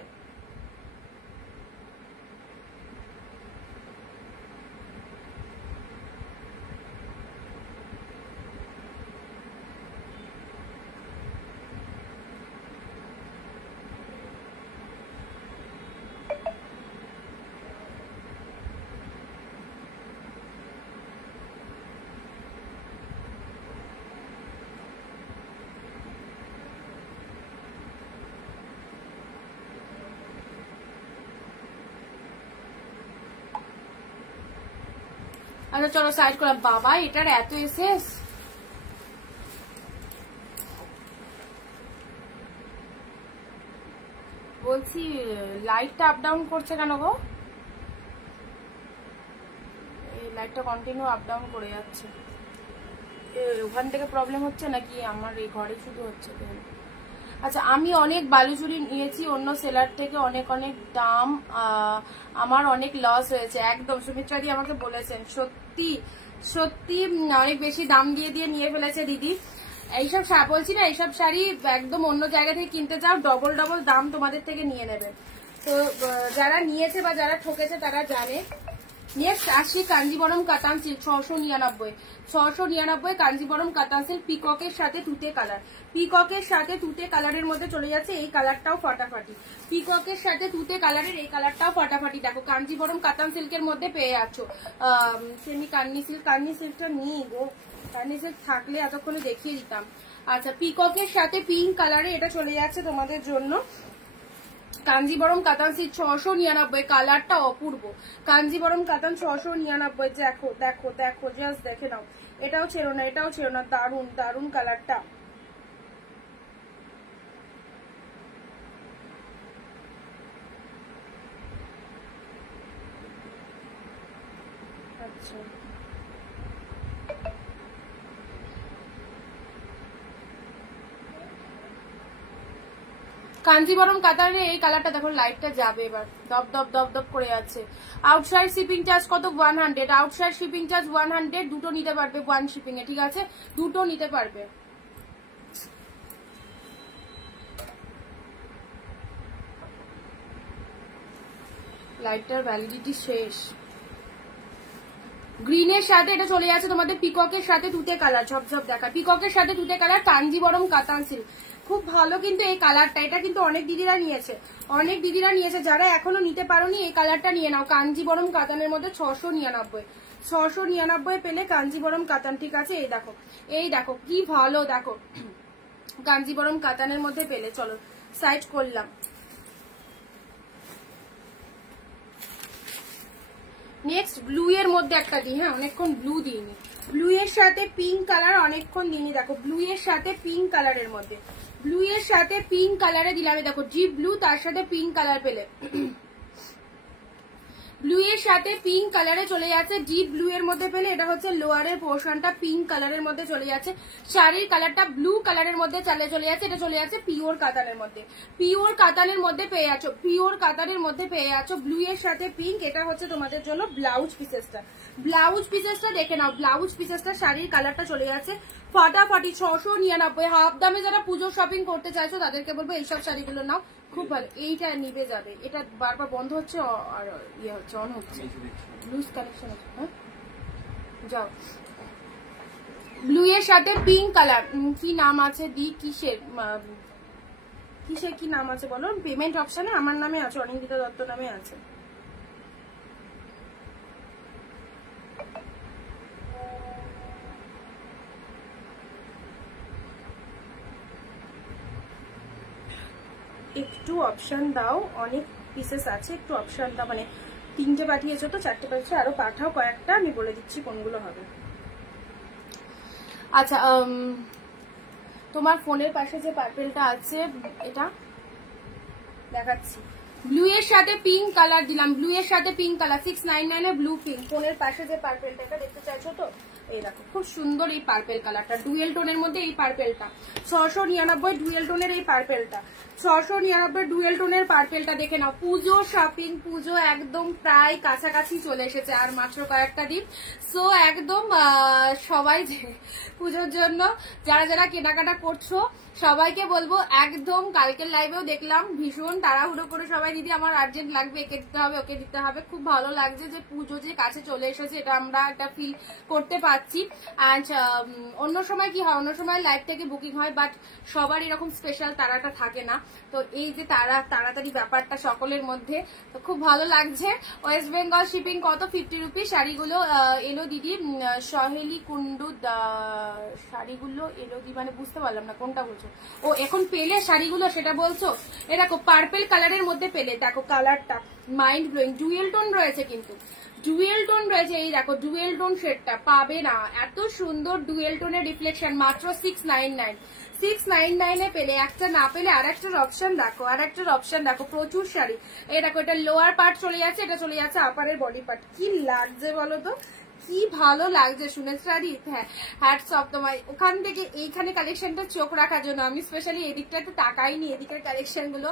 আচ্ছা চলো সাইড করলাম। বাবা এটার এত এসেস, বলছি লাইটটা আপ ডাউন করছে কেন গো? এই লাইটটা কন্টিনিউ আপ ডাউন করে যাচ্ছে, ওখান থেকে প্রবলেম হচ্ছে নাকি আমার এই ঘরে শুধু হচ্ছে? আচ্ছা আমি অনেক বালুচুরি নিয়েছি অন্য সেলার থেকে, অনেক অনেক দাম, আমার অনেক লস হয়েছে। একদম সুমিত্রা দি আমাকে বলেছেন, সত্যি সত্যি অনেক বেশি দাম দিয়ে দিয়ে নিয়ে ফেলেছে দিদি। এইসব বলছি না, এইসব শাড়ি একদম অন্য জায়গা থেকে কিনতে যাও, ডবল ডবল দাম তোমাদের থেকে নিয়ে নেবে। তো যারা নিয়েছে বা যারা ঠকেছে তারা জানে। নেক্সট আসি কাঞ্জিবরম কাতান সিল্ক, 699 কাঞ্জিবরম কাতান সিল্ক, পিককের সাথে তুতে কালার, পিককের সাথে তুতে কালারের মধ্যে চলে যাচ্ছে। এই কালারটাও ফাটাফাটি, পিককের সাথে তুতে কালারের এই কালারটাও ফাটাফাটি। দেখো কাঞ্জিবরম কাতান সিল্কের মধ্যে পেয়ে যাচ্ছ। সেমি কান্নি সিল্ক, কান্নি সিল্কটা নিই গো, কান্নি সিল্ক থাকলে এতক্ষণে দেখিয়ে দিতাম। আচ্ছা পিককের সাথে পিঙ্ক কালারে এটা চলে যাচ্ছে তোমাদের জন্য। কাঞ্জিবরম কাতান সিল্ক 699, কালারটা অপূর্ব। কাঞ্জিবরম কাতান 699, দেখো দেখো দেখো, জাস্ট দেখে নাও। এটাও ছেড়ো না, এটাও ছেড়ো না, দারুন দারুন কালারটা। আচ্ছা কাঞ্জিবরম কাতারে এই কালারটা দেখো, লাইটটা যাবে এবার, দপ দপ দপ দপ করে যাচ্ছে। আউটসাইড শিপিং চার্জ কত? 100। আউটসাইড শিপিং চার্জ 100, দুটো নিতে পারবে 1 শিপিং এ, ঠিক আছে, দুটো নিতে পারবে। লাইটটার ভ্যালিডিটি শেষ। গ্রিনের সাথে এটা চলে যাচ্ছে তোমাদের পিককের সাথে তুতে কালার, ঝপঝপ দেখা, পিককের সাথে তুতে কালার, কাঞ্জিবরম কাতান সিল্ক, খুব ভালো কিন্তু এই কালারটা। এটা কিন্তু অনেক দিদিরা নিয়েছে, অনেক দিদিরা নিয়েছে, যারা এখনো নিতে পারোনি এই কালারটা নিয়ে নাও। কাঞ্জিবরম কাতানের মধ্যে 699 পেলে কাঞ্জিবরম কাতান, ঠিক আছে। এই দেখো কি ভালো, দেখো কাঞ্জিবরম কাতানের মধ্যে পেলে। চলো সাইড করলাম। নেক্সট ব্লু এর মধ্যে একটা দিই, হ্যাঁ অনেকক্ষণ ব্লু দিইনি, ব্লু এর সাথে পিঙ্ক কালার অনেকক্ষণ দিইনি। দেখো ব্লু এর সাথে পিঙ্ক কালারের মধ্যে, ব্লু এর সাথে পিঙ্ক কালারে দিলাম, দেখো ডিপ ব্লু তার সাথে পিঙ্ক কালার পেলে। ব্লু এর সাথে পিঙ্ক কালারে চলে যাচ্ছে, ডিপ ব্লু এর মধ্যে পেলে। এটা হচ্ছে লোয়ারের পোর্শনটা পিঙ্ক কালারের মধ্যে চলে যাচ্ছে, শাড়ির কালারটা ব্লু কালারের মধ্যে চলে যাচ্ছে। এটা চলে যাচ্ছে পিওর কাতানের মধ্যে, পিওর কাতানের মধ্যে পেয়ে যাচ্ছ, পিওর কাতানের মধ্যে পেয়ে যাচ্ছ ব্লু এর সাথে পিঙ্ক। এটা হচ্ছে তোমাদের জন্য ব্লাউজ পিসেসটা, ব্লাউজ পিসেসটা দেখে নাও, ব্লাউজ পিসেসটা শাড়ির কালারটা চলে যাচ্ছে ফাটাফাটি 699। হাফ দামে যারা পুজো শপিং করতে চাইছো তাদেরকে বলবো এইসব শাড়িগুলো নাও, খুব ভালো। এইটা নিবে যাবে, এটা বারবার বন্ধ হচ্ছে আর ইয়ে হচ্ছে, অন হচ্ছে, লুজ কালেকশন হচ্ছে। হ্যাঁ যাও, ব্লু এর সাথে পিঙ্ক কালার, কি নাম আছে দি, কিসের কি নাম আছে বলো? পেমেন্ট অপশনে আমার নামে আছে, অনিন্দিতা দত্ত নামে আছে। একটু অপশন দাও, অনেক পিসেস আছে, একটু অপশন দাও। মানে 3টে পাঠিয়েছো তো, 4টে পাঠিয়েছো, আরো পাঠাও কয়েকটা, আমি বলে দিচ্ছি কোনগুলো হবে। আচ্ছা তোমার ফোনের পাশে যে পার্পেলটা আছে এটা দেখাচ্ছি, ব্লু এর সাথে পিঙ্ক কালার দিলাম, ব্লু এর সাথে পিঙ্ক কালার 699 এ ব্লু পিঙ্ক। ফোনের পাশে যে পার্পেলটা এটা দেখতে চাইছো তো, এই দেখো খুব সুন্দর এই পার্পেল কালারটা, ডুয়েল টোনের মধ্যে এই পার্পেলটা 699 ডুয়েল টোনের এই পার্পেলটা, 699 ডুয়েল টোনের পার্পেলটা দেখে নাও। পুজো শপিং, পুজো একদম প্রায় কাছাকাছি চলে এসেছে, আর মাত্র কয়েকটা দিন। সো একদম সবাই পুজোর জন্য যারা যারা কেনাকাটা করছো সবাইকে বলবো, একদম কালকের লাইভেও দেখলাম ভীষণ তাড়াহুড়ো করে সবাই, দিদি আমার আর্জেন্ট লাগবে, একে দিতে হবে ওকে দিতে হবে। খুব ভালো লাগছে যে পুজো যে কাছে চলে এসেছে, এটা আমরা একটা ফিল করতে পারছি। অ্যান্ড অন্য সময় কি হয়, অন্য সময় লাইভ থেকে বুকিং হয়, বাট সবার এরকম স্পেশাল তারাটা থাকে না। তো এই যে তাড়াতাড়ি ব্যাপারটা সকলের মধ্যে, তো খুব ভালো লাগছে। ওয়েস্ট বেঙ্গল শিপিং কত? 50 রুপি। শাড়িগুলো এলো দিদি, সহেলি কুন্ডু শাড়িগুলো এলো দি, মানে বুঝতে পারলাম না কোনটা বলছো। ও এখন পেলে শাড়িগুলো সেটা বলছো। এ দেখো পার্পেল কালারের মধ্যে পেলে, দেখো কালারটা মাইন্ড ব্লোয়িং, ডুয়েল টোন রয়েছে কিন্তু, ডুয়েল টোন রয়েছে। এই দেখো ডুয়েল টোন শেডটা পাবে না, এত সুন্দর ডুয়েল টোনের রিফ্লেকশন, মাত্র 699 এ পেলে। একটা না পেলে আর একটার অপশন দেখো, আর একটার অপশন দেখো, প্রচুর শাড়ি। এই দেখো এটা লোয়ার পার্ট চলে যাচ্ছে, এটা চলে যাচ্ছে আপারের বডি পার্ট। কি লাগছে বলো তো, কি ভালো লাগছে সুনেত্রাদি। হ্যাঁ হ্যাটস অফ তোমায়, ওখান থেকে এইখানে কালেকশনটা চোখ রাখার জন্য। আমি স্পেশালি এদিকটা একটু তাকাইনি, এদিকের কালেকশন গুলো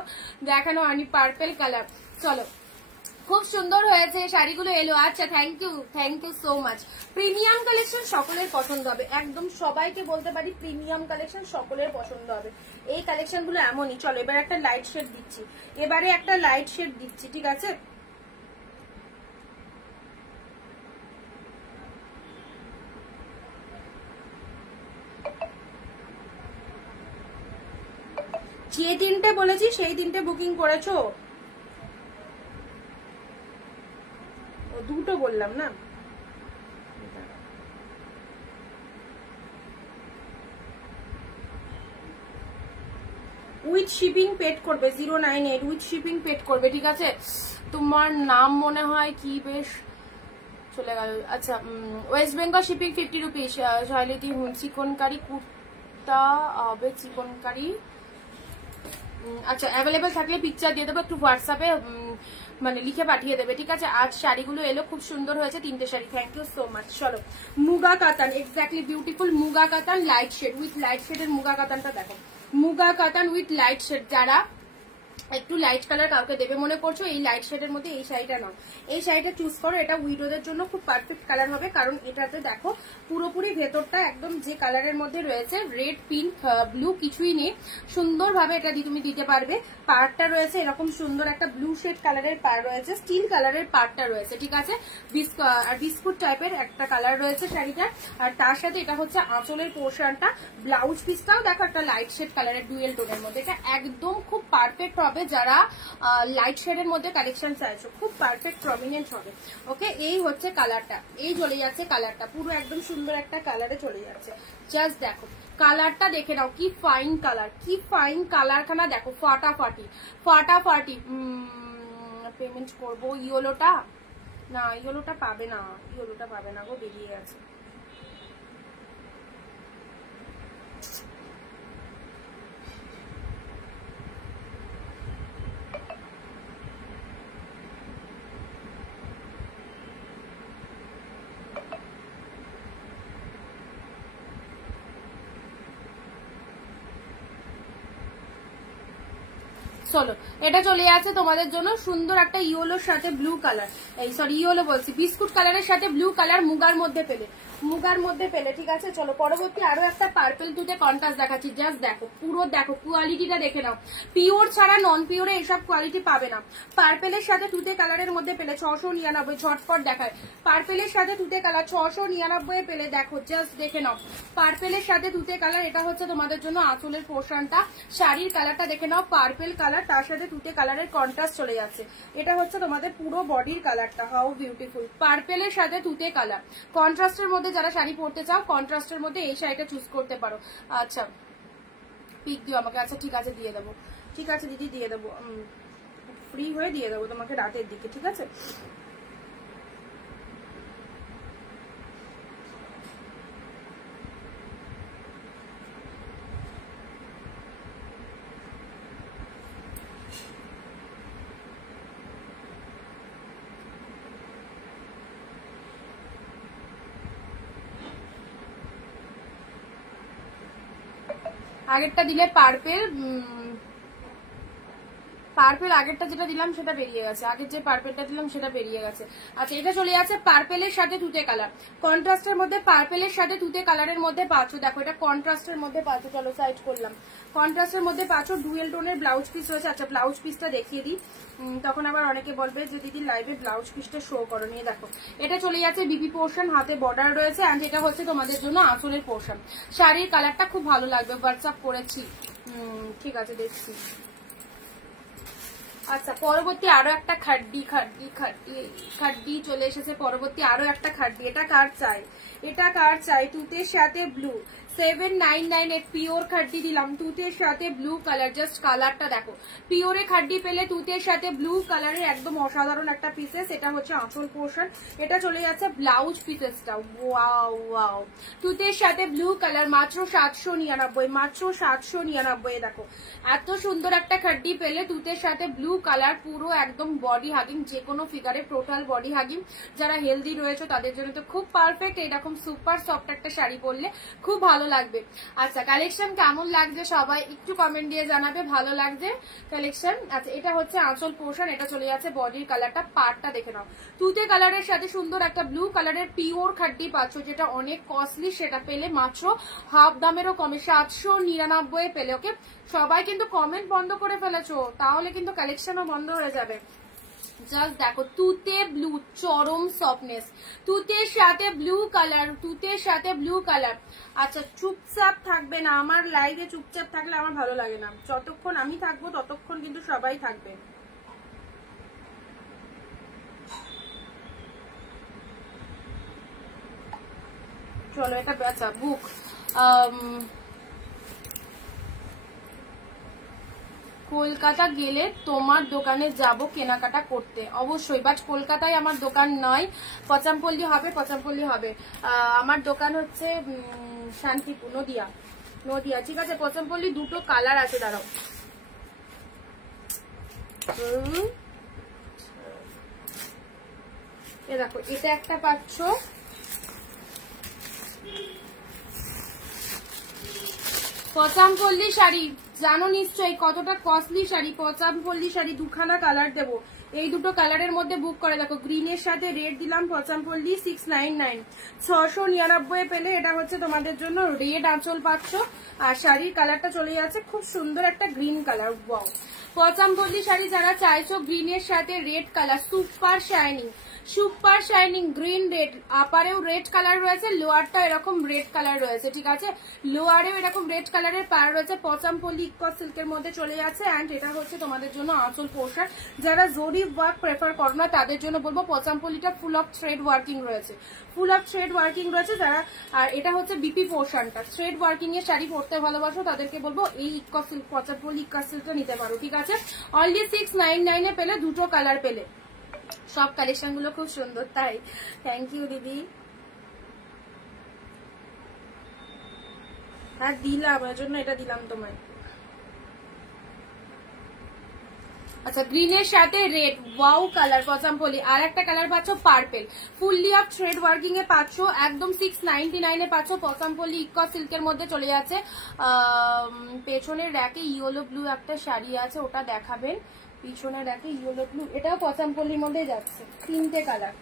দেখানো হয়নি। পার্পেল কালার, চলো খুব সুন্দর হয়েছে শাড়িগুলো এলো। আচ্ছা thank you so much. Premium collection সকলের পছন্দ হবে, একদম সবাইকে বলতে পারি প্রিমিয়াম কালেকশন সকলের পছন্দ হবে। এই কালেকশন গুলো এমনই। চলো এবার একটা লাইট শেড দিচ্ছি, এবারে একটা লাইট শেড দিচ্ছি, ঠিক আছে। যে 3টে বলেছি সেই 3টে বুকিং করেছো? ও 2টো বললাম না। উইথ শিপিং পেড করবে 098, উইথ শিপিং পেড করবে, ঠিক আছে। তোমার নাম মনে হয় কি, বেশ চলে গেল। আচ্ছা ওয়েস্ট বেঙ্গল শিপিং 50 রুপিস। শৈলতি চিকনকারি কুর্তা হবে, চিকনকারি। আচ্ছা অ্যাভেলেবেল থাকলে পিকচার দিয়ে দেবো, একটু হোয়াটসঅ্যাপে মানে লিখে পাঠিয়ে দেবে, ঠিক আছে। আজ শাড়িগুলো এলো, খুব সুন্দর হয়েছে 3টে sari, thank you so much. চলো মুগা কাতান, এক্স্যাক্টলি বিউটিফুল মুগা কাতান, লাইট শেড উইথ লাইট শেডের মুগা কাতানটা দেখো, মুগা কাতান উইথ লাইট শেড। যারা একটু লাইট কালার কাউকে দেবে মনে করছো, এই লাইট শেডের মধ্যে এই শাড়িটা নাও, এই শাড়িটা চুজ করো। এটা উইডোদের জন্য খুব পারফেক্ট কালার হবে, কারণ এটাতে দেখো পুরোপুরি ভেতরটা একদম যে কালারের মধ্যে রয়েছে, রেড পিঙ্ক ব্লু কিছুই নেই, সুন্দরভাবে এটা তুমি দিতে পারবে। পার্টটা রয়েছে এরকম সুন্দর একটা ব্লু শেড কালারের পার রয়েছে, স্টিল কালারের পার্টটা রয়েছে, ঠিক আছে। আর বিস্কুট টাইপের একটা কালার রয়েছে শাড়িটা। আর তার সাথে এটা হচ্ছে আঁচলের পোর্শনটা, ব্লাউজ পিসটাও দেখো একটা লাইট শেড কালারের ডুয়েল টোনের মধ্যে। এটা একদম খুব পারফেক্ট হবে যারা লাইট শেডের মধ্যে কালেকশন চাইছো, খুব পারফেক্ট প্রমিনেন্ট হবে। ওকে, এই হচ্ছে কালারটা, এই চলে যাচ্ছে কালারটা, পুরো একদম সুন্দর একটা কালারে চলে যাচ্ছে। জাস্ট দেখো কালারটা দেখে নাও, কি ফাইন কালার, কি ফাইন কালারখানা দেখো, ফাটাফাটি ফাটাফাটি। পেমেন্ট করবো ইয়েলোটা, না ইয়েলোটা পাবে না, ইয়েলোটা পাবে না গো, বেরিয়ে গেছে। চলো এটা চলে যাচ্ছে তোমাদের জন্য সুন্দর একটা ইয়েলোর সাথে ব্লু কালার, এই সরি ইয়েলো বলছি, বিস্কুট কালারের সাথে ব্লু কালার মুগার মধ্যে পেলে, মুগার মধ্যে পেলে, ঠিক আছে। চলো পরবর্তী আরো একটা পার্পল দুটো কন্ট্রাস্ট দেখাচ্ছি। জাস্ট দেখো, পুরো দেখো কোয়ালিটিটা দেখে নাও, পিওর ছাড়া নন পিওরে এইসব কোয়ালিটি পাবে না। পার্পেলের সাথে তুতে কালারের মধ্যে পেলে 699, ঝটপট দেখায়। পার্পেলের সাথে তুতে কালার 699 পেলে, দেখো জাস্ট দেখে নাও, পার্পেলের সাথে তুতে কালার। এটা হচ্ছে তোমাদের জন্য আঁচলের পোর্শনটা, শাড়ির কালারটা দেখে নাও, পার্পেল কালার, তার সাথে তুতে কালারের কন্ট্রাস্ট চলে যাচ্ছে। এটা হচ্ছে তোমাদের পুরো বডির কালারটা, হাউ বিউটিফুল, পার্পেলের সাথে তুতে কালার কন্ট্রাস্টের মধ্যে। যারা শাড়ি পরতে চাও কন্ট্রাস্টের মধ্যে এই শাড়িটা চুজ করতে পারো। আচ্ছা পিক দিও আমাকে, আচ্ছা ঠিক আছে দিয়ে দেবো, ঠিক আছে দিদি দিয়ে দেবো, ফ্রি হয়ে দিয়ে দেবো তোমাকে রাতের দিকে, ঠিক আছে। আগেরটা দিলে পার্পেল, পার্পেল আগেরটা যেটা দিলাম সেটা বেরিয়ে গেছে, আগের যে পার্পেলটা দিলাম সেটা বেরিয়ে গেছে। আচ্ছা এটা চলে যাচ্ছে পার্পেলের সাথে তুতে কালার, কন্ট্রাস্টের মধ্যে পার্পেলের সাথে তুতে কালারের মধ্যে পাচ্ছ। দেখো এটা কন্ট্রাস্টের মধ্যে পাচ্ছ, চলো সাইড করলাম, কন্ট্রাস্টের মধ্যে পাচ্ছ, ডুয়েল টোনের ব্লাউজ পিস রয়েছে। আচ্ছা ব্লাউজ পিসটা দেখিয়ে দিই, তখন আবার অনেকে বলবে যে দিদি লাইভে ব্লাউজ পিসটা শো করো, নিয়ে দেখো এটা চলে যাচ্ছে বিবি পোর্শন, হাতে বর্ডার রয়েছে, আর এটা হচ্ছে তোমাদের জন্য আঁচলের পোর্শন। শাড়ির কালারটা খুব ভালো লাগবে, হোয়াটসঅ্যাপ করেছি, ঠিক আছে দেখছি। আচ্ছা পরবর্তী আরো একটা খাড্ডি খাড্ডি খাড্ডি খাড্ডি চলে এসেছে, পরবর্তী আরো একটা খাড্ডি। এটা কার চাই, এটা কার চাই, তুতের সাথে ব্লু, 799 পিওর খাড্ডি দিলাম, তুতের সাথে ব্লু কালার। জাস্ট কালারটা দেখো, পিওরে খাড্ডি পেলে তুতের সাথে ব্লু কালারের একদম অসাধারণ একটা পিসেস। এটা হচ্ছে আঁচল পোর্শন, এটা চলে যাচ্ছে ব্লাউজ পিসেসটা, ওয়াও ওয়াও, তুতের সাথে ব্লু কালার, মাত্র 799, মাত্র 799। দেখো এত সুন্দর একটা খাড্ডি পেলে তুতের সাথে ব্লু কালার, পুরো একদম বডি হাগিং, যে কোনো ফিগারে টোটাল বডি হাগিং। যারা হেলদি রয়েছে তাদের জন্য তো খুব পারফেক্ট, এরকম সুপার সফট একটা শাড়ি পরলে খুব ভালো লাগবে। আচ্ছা কালেকশন কেমন লাগছে সবাই একটু কমেন্ট দিয়ে জানাবে, ভালো লাগছে কালেকশন। আচ্ছা এটা হচ্ছে আঁচল পোর্শন, এটা চলে যাচ্ছে বডির কালারটা, পার্টটা দেখে নাও, তুতে কালারের সাথে সুন্দর একটা ব্লু কালারের পিওর খাড্ডি পাচ্ছ, যেটা অনেক কস্টলি, সেটা পেলে মাত্র হাফ দামেরও কমে 799 পেলে। ওকে সবাই কিন্তু কমেন্ট বন্ধ করে ফেলেছো, তাহলে কিন্তু কালেকশনও বন্ধ হয়ে যাবে। জাস্ট দেখো তুতে ব্লু, চরম সফটনেস, তুতের সাথে ব্লু কালার, তুতের সাথে ব্লু কালার। আচ্ছা চুপচাপ থাকবে না, আমার লাইভে চুপচাপ থাকলে আমার ভালো লাগে না, যতক্ষণ আমি থাকবো ততক্ষণ কিন্তু সবাই থাকবে। চলো এটা বেচা বুক, কলকাতা গেলে তোমার দোকানে যাব কেনাকাটা করতে, অবশ্যই, বাট কলকাতায় আমার দোকান নয়, পচামপল্লি হবে, পচামপল্লি হবে। আমার দোকান হচ্ছে শান্তিপুর, নদিয়া, নদিয়া, ঠিক আছে। পচামপল্লি দুটো কালার আছে, দাঁড়াও, এ দেখো এটা একটা পাচ্ছ, পচামপল্লি শাড়ি, জানো নিশ্চয়ই কতটা কস্টলি শাড়ি, পচামপল্লি শাড়ি, দুখানা কালার দেবো, এই দুটো কালারের মধ্যে বুক করে দেখো। গ্রিনের সাথে রেড দিলাম, পচামপল্লি 699, 699 পেলে এটা হচ্ছে তোমাদের জন্য রেড আঁচল পাচ্ছ। আর শাড়ির কালারটা চলে যাচ্ছে খুব সুন্দর একটা green colour. Wow, Pochampally sari যারা চাইছো গ্রিনের সাথে red colour, super shining, super shining green red. আপারেও রেড কালার রয়েছে, লোয়ারটা এরকম রেড কালার রয়েছে, ঠিক আছে, লোয়ারেও এরকম রেড কালারের পার রয়েছে। পচামপল্লি ইকো সিল্কের মধ্যে চলে যাচ্ছে। অ্যান্ড এটা হচ্ছে তোমাদের জন্য আঁচল পোশাক। যারা জরি ওয়ার্ক প্রেফার করো না তাদের জন্য বলবো পচামপল্লিটা ফুল অফ থ্রেড ওয়ার্কিং রয়েছে, ফুল অফ থ্রেড ওয়ার্কিং রয়েছে যারা। আর এটা হচ্ছে বিপি পোর্শনটা, থ্রেড ওয়ার্কিং এর শাড়ি পরতে ভালোবাসো তাদেরকে বলবো এই ইকো সিল্ক, পচামপল্লি ইকো সিল্কটা নিতে পারো, ঠিক আছে। অনলি 699 পেলে, দুটো কালার পেলে। সব কালেকশন গুলো খুব সুন্দর, তাই থ্যাংক ইউ দিদি। হ্যাঁ দিলাম, এর জন্য এটা দিলাম তোমায়। আচ্ছা, গ্রিনের সাথে রেড, ওয়াও কালার পচামপল্লি। আর একটা কালার পাচ্ছ purple, fully of thread working এ পাচ্ছ, একদম 699 এ পাচ্ছ। পচামপল্লি ইকো সিল্কের মধ্যে চলে যাচ্ছে। পেছনের র্যাকে ইয়েলো ব্লু একটা শাড়ি আছে, ওটা দেখাবেন। পিছনের র্যাকে ইয়েলো ব্লু, এটাও পচামপল্লির মধ্যে যাচ্ছে। তিনটে কালার,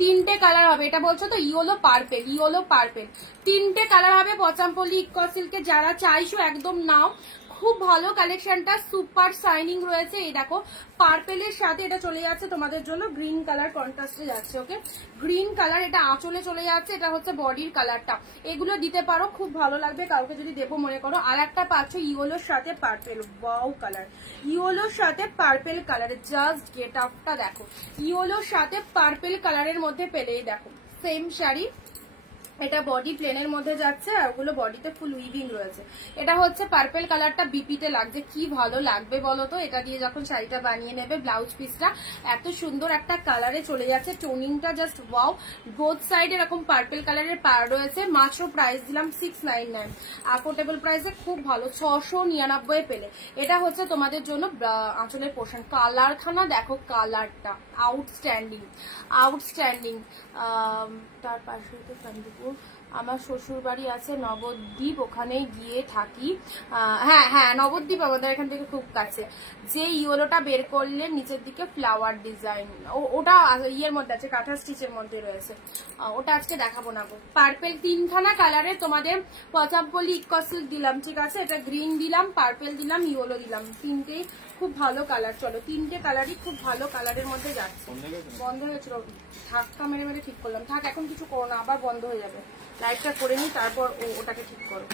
তিনটে কালার হবে। এটা বলছো তো ইয়েলো পার্পেল, ইয়েলো পার্পেল, তিনটে কালার হবে পচামপল্লি ইকো সিল্কে। যারা চাইছো একদম নাও, খুব ভালো কালেকশনটা, সুপার শাইনিং রয়েছে। এই দেখো পার্পেলের সাথে এটা চলে যাচ্ছে তোমাদের জন্য গ্রিন কালার কন্ট্রাস্টে যাচ্ছে। ওকে, গ্রিন কালার, এটা আঁচলে চলে যাচ্ছে, এটা হচ্ছে বডির কালারটা। এগুলো দিতে পারো, খুব ভালো লাগবে কাউকে যদি দেবো মনে করো। আর একটা পাচ্ছ ইয়েলোর সাথে পার্পেল, ওয়াও কালার, ইয়েলোর সাথে পার্পেল কালার। জাস্ট গেট আপটা দেখো, ইয়েলোর সাথে পার্পেল কালারের মধ্যে পেলেই দেখো সেম শাড়ি। এটা বডি প্লেনের মধ্যে যাচ্ছে, আর ওগুলো বডিতে ফুল উইভিং রয়েছে। এটা হচ্ছে পার্পেল কালারটা, বিপিতে লাগছে, কি ভালো লাগবে বলো তো এটা দিয়ে যখন শাড়িটা বানিয়ে নেবে। ব্লাউজ পিসটা এত সুন্দর একটা কালারে চলে যাচ্ছে, টোনিংটা জাস্ট ওয়াও। বোথ সাইড এরকম পার্পেল কালারের পার রয়েছে। মাত্র প্রাইস দিলাম 699, অ্যাফোর্ডেবল প্রাইসে খুব ভালো, 699 পেলে। এটা হচ্ছে তোমাদের জন্য আঁচলের পোর্শন। কালারখানা দেখো, কালারটা আউটস্ট্যান্ডিং, আউটস্ট্যান্ডিং। তার পাশে তো কাঞ্জিপুর, আমার শ্বশুর বাড়ি আছে নবদ্বীপ, ওখানে গিয়ে থাকি। হ্যাঁ হ্যাঁ, নবদ্বীপ আমাদের এখান থেকে খুব কাছে। যে ইয়েলোটা বের করলে নিচের দিকে ফ্লাওয়ার ডিজাইন, ওটা ইয়ের মধ্যে আছে, কাঁথা স্টিচের মধ্যে রয়েছে, ওটা আজকে দেখাবো না গো। পার্পেল তিনখানা কালারে তোমাদের পচামপল্লি ইকো সিল্ক দিলাম, ঠিক আছে। এটা গ্রিন দিলাম, পার্পেল দিলাম, ইয়েলো দিলাম, তিনটেই খুব ভালো কালার। চলো, তিনটে কালারই খুব ভালো কালারের মধ্যে যাচ্ছে। বন্ধ হয়েছিল, ধাক্কা মেরে মেরে ঠিক করলাম। থাক, এখন কিছু করো না, আবার বন্ধ হয়ে যাবে। লাইটটা করে নি, তারপর ওটাকে ঠিক করো।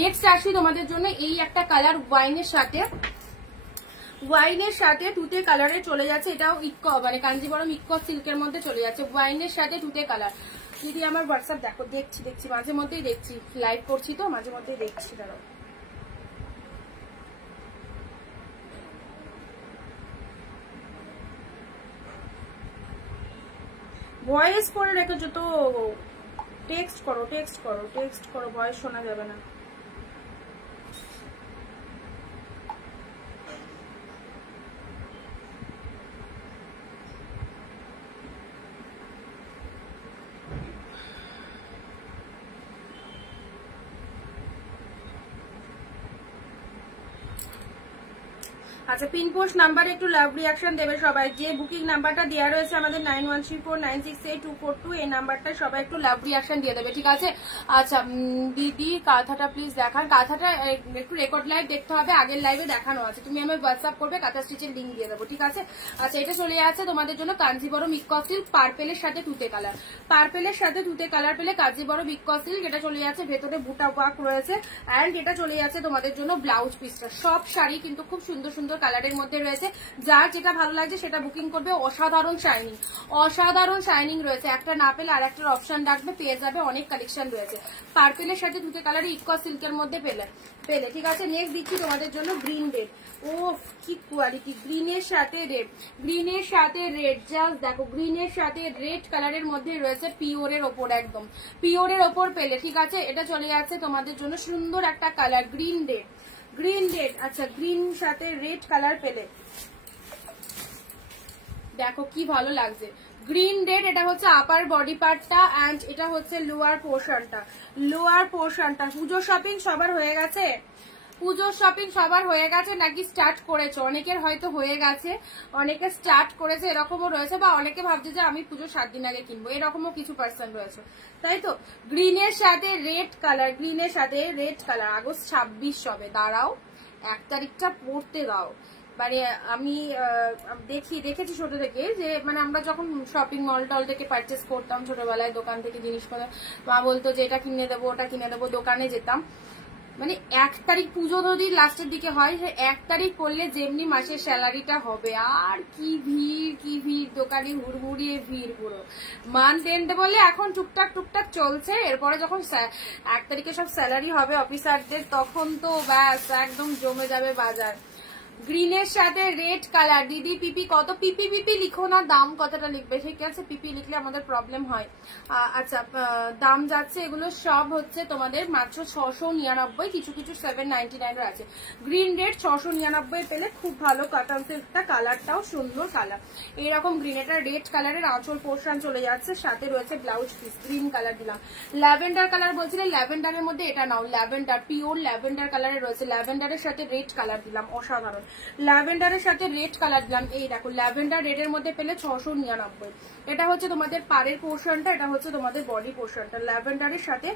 নেক্সট আসি তোমাদের জন্য এই একটা কালার, ওয়াইনের সাথে, ওয়াইনের সাথে তুতে কালারে চলে যাচ্ছে। এটাও ইকো মানে কাঞ্জিবরম ইকো সিল্কের মধ্যে চলে যাচ্ছে। ওয়াইনের সাথে তুতে কালার। দিদি আমার হোয়াটসঅ্যাপ দেখো, দেখছি দেখছি, মাঝে মধ্যেই দেখছি, লাইভ করছি তো মাঝে মধ্যেই দেখছি। দাঁড়াও, ভয়েস করে রেখেছো তো, টেক্সট করো, টেক্সট করো, টেক্সট করো, ভয়েস শোনা যাবে না। আচ্ছা, পিনপোস্ট নাম্বারে একটু লাভ রিয়াকশন দেবে সবাই। যে বুকিং নাম্বারটা দেওয়া রয়েছে আমাদের 9134968242, এই নাম্বারটা সবাই একটু লাভ রিয়াকশন দিয়ে দেবে, ঠিক আছে। আচ্ছা দিদি, কাঁথাটা প্লিজ দেখান। কাঁথাটা একটু রেকর্ড লাইভ দেখতে হবে, আগের লাইভে দেখানো আছে। তুমি আমার হোয়াটসঅ্যাপ করবে, কাঁথা স্টিচের লিঙ্ক দিয়ে দেবো, ঠিক আছে। আচ্ছা, এটা চলে যাচ্ছে তোমাদের জন্য কাঞ্জিবরম ইকো সিল্ক, পার্পেলের সাথে তুতে কালার। পার্পেলের সাথে তুতে কালার পেলে কাঞ্জিবরম ইকো সিল্ক। এটা চলে যাচ্ছে, ভেতরে বুটা ওয়ার্ক রয়েছে। অ্যান্ড এটা চলে যাচ্ছে তোমাদের জন্য ব্লাউজ পিসটা। সব শাড়ি কিন্তু খুব সুন্দর সুন্দর কালারের মধ্যে রয়েছে। যার যেটা ভালো লাগছে সেটা বুকিং করবে। অসাধারণ শাইনিং, অসাধারণ শাইনিং রয়েছে। একটা না পেলে আর একটার অপশন রাখবে, পেয়ে যাবে। অনেক কালেকশন রয়েছে। পার্পেলের সাথে তুতে কালারে ইকো সিল্কের মধ্যে পেলে, ঠিক আছে। নেক্সট দিচ্ছি তোমাদের জন্য গ্রিন রেড। ও কি কোয়ালিটি, গ্রিনের সাথে রেড, গ্রিনের সাথে রেড, জাস্ট দেখো, গ্রিনের সাথে রেড কালারের মধ্যে রয়েছে। পিওরের ওপর, একদম পিওরের ওপর পেলে, ঠিক আছে। এটা চলে যাচ্ছে তোমাদের জন্য সুন্দর একটা colour, green red, green red. আচ্ছা, গ্রিন সাথে রেড কালার পেলে দেখো কি ভালো লাগছে, গ্রিন রেড। এটা হচ্ছে আপার বডি পার্টটা, অ্যান্ড এটা হচ্ছে লোয়ার পোর্শনটা। লোয়ার পোর্শনটা পুজো শপিং সবার হয়ে গেছে। পুজোর শপিং সবার হয়ে গেছে নাকি স্টার্ট করেছো? অনেকের হয়তো হয়ে গেছে, অনেকে স্টার্ট করেছে, এরকমও রয়েছে, বা অনেকে ভাবছে যে আমি পুজো 7 দিন আগে কিনবো, এরকমও কিছু পার্সন রয়েছে, তাই তো। গ্রিনের সাথে রেড কালার, গ্রিনের সাথে রেড কালার, আগস্ট 26 হবে, দাঁড়াও 1 তারিখটা পড়তে দাও। মানে আমি দেখেছি ছোট থেকে, যে মানে আমরা যখন শপিং মল টল থেকে পারচেস করতাম ছোটবেলায়, দোকান থেকে জিনিসপত্র, মা বলতো যে এটা কিনে দেবো ওটা কিনে দেবো, দোকানে যেতাম, মানে 1 তারিখ পুজো যদি লাস্টের দিকে হয়, 1 তারিখ করলে যেমনি মাসের স্যালারিটা হবে, আর কি ভিড় দোকানে হুড়মুড়িয়ে ভিড় পুরো। মান্থ এন্ড বলে এখন টুকটাক চলছে, এরপরে যখন 1 তারিখে সব স্যালারি হবে অফিসারদের, তখন তো ব্যাস একদম জমে যাবে বাজার। গ্রিনের সাথে রেড কালার, দিদি পিপি কত? পিপি লিখো না, দাম কতটা লিখবে, ঠিক আছে? পিপি লিখলে আমাদের প্রবলেম হয়। আচ্ছা, দাম যাচ্ছে এগুলো সব হচ্ছে তোমাদের মাত্র 699, কিছু 799 আছে। গ্রিন রেড 699 পেলে খুব ভালো কটন সিল্কটা, কালারটাও সুন্দর কালার। এইরকম গ্রিন, এটা রেড কালারের আঁচল পোর্শন চলে যাচ্ছে, সাথে রয়েছে ব্লাউজ পিস, গ্রিন কালার দিলাম। ল্যাভেন্ডার কালার বলছিলে, ল্যাভেন্ডারের মধ্যে এটা নাও, ল্যাভেন্ডার পিওর ল্যাভেন্ডার কালারে রয়েছে, ল্যাভেন্ডারের সাথে রেড কালার দিলাম, অসাধারণ। ল্যাভেন্ডারের সাথে রেড কালার দিলাম, এই দেখো ল্যাভেন্ডার রেডের মধ্যে পেলে 699। এটা হচ্ছে তোমাদের পাড়ের পোর্শনটা, এটা হচ্ছে তোমাদের বডি পোর্শনটা। ল্যাভেন্ডারের সাথে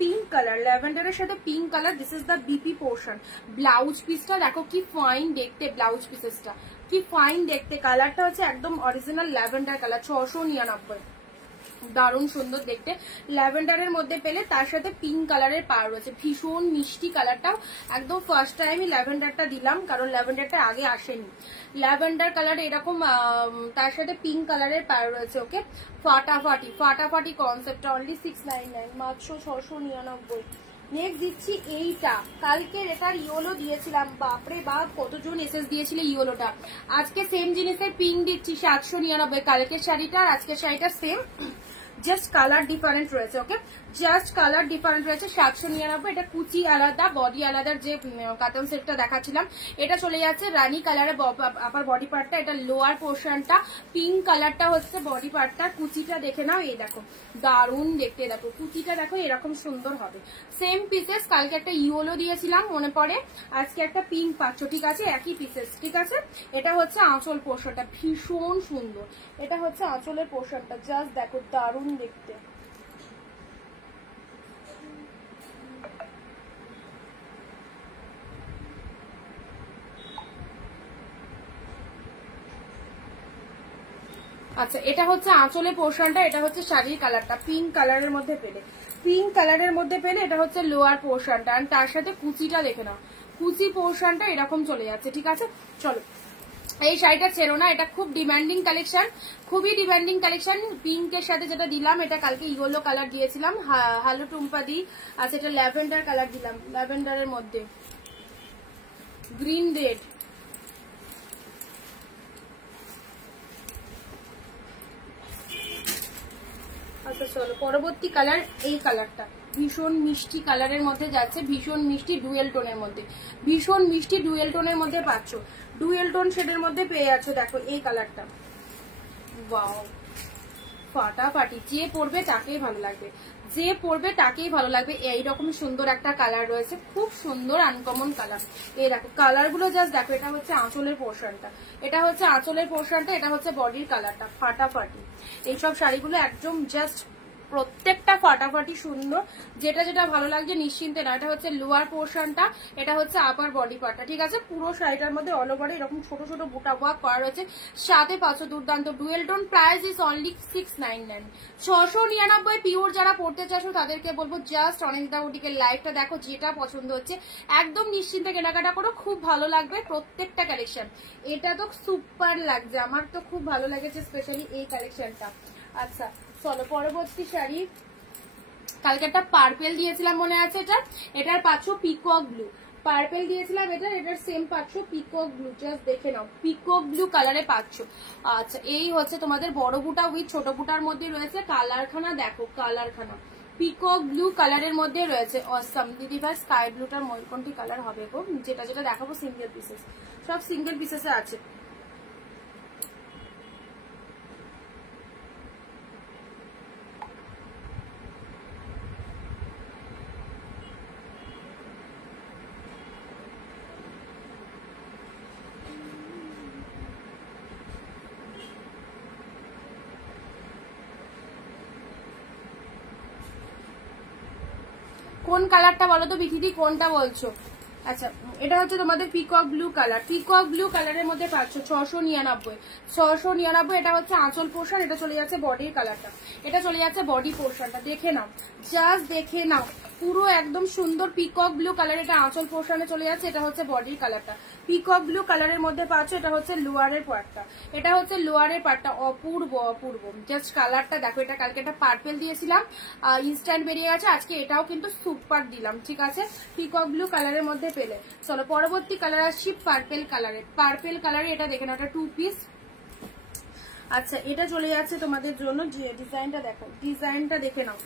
পিঙ্ক কালার, ল্যাভেন্ডারের সাথে pink colour, this is the BP portion. Blouse পিসটা দেখো কি ফাইন দেখতে, ব্লাউজ পিসেসটা কি ফাইন দেখতে, কালারটা হচ্ছে একদম অরিজিনাল ল্যাভেন্ডার কালার, 699, দারুণ সুন্দর দেখতে। ল্যাভেন্ডারের মধ্যে পেলে তার সাথে পিঙ্ক কালারের পাড় রয়েছে, ভীষণ মিষ্টি কালারটাও, একদম ফার্স্ট টাইমই ল্যাভেন্ডারটা দিলাম, কারণ ল্যাভেন্ডারটা আগে আসেনি। ল্যাভেন্ডার কালার এরকম, তার সাথে পিঙ্ক কালারের পাড় রয়েছে। ওকে, ফাটাফাটি কনসেপ্টটা অনলি 699, মাত্র 699। নেক্সট দিচ্ছি এইটা, কালকে এটার ইয়েলো দিয়েছিলাম, বাপরে বাপ কতজন এসএস দিয়েছিল ইয়েলোটা। আজকে সেম জিনিসের পিঙ্ক দিচ্ছি 799, কালকের শাড়িটা আর আজকের শাড়িটা সেম, জাস্ট কালার ডিফারেন্ট রয়েছে। ওকে, জাস্ট কালার ডিফারেন্ট রয়েছে, 799। এটা কুচি আলাদা, বডি আলাদা, যে কাটন সেটটা দেখাচ্ছিলাম এটা চলে যাচ্ছে রানী কালারে আপার বডি পার্টটা, এটা লোয়ার পোর্শনটা, পিঙ্ক কালারটা হচ্ছে বডি পার্টটা। কুচিটা দেখে নাও, এই দেখো দারুণ দেখতে, দেখো কুচিটা দেখো এরকম সুন্দর হবে। সেম পিসেস, কালকে একটা ইয়েলো দিয়েছিলাম মনে পড়ে, আজকে একটা পিঙ্ক পাচ্ছ, ঠিক আছে? একই পিসেস, ঠিক আছে? এটা হচ্ছে আঁচল পোর্শনটা, ভীষণ সুন্দর, এটা হচ্ছে আঁচলের পোর্শনটা, জাস্ট দেখো দারুণ দেখতে। আচ্ছা, এটা হচ্ছে আঁচলের পোর্শনটা, এটা হচ্ছে শাড়ির কালারটা, পিঙ্ক কালারের মধ্যে পেলে, পিঙ্ক কালারের মধ্যে পেলে এটা হচ্ছে লোয়ার পোর্শনটা, আর তার সাথে কুচিটা দেখে নাও, কুচি পোর্শনটা এরকম চলে যাচ্ছে, ঠিক আছে? চলো, এই শাড়িটা ছেড়ো না, এটা খুব ডিমান্ডিং কালেকশন, খুবই ডিমান্ডিং কালেকশন। পিঙ্কের সাথে যেটা দিলাম, এটা কালকে ইয়েলো কালার দিয়েছিলাম, হ্যালো টুম্পা দি। আচ্ছা, এটা ল্যাভেন্ডার কালার দিলাম, ল্যাভেন্ডারের মধ্যে গ্রিন রেড, আচ্ছা চলো পরবর্তী কালার, এই কালারটা ভীষণ মিষ্টি কালারের মধ্যে যাচ্ছে, ভীষণ মিষ্টি ডুয়েল টোনের মধ্যে, ভীষণ মিষ্টি ডুয়েল টোনের মধ্যে পাচ্ছ, ডুয়েল টোন শেডের মধ্যে পেয়ে যাচ্ছ। দেখো এই কালারটা, ওয়াও ফাটাফাটি, যে পরবে তাকেই ভালো লাগবে, যে পরবে তাকেই ভালো লাগবে। এইরকম সুন্দর একটা কালার রয়েছে, খুব সুন্দর আনকমন কালার। এই দেখো কালার গুলো জাস্ট দেখো, এটা হচ্ছে আঁচলের পোর্শনটা, এটা হচ্ছে আঁচলের পোর্শনটা, এটা হচ্ছে বডির কালারটা, ফাটাফাটি। এইসব শাড়িগুলো একদম জাস্ট প্রত্যেকটা ফাটাফাটি সুন্দর, যেটা যেটা ভালো লাগছে নিশ্চিন্তে না। এটা হচ্ছে লোয়ার পোর্শনটা, এটা হচ্ছে আপার বডি পার্টটা, ঠিক আছে? পুরো শাড়িটার মধ্যে অল ওভারে এরকম ছোট ছোট বুটা ওয়ার্ক করা রয়েছে, সাথে পাচ্ছ দুর্দান্ত dual tone. Price is only 699, 699। Pure যারা পড়তে চাচ্ছো তাদেরকে বলবো জাস্ট অনিন্দিতা বুটিকের লাইভটা দেখো, যেটা পছন্দ হচ্ছে একদম নিশ্চিন্তে কেনাকাটা করো, খুব ভালো লাগবে প্রত্যেকটা কালেকশন। এটা তো সুপার লাগছে, আমার তো খুব ভালো লেগেছে স্পেশালি এই কালেকশনটা। আচ্ছা চলো পরবর্তী শাড়ি, কালকে একটা পার্পেল দিয়েছিলাম মনে আছে, এটার পাচ্ছ পিকক ব্লু, পার্পেল দিয়েছিলাম এটার সেম পাচ্ছ পিকক ব্লু, জাস্ট দেখে নাও পিকক ব্লু কালারে পাচ্ছ। আচ্ছা, এই হচ্ছে তোমাদের বড় বুটা উইথ ছোট বুটার মধ্যে রয়েছে, কালারখানা দেখো, কালারখানা পিকক ব্লু কালারের মধ্যে রয়েছে। অসাম দিদি ভাই, স্কাই ব্লুটার কোনটি কালার হবে গো? যেটা যেটা দেখাবো সিঙ্গেল পিসেস, সব সিঙ্গেল পিসেসে আছে। কোন কালারটা বলো তো বিথিদি, কোনটা বলছো? আচ্ছা, এটা হচ্ছে তোমাদের peacock blue colour. Peacock blue কালারের মধ্যে পাচ্ছ 699। 699, এটা হচ্ছে আঁচল পোর্শন, এটা চলে যাচ্ছে বডির কালারটা, এটা চলে যাচ্ছে বডি পোর্শনটা। দেখে নাও, জাস্ট দেখে নাও, পুরো একদম সুন্দর পিকক ব্লু কালার। এটা আঁচল পোর্শনে চলে যাচ্ছে, এটা হচ্ছে বডির কালারটা। পিকক ব্লু কালারের মধ্যে পাচ্ছ, এটা হচ্ছে লোয়ারের পার্টটা, এটা হচ্ছে লোয়ারের পার্টটা। অপূর্ব অপূর্ব, জাস্ট কালারটা দেখো। এটা কালকে একটা পার্পেল দিয়েছিলাম, ইনস্ট্যান্ট বেরিয়ে গেছে, আজকে এটাও কিন্তু সুপার দিলাম, ঠিক আছে? পিকক ব্লু কালারের মধ্যে পেলে। চলো পরবর্তী কালার আসছি পার্পেল কালারে। পার্পেল কালারে এটা দেখে নাও, এটা 2 পিস। আচ্ছা, এটা চলে যাচ্ছে তোমাদের জন্য, ডিজাইনটা দেখো, ডিজাইনটা দেখে নাও।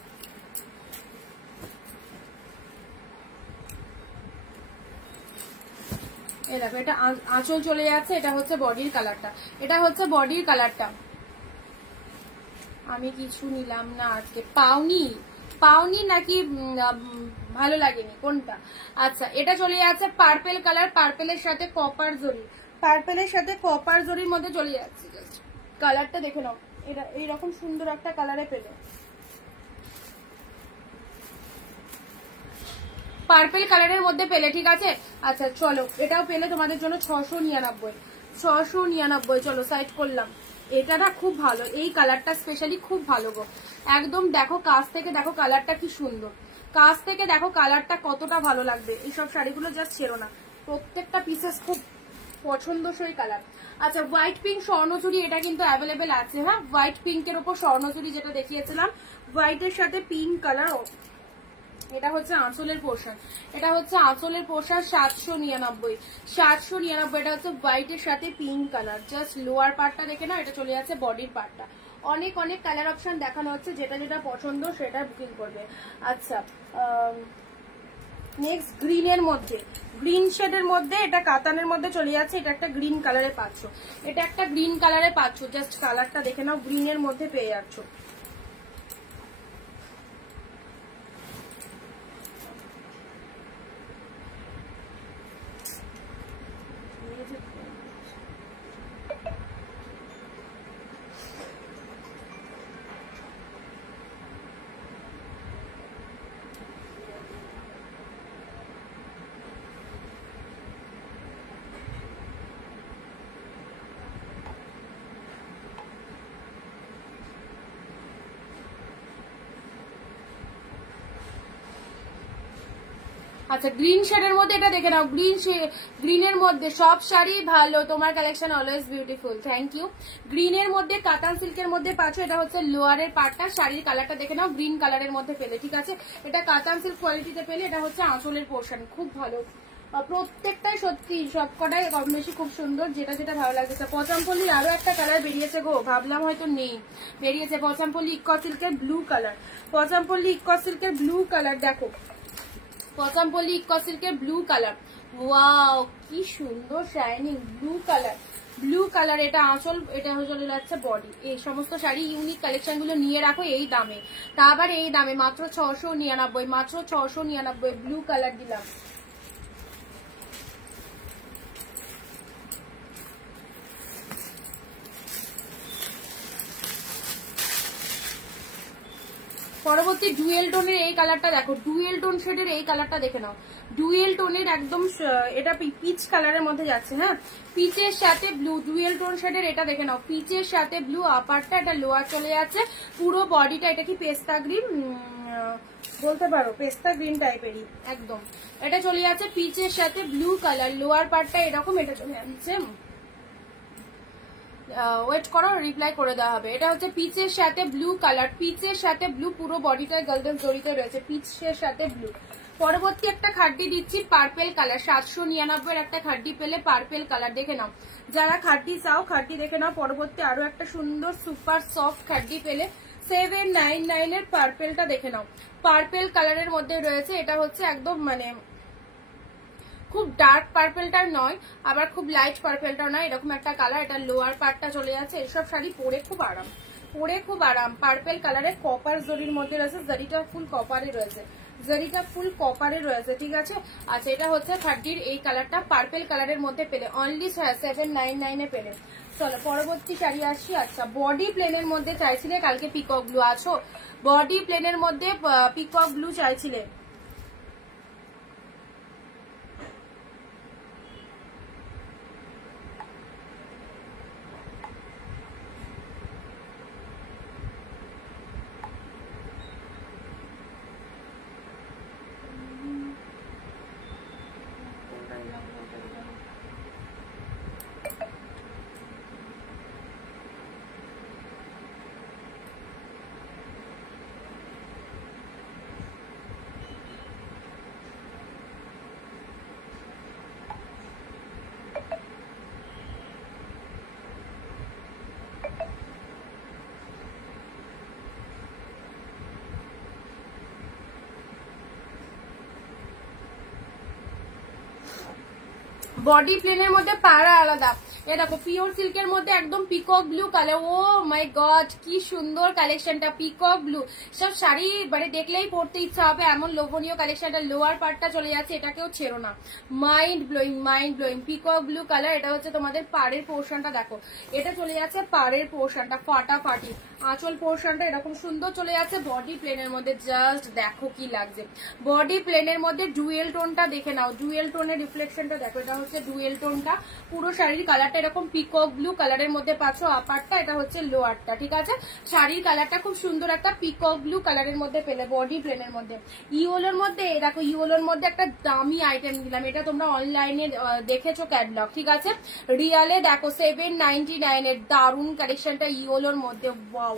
এই দেখো, এটা আঁচল চলে যাচ্ছে, এটা হচ্ছে বডির কালারটা, এটা হচ্ছে বডির কালারটা। আমি কিছু নিলাম না আজকে। পাওনি পাওনি নাকি ভালো লাগেনি, কোনটা? আচ্ছা, এটা চলে যাচ্ছে পার্পেল কালার, পার্পেলের সাথে কপার জরি, পার্পেলের সাথে কপার জরির মধ্যে চলে যাচ্ছে। কালারটা দেখে নাও, এটা এইরকম সুন্দর একটা কালারে পেলে, পার্পেল কালারের মধ্যে পেলে, ঠিক আছে? আচ্ছা চলো, এটাও পেলে তোমাদের জন্য 699। 699, চলো সাইড করলাম। এটা না খুব ভালো, এই কালারটা স্পেশালি খুব ভালো গো, একদম দেখো কাছ থেকে দেখো কালারটা কি সুন্দর, কাছ থেকে দেখো কালারটা কতটা ভালো লাগবে। এইসব শাড়িগুলো জাস্ট ছেড়ো না, প্রত্যেকটা পিসেস খুব পছন্দসই কালার। আচ্ছা, হোয়াইট পিঙ্ক স্বর্ণচুরি, এটা কিন্তু অ্যাভেলেবেল আছে, হ্যাঁ? হোয়াইট পিঙ্কের উপর স্বর্ণচুরি যেটা দেখিয়েছিলাম, হোয়াইটের সাথে পিঙ্ক কালার। এটা হচ্ছে আঁচলের পোর্শন, এটা হচ্ছে আঁচলের পোর্শন 799। 799, এটা হচ্ছে হোয়াইটের সাথে পিঙ্ক কালার। জাস্ট লোয়ার পার্টটা দেখে না, এটা চলে যাচ্ছে বডির পার্টটা। অনেক অনেক কালার অপশন দেখানো হচ্ছে, যেটা যেটা পছন্দ সেটা বুকিং করবে। আচ্ছা, নেক্সট গ্রিনের মধ্যে, গ্রিন শেডের মধ্যে, এটা কাতানের মধ্যে চলে যাচ্ছে, এটা একটা গ্রিন কালারে পাচ্ছ, এটা একটা গ্রিন কালারে পাচ্ছ। জাস্ট কালারটা দেখে নাও, গ্রিনের মধ্যে পেয়ে যাচ্ছ। আচ্ছা, গ্রিন শেডের মধ্যে এটা দেখে নাও, গ্রিনের মধ্যে সব শাড়ি ভালো, তোমার collection always beautiful, thank you. গ্রিনের মধ্যে কাতান সিল্কের মধ্যে পাচ্ছ, এটা হচ্ছে লোয়ারের পার্টটা। শাড়ির কালারটা দেখে নাও, গ্রিন কালারের মধ্যে পেলে, ঠিক আছে? এটা কাতান সিল্ক কোয়ালিটিতে পেলে, এটা হচ্ছে আঁচলের পোর্শন, খুব ভালো। প্রত্যেকটাই সত্যি সবকটাই কম বেশি খুব সুন্দর, যেটা যেটা ভালো লাগছে। পচামপল্লির আরো একটা কালার বেরিয়েছে গো, ভাবলাম হয়তো নেই, বেরিয়েছে পচামপল্লি ইক্ক সিল্কের ব্লু কালার। পচামপল্লি ইক্ক সিল্কের ব্লু কালার দেখো, পচামপল্লি ইক্ক সিল্কের ব্লু কালার। ওয়াও, কি সুন্দর shining blue colour, blue colour. এটা আঁচল, এটা চলে যাচ্ছে বডি। এই সমস্ত শাড়ি ইউনিক কালেকশন গুলো নিয়ে রাখো এই দামে, তা আবার এই দামে মাত্র 699, মাত্র 699। ব্লু কালার দিলাম। পরবর্তী ডুয়েল টোনের এই কালারটা দেখো, ডুয়েল টোন শেডের এই কালারটা দেখে নাও, ডুয়েল টোনের একদম, এটা পিচ কালারের মধ্যে যাচ্ছে, হ্যাঁ? পিচের সাথে ব্লু, ডুয়েল টোন শেডের এটা দেখে নাও, পিচের সাথে ব্লু। আপারটা এটা লোয়ার চলে যাচ্ছে, পুরো বডিটা এটা কি পেস্তা গ্রিন বলতে পারো, পেস্তা গ্রিন টাইপেরই একদম। এটা চলে যাচ্ছে পিচের সাথে ব্লু কালার, লোয়ার পার্টটা এরকম, এটা চলে যাচ্ছে, ওয়েট করো, রিপ্লাই করে দেওয়া হবে। এটা হচ্ছে পিচের সাথে ব্লু কালার, পিচের সাথে ব্লু, পুরো বডিটা গোল্ডেন জড়িতে রয়েছে, পিচের সাথে ব্লু। পরবর্তী একটা খাড্ডি দিচ্ছি পার্পেল কালার, 799 একটা খাড্ডি পেলে পার্পেল কালার, দেখে নাও। যারা খাড্ডি চাও খাড্ডি দেখে নাও। পরবর্তী আরো একটা সুন্দর সুপার সফট খাড্ডি পেলে 799 এর পার্পেলটা দেখে নাও, পার্পেল কালারের মধ্যে রয়েছে। এটা হচ্ছে একদম মানে খুব ডার্ক পার্পেলটার নয়, আবার খুব লাইট পার্পেলটাও নয়, এরকম একটা কালার। এটা লোয়ার পার্টটা চলে যাচ্ছে। এসব শাড়ি পরে খুব আরাম, পরে খুব আরাম। পার্পেল কালারের কপার জরির মধ্যে রয়েছে, জরিটা ফুল কপারে রয়েছে, জরিটা ফুল কপারে রয়েছে, ঠিক আছে? আচ্ছা, এটা হচ্ছে খাড্ডির এই কালারটা, পার্পেল কালারের মধ্যে পেলে অনলি 799 এ পেলে। চলো পরবর্তী শাড়ি আসছি। আচ্ছা, বডি প্লেনের মধ্যে চাইছিলে, কালকে পিকক ব্লু আছো, বডি প্লেনের মধ্যে পিকক ব্লু চাইছিলে, বডি প্লেনের মধ্যে পাড়া আলাদা। এ দেখো পিওর সিল্কের মধ্যে একদম পিকক ব্লু কালার। ও মাই গড কি সুন্দর কালেকশনটা, পিকক ব্লু। সব শাড়ি মানে দেখলেই পড়তে ইচ্ছা হবে এমন লোভনীয় কালেকশনটা। লোয়ার পার্টটা চলে যাচ্ছে, এটাকেও ছেড়ো না, mind blowing mind blowing. Peacock blue colour, এটা হচ্ছে তোমাদের পাড়ের পোর্শনটা দেখো, এটা চলে যাচ্ছে পাড়ের পোর্শনটা ফাটাফাটি। আঁচল পোর্শনটা এরকম সুন্দর চলে যাচ্ছে বডি প্লেনের মধ্যে। জাস্ট দেখো কি লাগছে বডি প্লেনের মধ্যে। ডুয়েল টোনটা দেখে নাও, ডুয়েল টোনের রিফ্লেকশনটা দেখো, এটা হচ্ছে ডুয়েল টোনটা। পুরো শাড়ির কালারটা এরকম পিকক ব্লু কালারের মধ্যে পাচ্ছ আপারটা, এটা হচ্ছে লোয়ারটা, ঠিক আছে। শাড়ির কালারটা খুব সুন্দর একটা পিকক ব্লু কালারের মধ্যে পেলে বডি প্লেনের মধ্যে। ইয়োলোর মধ্যে দেখো, ইয়োলোর মধ্যে একটা দামি আইটেম দিলাম, এটা তোমরা অনলাইনে দেখেছো ক্যাটলগ, ঠিক আছে। রিয়ালে দেখো 799 এর দারুন কালেকশনটা ইয়োলোর মধ্যে। ওয়াও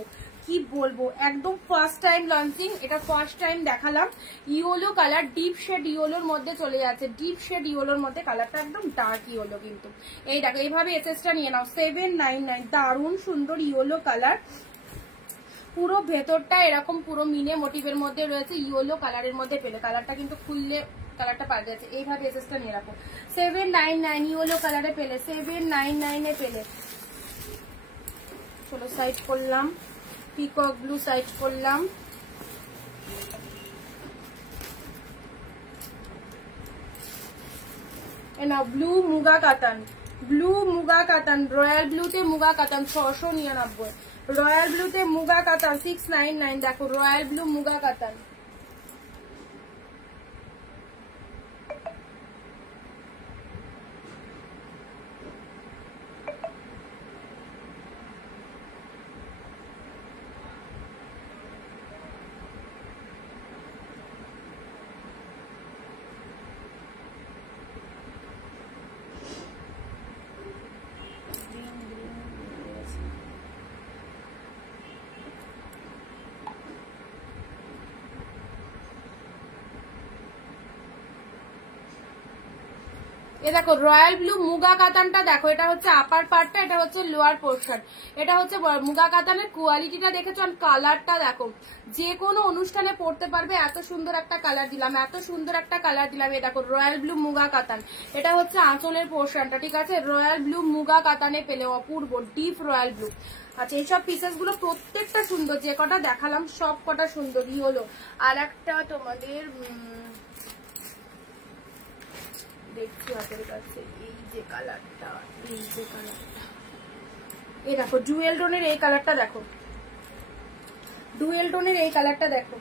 কি বলবো, একদম ফার্স্ট টাইম লঞ্চিং, এটা ফার্স্ট টাইম দেখালাম। ইয়োলো কালার, ডিপ শেড ইয়োলোর মধ্যে চলে যাচ্ছে, ডিপ শেড ইয়োলোর মধ্যে কালারটা একদম ডার্ক ইয়োলো কিন্তু। এই দেখো এইভাবে এসএসটা নিয়ে নাও, 799, দারুন সুন্দর ইয়োলো কালার। পুরো ভেতরটা এরকম পুরো মিনে মোটিভের মধ্যে রয়েছে, ইয়োলো কালারের মধ্যে পেলে। কালারটা কিন্তু খুললে কালারটা পাওয়া যাচ্ছে, এইভাবে এসএসটা নিয়ে রাখো। 799 ইয়োলো কালারে পেলে, 799 এ পেলে। চলো সাইড করলাম, পিকক ব্লু সাইড করলাম। না ব্লু মুগা কাতান, ব্লু মুগা কাতান, রয়্যাল ব্লুতে মুগা কাতান 699, রয়্যাল ব্লুতে মুগা কাতান 699। দেখো রয়্যাল ব্লু মুগা কাতান। এ দেখো রয়্যাল ব্লু মুগা কাতানটা দেখো, এটা হচ্ছে আপার পার্টটা, এটা হচ্ছে লোয়ার পোর্শন। এটা হচ্ছে মুগা কাতানের কোয়ালিটিটা দেখেছো, আর কালারটা দেখো, যে কোনো অনুষ্ঠানে পড়তে পারবে, এত সুন্দর একটা কালার দিলাম, এত সুন্দর একটা কালার দিলাম। এ দেখো রয়্যাল ব্লু মুগা কাতান, এটা হচ্ছে আঁচলের পোর্শনটা, ঠিক আছে। রয়্যাল ব্লু মুগা কাতানে পেলে, অপূর্ব ডিপ রয়্যাল ব্লু। আচ্ছা এইসব পিসেস গুলো প্রত্যেকটা সুন্দর, যে কটা দেখালাম সব কটা সুন্দর। হলো আর একটা তোমাদের দেখছি হাতের কাছে, এই যে কালারটা, এই যে কালারটা, এই দেখো ডুয়েল টোনের এই কালারটা দেখো, ডুয়েল টোনের এই কালারটা দেখো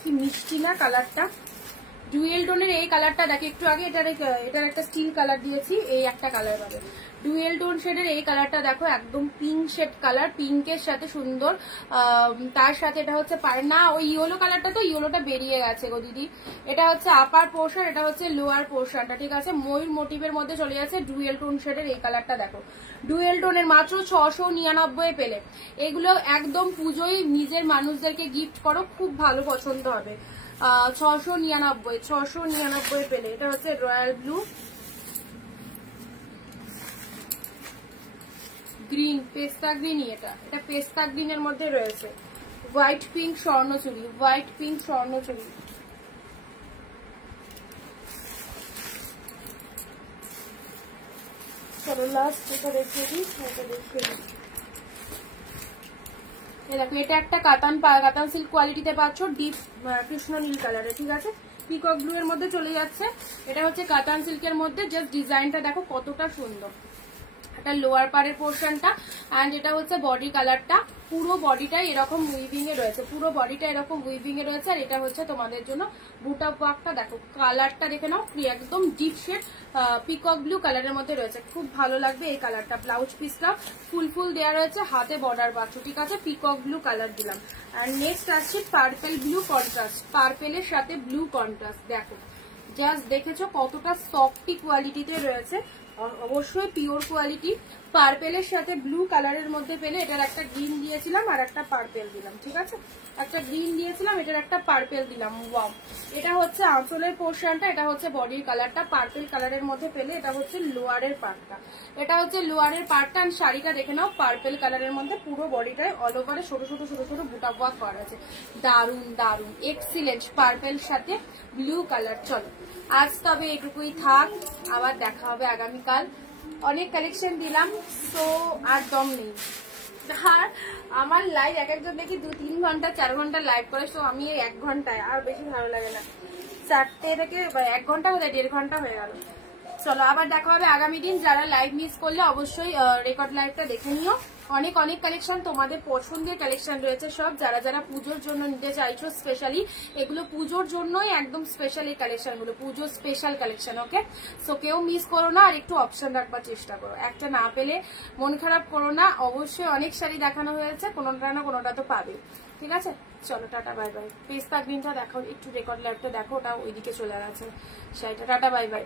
কি মিষ্টি না কালারটা। ডুয়েল টোনের এই কালারটা দেখো, একটু আগে এটার একটা স্টিল কালার দিয়েছি, এই একটা কালার পাবে। ডুয়েল টোন শেডের এই কালারটা দেখো, একদম পিঙ্ক শেড কালার, পিঙ্কের সাথে সুন্দর। তার সাথে এটা হচ্ছে না ওই ইয়েলো কালারটা, তো ইয়েলোটা বেরিয়ে গেছে গো দিদি। এটা হচ্ছে আপার পোর্শন, এটা হচ্ছে লোয়ার পোর্শনটা, ঠিক আছে। ময়ূর মোটিভের মধ্যে চলে যাচ্ছে। ডুয়েল টোন শেডের এই কালারটা দেখো, ডুয়েল টোনের মাত্র 699 পেলে। এগুলো একদম পুজোয় নিজের মানুষদেরকে গিফট করো, খুব ভালো পছন্দ হবে। 699 পেলে। এটা হচ্ছে রয়্যাল ব্লু গ্রিন, পেস্তা গ্রিনই, এটা পেস্তা গ্রিনের মধ্যে রয়েছে। White pink Swarnachuri, white pink Swarnachuri. চলো লাস্ট এটা দেখিয়ে দিই, এটা দেখিয়ে দিই। দেখো এটা একটা কাতান সিল্ক কোয়ালিটিতে পাচ্ছ, ডিপ কৃষ্ণ নীল কালারে, ঠিক আছে। পিকক ব্লু এর মধ্যে চলে যাচ্ছে। এটা হচ্ছে কাতান সিল্কের মধ্যে, জাস্ট ডিজাইনটা দেখো কতটা সুন্দর। এটা লোয়ার পারের পোর্শনটা, এন্ড এটা হচ্ছে বডি কালারটা। পুরো বডিটাই এরকম উইভিং এ রয়েছে, পুরো বডিটা এরকম উইভিং এ রয়েছে। আর এটা হচ্ছে তোমাদের জন্য বুটা ওয়ার্কটা দেখো, কালারটা দেখে নাও, একদম ডিপ শেড পিকক ব্লু কালারের মধ্যে রয়েছে, খুব ভালো লাগবে এই কালারটা। ব্লাউজ পিসটা ফুল দেওয়া রয়েছে, হাতে বর্ডার পাচ্ছ, ঠিক আছে। পিকক ব্লু কালার দিলাম। আর নেক্সট আসছে পার্পেল ব্লু কন্ট্রাস্ট, পার্পেলের সাথে ব্লু কন্ট্রাস্ট। দেখো জাস্ট দেখেছো কতটা সফটি কোয়ালিটিতে রয়েছে, অবশ্যই পিওর কোয়ালিটি। পার্পেলের সাথে ব্লু কালারের মধ্যে পেলে। এটার একটা গ্রিন দিয়েছিলাম আর একটা পার্পেল দিলাম, ঠিক আছে। একটা গ্রিন দিয়েছিলাম, এটার একটা পার্পেল দিলাম। ওয়াও, এটা হচ্ছে আঁচলের পোর্শনটা, এটা হচ্ছে বডির কালারটা। পার্পেল কালারের মধ্যে পেলে। এটা হচ্ছে লোয়ারের পার্টটা, এটা হচ্ছে লোয়ারের পার্টটা। আর শাড়িটা দেখে নাও, পার্পেল কালারের মধ্যে পুরো বডিটায় অল ওভারে ছোট ছোট বুটা ওয়ার্ক করা আছে। দারুন দারুন, এক্সিলেন্ট। পার্পেল সাথে ব্লু কালার। চলো আজ তবে এটুকুই থাক, আবার দেখা হবে আগামীকাল। অনেক কালেকশন দিলাম, তো আর দম নেই। আর আমার লাইভ এক একজন দেখি 2-3 ঘন্টা 4 ঘন্টা লাইভ করে, তো আমি 1 ঘন্টায়, আর বেশি ভালো লাগে না। 4টে থেকে 1 ঘন্টা হয়ে 1.5 ঘন্টা হয়ে গেল। চলো আবার দেখা হবে আগামী দিন। যারা লাইভ মিস করলে অবশ্যই রেকর্ড লাইভটা দেখে নিও। অনেক অনেক কালেকশন, তোমাদের পছন্দের কালেকশন রয়েছে সব। যারা যারা পুজোর জন্য নিতে চাইছো স্পেশালি, এগুলো পুজোর জন্যই একদম স্পেশাল এই কালেকশনগুলো, পুজোর স্পেশাল কালেকশন। ওকে, সো কেউ মিস করো না, আর একটু অপশন রাখবার চেষ্টা করো। একটা না পেলে মন খারাপ করো না, অবশ্যই অনেক শাড়ি দেখানো হয়েছে, কোনোটা না কোনোটা তো পাবে। ঠিক আছে, চলো টাটা বাই বাই। পেস্তা গ্রিনটা দেখো, একটু রেকর্ড লাইভটা দেখো, ওটা ওইদিকে চলে গেছে শাড়িটা। Tata bye bye.